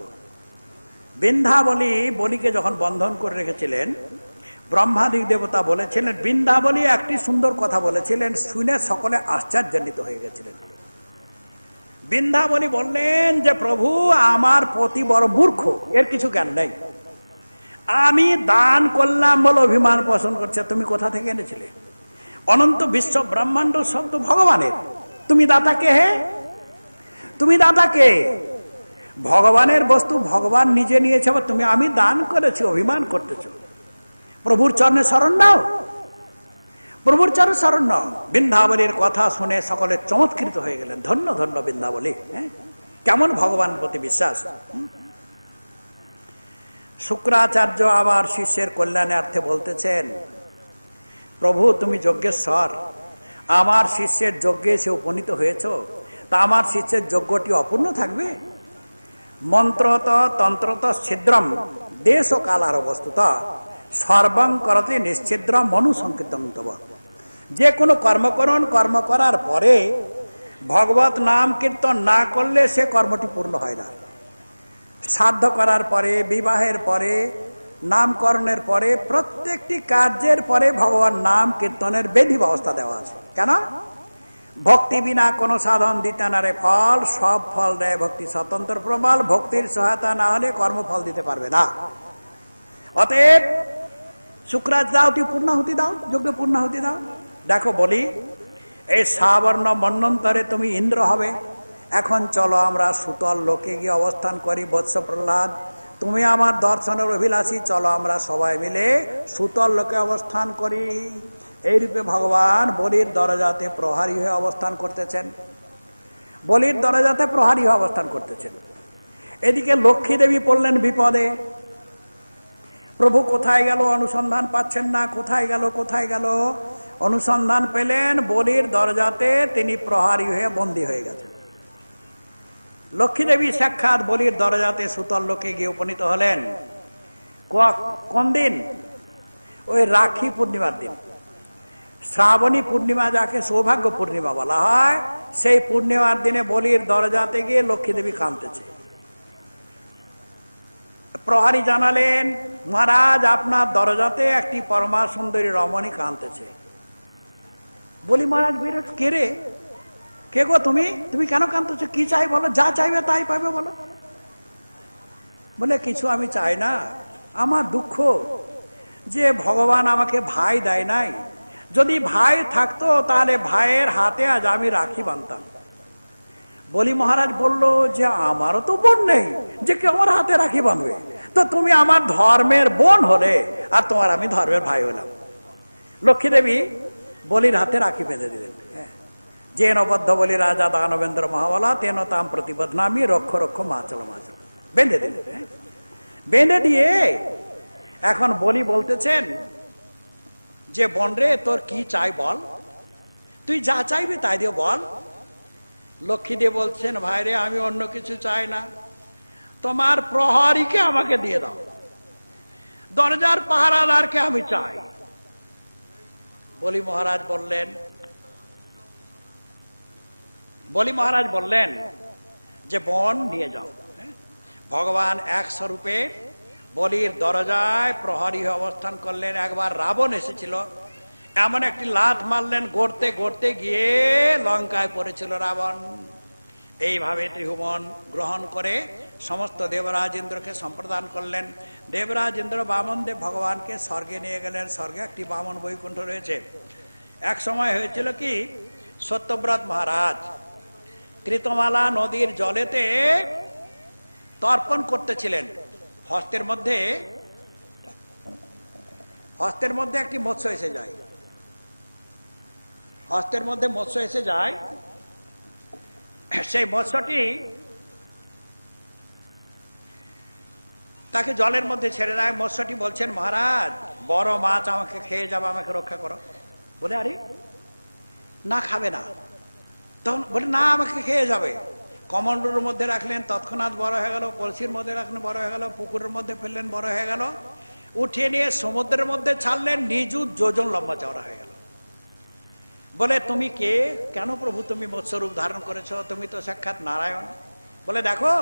বৃন্দাবলী বলিকে যখন বন্ধন করে রেখেছিলেন, ব্রহ্মাদি দেবতা বলেছিলেন, বৃন্দাবলী একটি সুন্দর কথা বলেছিলেন, শুনে সকলে আশ্চর্যান্বিত হয়ে গেছিলেন। বৃন্দাবলী বললেন যে প্রভু আমার পতি বড় মূর্খ, এর কিছু জ্ঞান নেই, আমি দান করলাম বলে অভিমান পোষণ করছে। তুমি কোথা থেকে এনেছিলে? অনন্ত বিশ্ব ব্রহ্মাণ্ড শব্দ ভগবানের, তুমি দাতাকে? হে, তুমি দাতাকে? ভগবানের বস্তু ভগবান নিজে নিয়েছে, তুমি আমি দান করেছি অভিমান করতেছ। প্রভুর চরণে শরণ নাও, প্রভুর চরণে শরণ নাও। বৃন্দাবলীর কথা শুনে সকলে চমৎকৃত হয়ে গেলেন। ধন্য ধন্য বৃন্দাবলী, হ্যাঁ, কেমন ভগবান প্রতি বিশ্বাস। শুক্রাচার্য আবার শিষ্যের কল্যাণার্থে বলতেছেন, প্রভু তুমি যজ্ঞেশ্বর, আমার শিষ্যের যজ্ঞে সে উপনীত হয়েছ, তা আমার শিষ্যের যজ্ঞটি অপূর্ণ থাকবে? মন্ত্রত তন্ত্রত ছিদ্রম দেশ ও কালার বস্তুত সর্বং করতে নিশ্ছিদ্র মনু সংকীর্তন। যে কোনো কর্ম করুন, কর্ম করার পরে ভগবত নাম কীর্তন না করলে সে কর্মটি পূর্ণ হয় না। শ্রাদ্ধ করার পরে, বিবাহের পরে, নামকরণের পরে, প্রত্যেকটি কার্যের পরে ভগবান নাম কীর্তনের বিধি ব্যবস্থা দেওয়া আছে। কেন? ভক্তি বিনা কোনো সাধন দিতে না রে ফল, সব ফল দেয় ভক্তি স্বতন্ত্র প্রবল, ভক্তির সহায়তা না হলে কর্মফল দিতে পারবে না। অতএব শুক্রাচ দাও, তুই পূর্ণাহুতি দাও, যজ্ঞ পূর্ণাহুতি দাও। দেখো বলি, এই সাবর্ণ মন্বন্তরে তুমি ইন্দ্র হবে। এখন চলো আমরা সুতল লোকে গিয়ে অবস্থান করি। বৎস প্রহ্লাদ, তুমি আমার দর্শনের অভিলাষী, চলো আমরা সবাই মিলে সুতল লোকে অবস্থান করি। এই রূপে ভগবান বলির দরজাতে প্রহারী হয়ে অবস্থান করতেছেন, বলির দরজাতে প্রহারী হয়ে অবস্থান করতেছেন। এদিকে লক্ষ্মী দেবী পড়লেন বিপদে। প্রভু কোথায় গেল, অনুসন্ধান পাচ্ছেন না, কোথায় গেল, কোথায় গেল? অনুসন্ধান পেলেন, বলির দরজাতে তিনি প্রহারী হয়ে বন্দী হয়ে গেছেন। লক্ষ্মী দেবী সাক্ষাৎ বলির দরজাতে সুতল লোকে গিয়ে উপনীত হলেন। কোন দিন? ওই রাখি পূর্ণিমার দিন। শ্রাবণী পূর্ণিমা, যাকে সৌভাগ্য পূর্ণিমা বলা হয়, সেই পূর্ণিমার দিনে বলির দরজাতে গিয়ে লক্ষ্মী দেবী কাঁদতেছে। প্রহরী জানালেন, মহারাজ আপনার দরজাতে একটি পরমা সুন্দরী রমণী কাঁদতেছে। বলি, মহারাজ বিরাট, কে রে, কে গো তুমি? তুমি কেন কাঁদতেছো? কি চাই বলো, যা চাইবে তাই পাবে বলো। বলে, কিছু আমি চাই না, আমার দুঃখ যে ভগবান আমাকে ভাই দেয় নাই। যদি ভাই থাকতো তাহলে ভাইয়ের হাতে আজ আমি রাখি বাঁধতাম। বলি, মহারাজ বলল যে আমারও তো বোন নেই যে কেউ আমার হাতে রাখি বাঁধবে, তো তুমি আমার ধর্মের বোন হলে আর তোমার আমি ধর্মের ভাই হলাম। লক্ষ্মী দেবী বলির হাতে রাখি বেঁধে দিলেন। যে নবদ্ধ বলি রাজা দানবেন্দ্র মহাবলা তেন তাম প্রতিবদনামি রক্ষ রক্ষ মাচল মাচল, বেঁধে দিলেন। বেঁধে দিয়ে এখন বলি বলতেছেন যে, বোন রে, তোর কি চাই বল, তুই যা চাইবে তাই দিয়ে বল। লক্ষ্মী দিয়ে বলছেন, ভাই রে, আমি অন্য কিছু চাই না, তোমার প্রহরীকে আমাকে দিয়ে দাও, দরজার পাহারাদারকে আমি চাই। বলি মহারাজ বললেন যে বোন নিয়ে যাও। ভগবান এক স্বরূপে বলির দরজায় প্রহরী হয়ে অবস্থান করলেন। একবার রাবণ এসেছিল, এমন একটি লাথ মারলেন, গড়তে গড়তে গিয়ে লঙ্কায় পড়েছিল রাবণ। এইভাবে ত্রিভুবন গ্রহণ করে সমস্ত দেবরাজ ইন্দ্রকে সম্প্রদান করলেন। দেবরাজ ইন্দ্র বামনদেব ভগবানকে স্বর্গে নিয়ে গেলেন। স্বর্গে একটি বামন বৈকুণ্ঠ রয়েছে। এক সময় হয়েছিল কি, সত্যব্রত মহারাজ কৃতমালা নদীর জলেতে তর্পণ করতেছিলেন। হস্তের মধ্যে একটি মৎস্য এসে যায়। হস্তের মধ্যে মৎস্য এসে যায়। সেই মৎস্যটি তাকে জলের মধ্যে ছেড়ে দেয়। মৎস্যটি বলছেন, মহারাজ বড় মাছ আমাকে খেয়ে যাবে, আমাকে রক্ষা করো। বলে আরে না, খাবে না। তখন বলে না, আমাকে খেয়ে যাবে। কমণ্ডলুর মধ্যে রাখলেন, তৎক্ষণাৎ বড় হয়ে গেল। কলসির মধ্যে রাখলেন, বড় হয়ে গেল। পুকুরের মধ্যে ফেললেন, বড় হয়ে গেল। উঠিয়ে নিয়ে সমুদ্রের মধ্যে ছাড়লেন, নিযুত যোজন লম্বা চওড়া হয়ে গেল। বলে তুমি কে? কেন প্রভু তুমি মৎস্যরূপ ধারণ করেছ? তুমি তো সাক্ষাৎ নারায়ণ। বলে দেখো,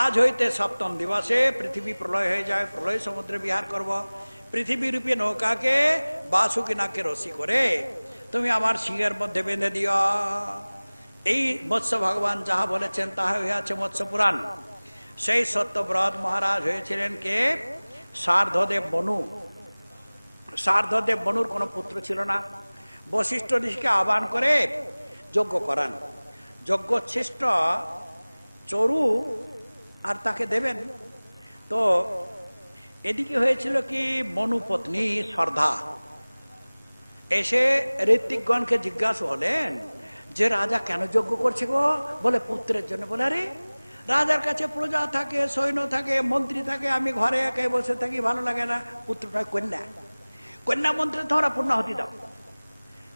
আজ হইতে সপ্তম দিবসে পৃথিবী প্রলয় হয়ে যায়, প্রলয় সমুদ্রে বিহার করব। পৃথিবী রূপী নৌকাকে বাসুকি নাকে রশি করে তুমি আমার সিংহের মধ্যে বেঁধে দিও। এই মৎস্য ভগবান যাহা বলেছেন তাহা হইয়াছে মৎস্য পুরাণ। সেই সত্যব্রত মহারাজ হয়েছিলেন কে? সার্ধদেব বনু। সার্ধদেব বনুর কোনো পুত্র ছিল না। বশিষ্ঠ ঋষিকে আহ্বান করে যজ্ঞ করান। যজ্ঞচ্ছিষ্ট চরু আর তাকে দেবেন। তো এদিকে হয়েছিল কি, মনু পত্নী শ্রদ্ধা এসে ঋত্বিকগণকে জিজ্ঞাসা হলেন যে রাজা কেন যজ্ঞ করছে গো? বলে পুত্রের জন্য। বলে আরে রাজার কাছে প্রজা থাকে, সৈন্য থাকে, মন্ত্রী থাকে, আমি ঘরে একাই বসে থাকি, ভালো লাগে না। পুত্রটা কন্যা, কন্যা মন্ত্রে তোমরা পূর্ণাহুতি দাও।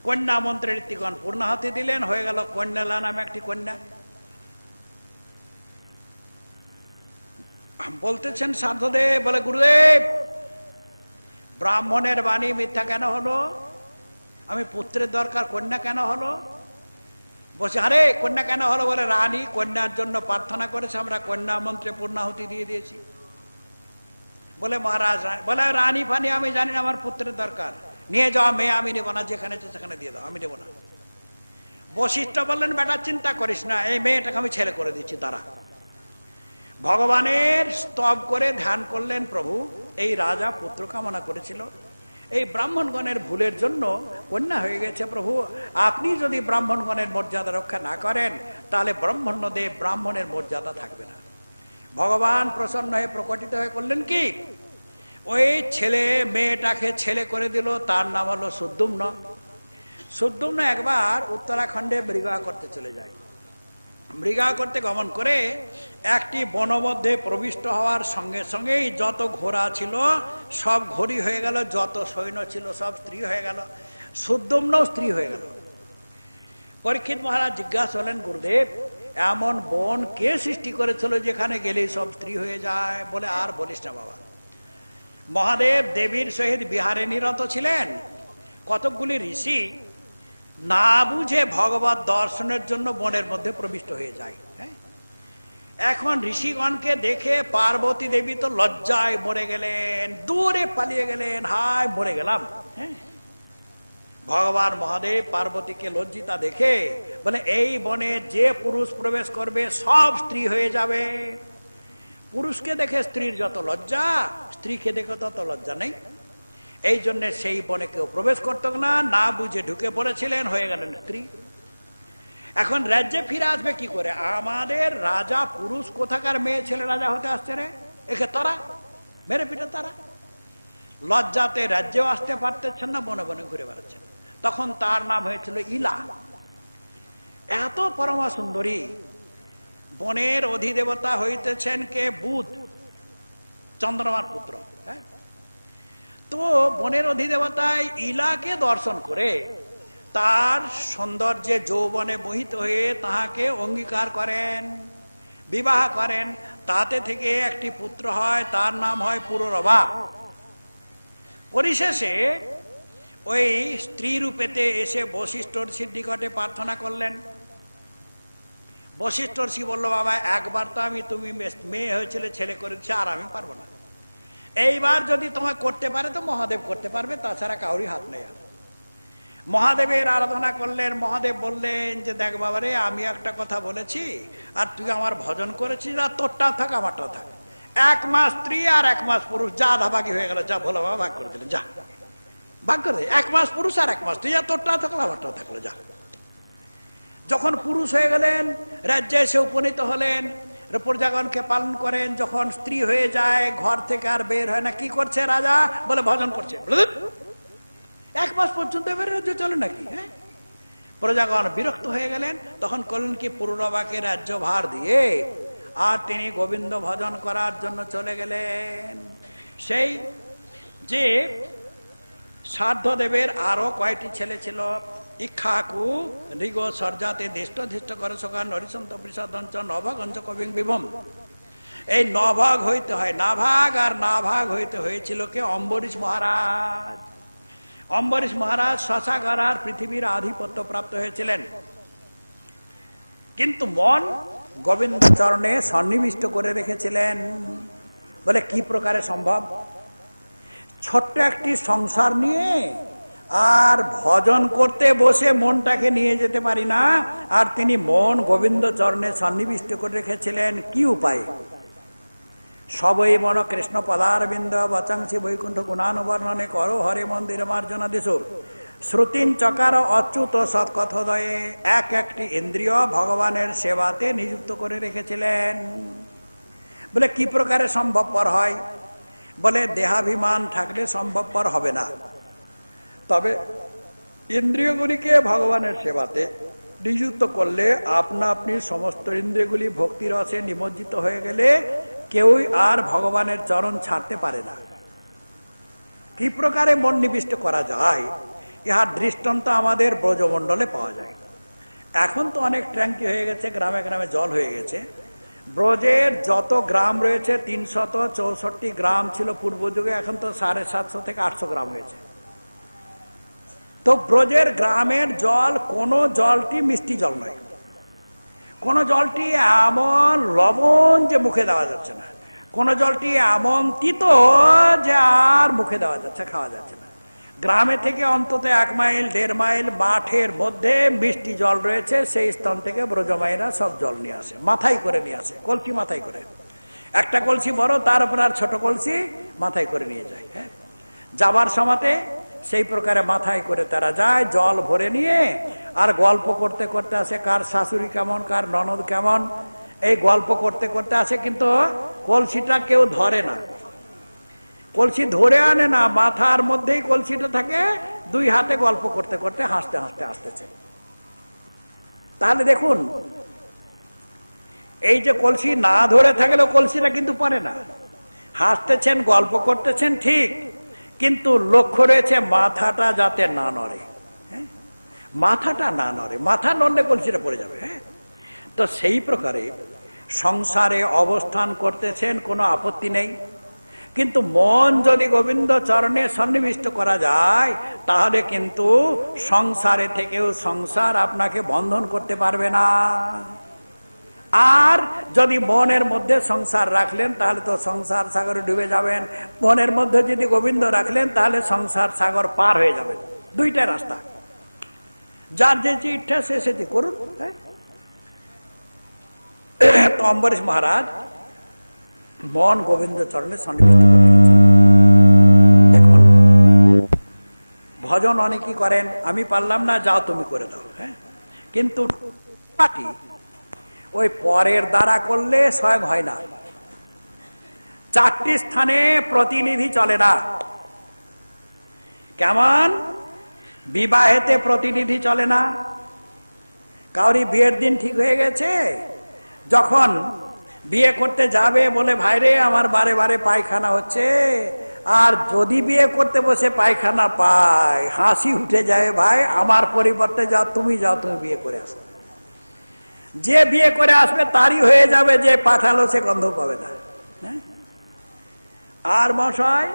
কন্যা মন্ত্রে ঋত্বিকগণ পূর্ণাহুতি দিলেন, হয়ে গেল কন্যালা নামে একটি কন্যা। বলতেছেন সার্ধদেব, বলে গুরুদেব ব্রাহ্মণের বাণী মিথ্যা কেন হলো? আমি পুত্রের দরকার, কন্যা কেন হলো? বসে আরে কন্যা কেন হলো? বলে রানী কন্যার জন্য প্রার্থনা করেছে, আমরা কন্যা মন্ত্রে পূর্ণাহুতি দিয়ে দিয়েছি। বলে মহারাজ, বলে রানী ফানি আমি জানি না, আমার পুত্রের দরকার, নিয়ে যাওয়া মেয়ে আমি নেবো না, যেখানে সেখানে দিয়ে দাও, আমি নেবো না। বশিষ্ঠ বললেন বেটা চিন্তা করিস না, এই মেয়েটাকে আমি ছেলে করে দিচ্ছি, তারা ভগবানের স্তব করে ধ্যান করলেন। প্রভু এই রাজা পুত্র কামনা করেছিল, এই ব্রাহ্মণগণের ভুলের জন্য কন্যা হয়ে গেছে। প্রভু আপনি যদি ব্রাহ্মণগণের মর্যাদা রক্ষা না করেন তাহলে ব্রাহ্মণ্যদেব ব্রাহ্মণের মর্যাদা থাকবে না। ভগবান প্রসন্ন হয়ে প্রকটিত হয়ে করলেন কি, ওই ছেলে মেয়েটাকে ছেলে করে দিল। তার নাম হলো সুদ্যুম্ন। সুদ্যুম্ন একবার উত্তরাখণ্ডে মৃগা করতে চলে যায়। মৃগা করতে গমন করে একটি বন মধ্যে প্রবিষ্ট হওয়ার সঙ্গে সঙ্গেই যত ঘোড়া ছিল সব ঘড়ি হয়ে গেল, যত সৈন্য ছিল সব স্ত্রী হয়ে গেল, সুদ্যুম্নও স্ত্রী হয়ে গেল। পরীক্ষিত মহারাজ জিজ্ঞাসা হলেন, গুরুদেব এমন বন কে সৃষ্টি করেছিল যেখানে গেলেই সব স্ত্রী হয়ে যায়? বলে আর বলিস না বাবা, মহাদেব দেবীর সহিত বিহারে নিরত ছিলেন। কতকগুলি ঋষি না বুঝে ভগবত দর্শনের জন্য বনের মধ্যে প্রবিষ্ট হয়ে যায়। এখন ঋষিগণকে দেখে পার্বতী দেবী তো লজ্জায় মরে গেলেন, দূরে পালিয়ে গেলেন, হায় মরে গেলাম। ভগবান মহাদেব পার্বতীকে লজ্জিতা দেখে বলে, এই বনে যে পুরুষ প্রবেশ করবে সব স্ত্রী হয়ে যাবে। পুরুষকে দেখে স্ত্রীর যত লজ্জা, স্ত্রীকে দেখে তত লজ্জা নেই। এই জন্য সেই বনে কেউ প্রবেশ করত না, না বুঝে ঢুকে পড়েছিলেন, হয়ে গেলেন স্ত্রী। এখন রাজ্যে ফিরে আসবে কি করে? আমাদের রাজা পুরুষ কোথাকার মেয়ে ছেলে রাজা হতে আসছে রে? একে তারা মেরে পিঠে তারা লজ্জাতে রাজ্যেও আসতে পারতেছেন না, বনে বনে ঘুরে বেড়াচ্ছেন। তখন তার নাম হয়েছিল ইলা। এত পরমা সুন্দরী। বনের অধিদেবতা হইতেছেন কে? বুধ, চন্দ্রমার পুত্র। তো বনের অধিদেবতায় ইলাকে দর্শন করে তার সৌন্দর্যে যৌবনে মোহিত হয়ে তাহাকে অঙ্গীকার করেন, বিবাহ করেন। তাতে থেকে একটি পুত্র হয়, তার নাম হয় পুরুরবা। পরিশেষে ওই স্ত্রী রূপেতে এসে বশিষ্ঠ ঋষির নিকটে প্রার্থনা করলেন। বশিষ্ঠ ঋষি বলল, বাবা একবার তো আমি তুমি মেয়ে হয়েছিল, ছেলে করেছে, আর আমি পারবো না। এইবার যদি তোমায় করতে পারে তো মহাদেব করতে পারবে, তাছাড়া কাউরি হাত নেই। আর মহাদেবের আরাধনা করলেন। মহাদেব বললেন যে দেখ বাবারে, আমি একটা কথা বলেছি আর তুই আমার ভজন করেছিস, আর তোরটা থাক আমারটাও থাক। 1 মাস স্ত্রী আর 1 মাস পুরুষ, যা আধাভাগি হয়ে গেল, যা ভোলা বাবা ভাগ করে দিলেন, যা ভাগ করে দে। 1 মাস পুরুষ আর 1 মাস স্ত্রী, আর তোরটা থাকলো আমারটাও থাকলো, যা। যখন পুরুষ হয়ে গেলেন, রাজ্যে এসে উপনীত হলেন, প্রজাগণকে পালন করেন। যখন স্ত্রী হয়ে যায়, ঘর থেকে আর বের হয় না। কি করছে রাজা? বলে ভজন করছে। 1 মাস পর্যন্ত এবার রাজ্য চলে নাকি? প্রজাগণ বিরক্ত হয়ে গেলেন। তখন করলেন কি, পুরুরবাকে রাজ্য ভার দিয়ে আর তিনি গোবিন্দ ভজন করার জন্য চলে গেলেন। সেই যে সাধ্যদেবের আরো কয়টি ছেলে ছিল, ইক্ষাকু ঋগ সর্জাতে ধৃষ্ট ধৃষ্ট করসকা নরিসন্ত পৃষদঞ্চ নভাগঞ্চ কবিং বিভম। এই নভাগ হইতে হয়, নাভাগ আর নাভাগ হইতে হয়েছিল কে? অম্বরীশ মহারাজ। অম্বরীশ মহারাজ শশাগার আর পৃথিবীর আধিপত্য প্রাপ্ত হয়েছিলেন, কিন্তু মন গোবিন্দ চরণে সন্নিবিষ্ট করে রেখেছিলেন। বলে কি প্রকারে সম্ভব? ছোট্ট একটি সংসার নিয়ে আর ভজন করতে বসে মনটাকে নিয়ে যেতে পারি না, আর তিনি মন গোবিন্দ চরণে সন্নিবিষ্ট করে রেখেছিলেন। কি উপায়? সবই মন কৃষ্ণ পদারবিন্দ বচাংসি বৈকুণ্ঠ গুণানুবর্ণনে করো হরে মন্দির মার্জনা দিশু শ্রুতিন চকার অচ্যুত সৎকথোদয়ে। এক একটি ইন্দ্রিয় ভগবানের সেবাতে নিযুক্ত করে রেখেছিলেন। বলে কি প্রকারে সম্ভবপর হয়? বলে দেহাভিমান থাকলে সম্ভবপর হবে না, তবে ইন্দ্রিয়গুলিকে ভগবানের সেবাতে নিযুক্ত করলে আপনা আপনি সমস্ত ইন্দ্রিয়গুলি ভক্তি রসে নিমজ্জিত হয়ে গেলে কেউই আর ভগবানের চরণ ছাড়তে পারে না। কি প্রকারে মন নিবিষ্ট করা যায়, ইহার দৃষ্টান্ত আমাদের ব্রজমণ্ডলে পাওয়া যায়। এখন তো অনেক ট্যাঙ্কি হয়ে গেছে, গ্রামে গ্রামে জল হয়ে গেছে। ব্রজের যত গ্রাম রয়েছে 364 গ্রাম ছিল পূর্ব যুগে, এখন তো 750 থেকে 800 গ্রাম হয়েছে। তো ব্রজের গ্রামের জল, কোন জলটি মিষ্টি জল নয়, কোন জলটি এমন লবণ যে মুখে দেওয়া যাচ্ছে না, কোন জলটি এমন তিতো যে আর মুখে দেওয়া যাচ্ছে, খাওয়া যাচ্ছে না। গ্রামে থেকে অন্তত 1 মাইল 1.5 মাইল মাঠের মধ্যে মিষ্টি জল রয়েছে, সেই স্থান থেকে ব্রজমাইরা সব জল নিয়ে আসে, মাথায় করে নিয়ে আসে, কলসি মাথায় করে। একটা কলসি বড়, তার উপর আর ছোট কলসি মাথায় করে নিয়ে যায়। হ্যাঁ, যাবার সময়তে সেই প্রকারে মাথায় করে তারা যায়, জল ভরে নিয়ে আর গল্প করতে করতে আসে, কার শাশুড়ি কেমন, কার ননদ কেমন, এই গল্প করতে করতে আসে। কিন্তু কলসিটা কেউ ধরে না, কলসি ধরে আনে না, মাথার মধ্যেই কলসিটা থাকে, 2 হাতে গল্প করতে করতে হাসতে হাসতে আসতেছে। তাহলে দেখুন, এই যে কলসি না ধরে থাকলেও কলসিটা কিন্তু পড়ে না। হাসতেছেন, গল্প করতেছেন ঠিক, কিন্তু লক্ষ্য রয়েছে মাথাটা যাতে না নড়ে। হ্যাঁ, মাথাটা না নড়ে, মাথা নড়লে কলসিটা পড়ে যাবে। হ্যাঁ, তো সেই প্রকারে সংসারে অবস্থান করতেছেন, কোনো আপত্তি নেই, কিন্তু মন যদি গোবিন্দ চরণে সন্নিবিষ্ট করা যায় তাহলে কিন্তু সংসারে থেকেও সংসার আপনাকে বন্ধন করতে পারবে না। আর যদি মনের মধ্যে সংসার রাখলেন তাহলে তো সংসার সাগরে ডুবে যাবেন, মনের মধ্যে যদি গোবিন্দ রাখলেন তাহলে সংসার সাগর পার হয়ে যাবেন। 2টা রাস্তা, যার যে ইচ্ছা সে সেটি করুন। তো অম্বরীশ মহারাজ মন গোবিন্দ চরণে সন্নিবিষ্ট করে রেখেছেন। দেখুন, ভজন অনেকেই করেন, আমি পারলাম না, যাও তুমি করে দাও। হ্যাঁ, কিন্তু ওই পরের দ্বারা করলে স্বয়ং হয় না। 4টি স্থানে প্রতিনিধি চলে না। কেমন? বিবাহেতে প্রতিনিধি চলে না। কাউরি বিয়ের দিন ঠিক হয়ে গেছে, যখন বিয়ে করতে যাবে বলে ভাইরে আমার বারে বারে পায়খানা হচ্ছে, আর যদি বিয়ে করতে বসে পায়খানা পায় হাসি উঠে যায়, ভাই আমার পরিবর্তে যাও, তুমি বিয়ে করে আসো। যে বিয়ে করে আসবে তারই হয়ে যাবে, যে পাঠালো সে গন্ধ পাবে না। আর মশাই,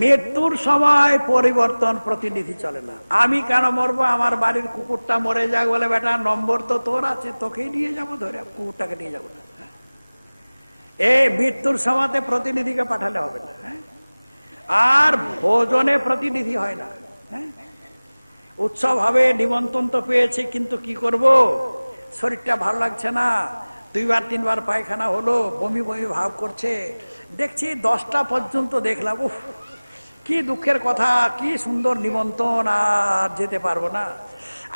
মৃত্যুর সময় পরিবর্তন প্রতিনিধি চলে না। আমি কেন মরবো, আমার বাড়ির কুকুরটা মরে যাক, বলে বেটা নম্বর তো তোর আছে, তোকেই নিয়ে যাবো, ধরে কুকুরটাকে নিয়ে যাবো না। এই মৃত্যুর সময়তে প্রতিনিধিকে পাঠালে হবে না। আর ভোজনে প্রতিনিধি হয় না। উৎসব হবে, নিমন্ত্রণ তো পেয়েছি, কিন্তু কি করব, শরীরটা ভালো লাগছে না, 2বার 3বার পায়খানা হলো, বমি বমি ভাব করছে, দেখছি 10টা পর্যন্ত দেখলাম, উফ কি দুঃখের কথা, কি সুন্দর নিমন্ত্রণ, আর যেতে পারবো না,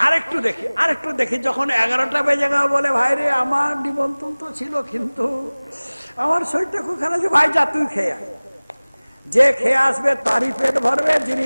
আরেকটু দেখি। যখন 11টা বেজে গেল, বলে ভাই রে আমার নিমন্ত্রণ তো ছিল, কিন্তু আমার শরীরটা খুব খারাপ আছে, ভাই যা তুই খেয়ে আয়। যে খেয়ে আসবে তারই পেট ভরবে, যিনি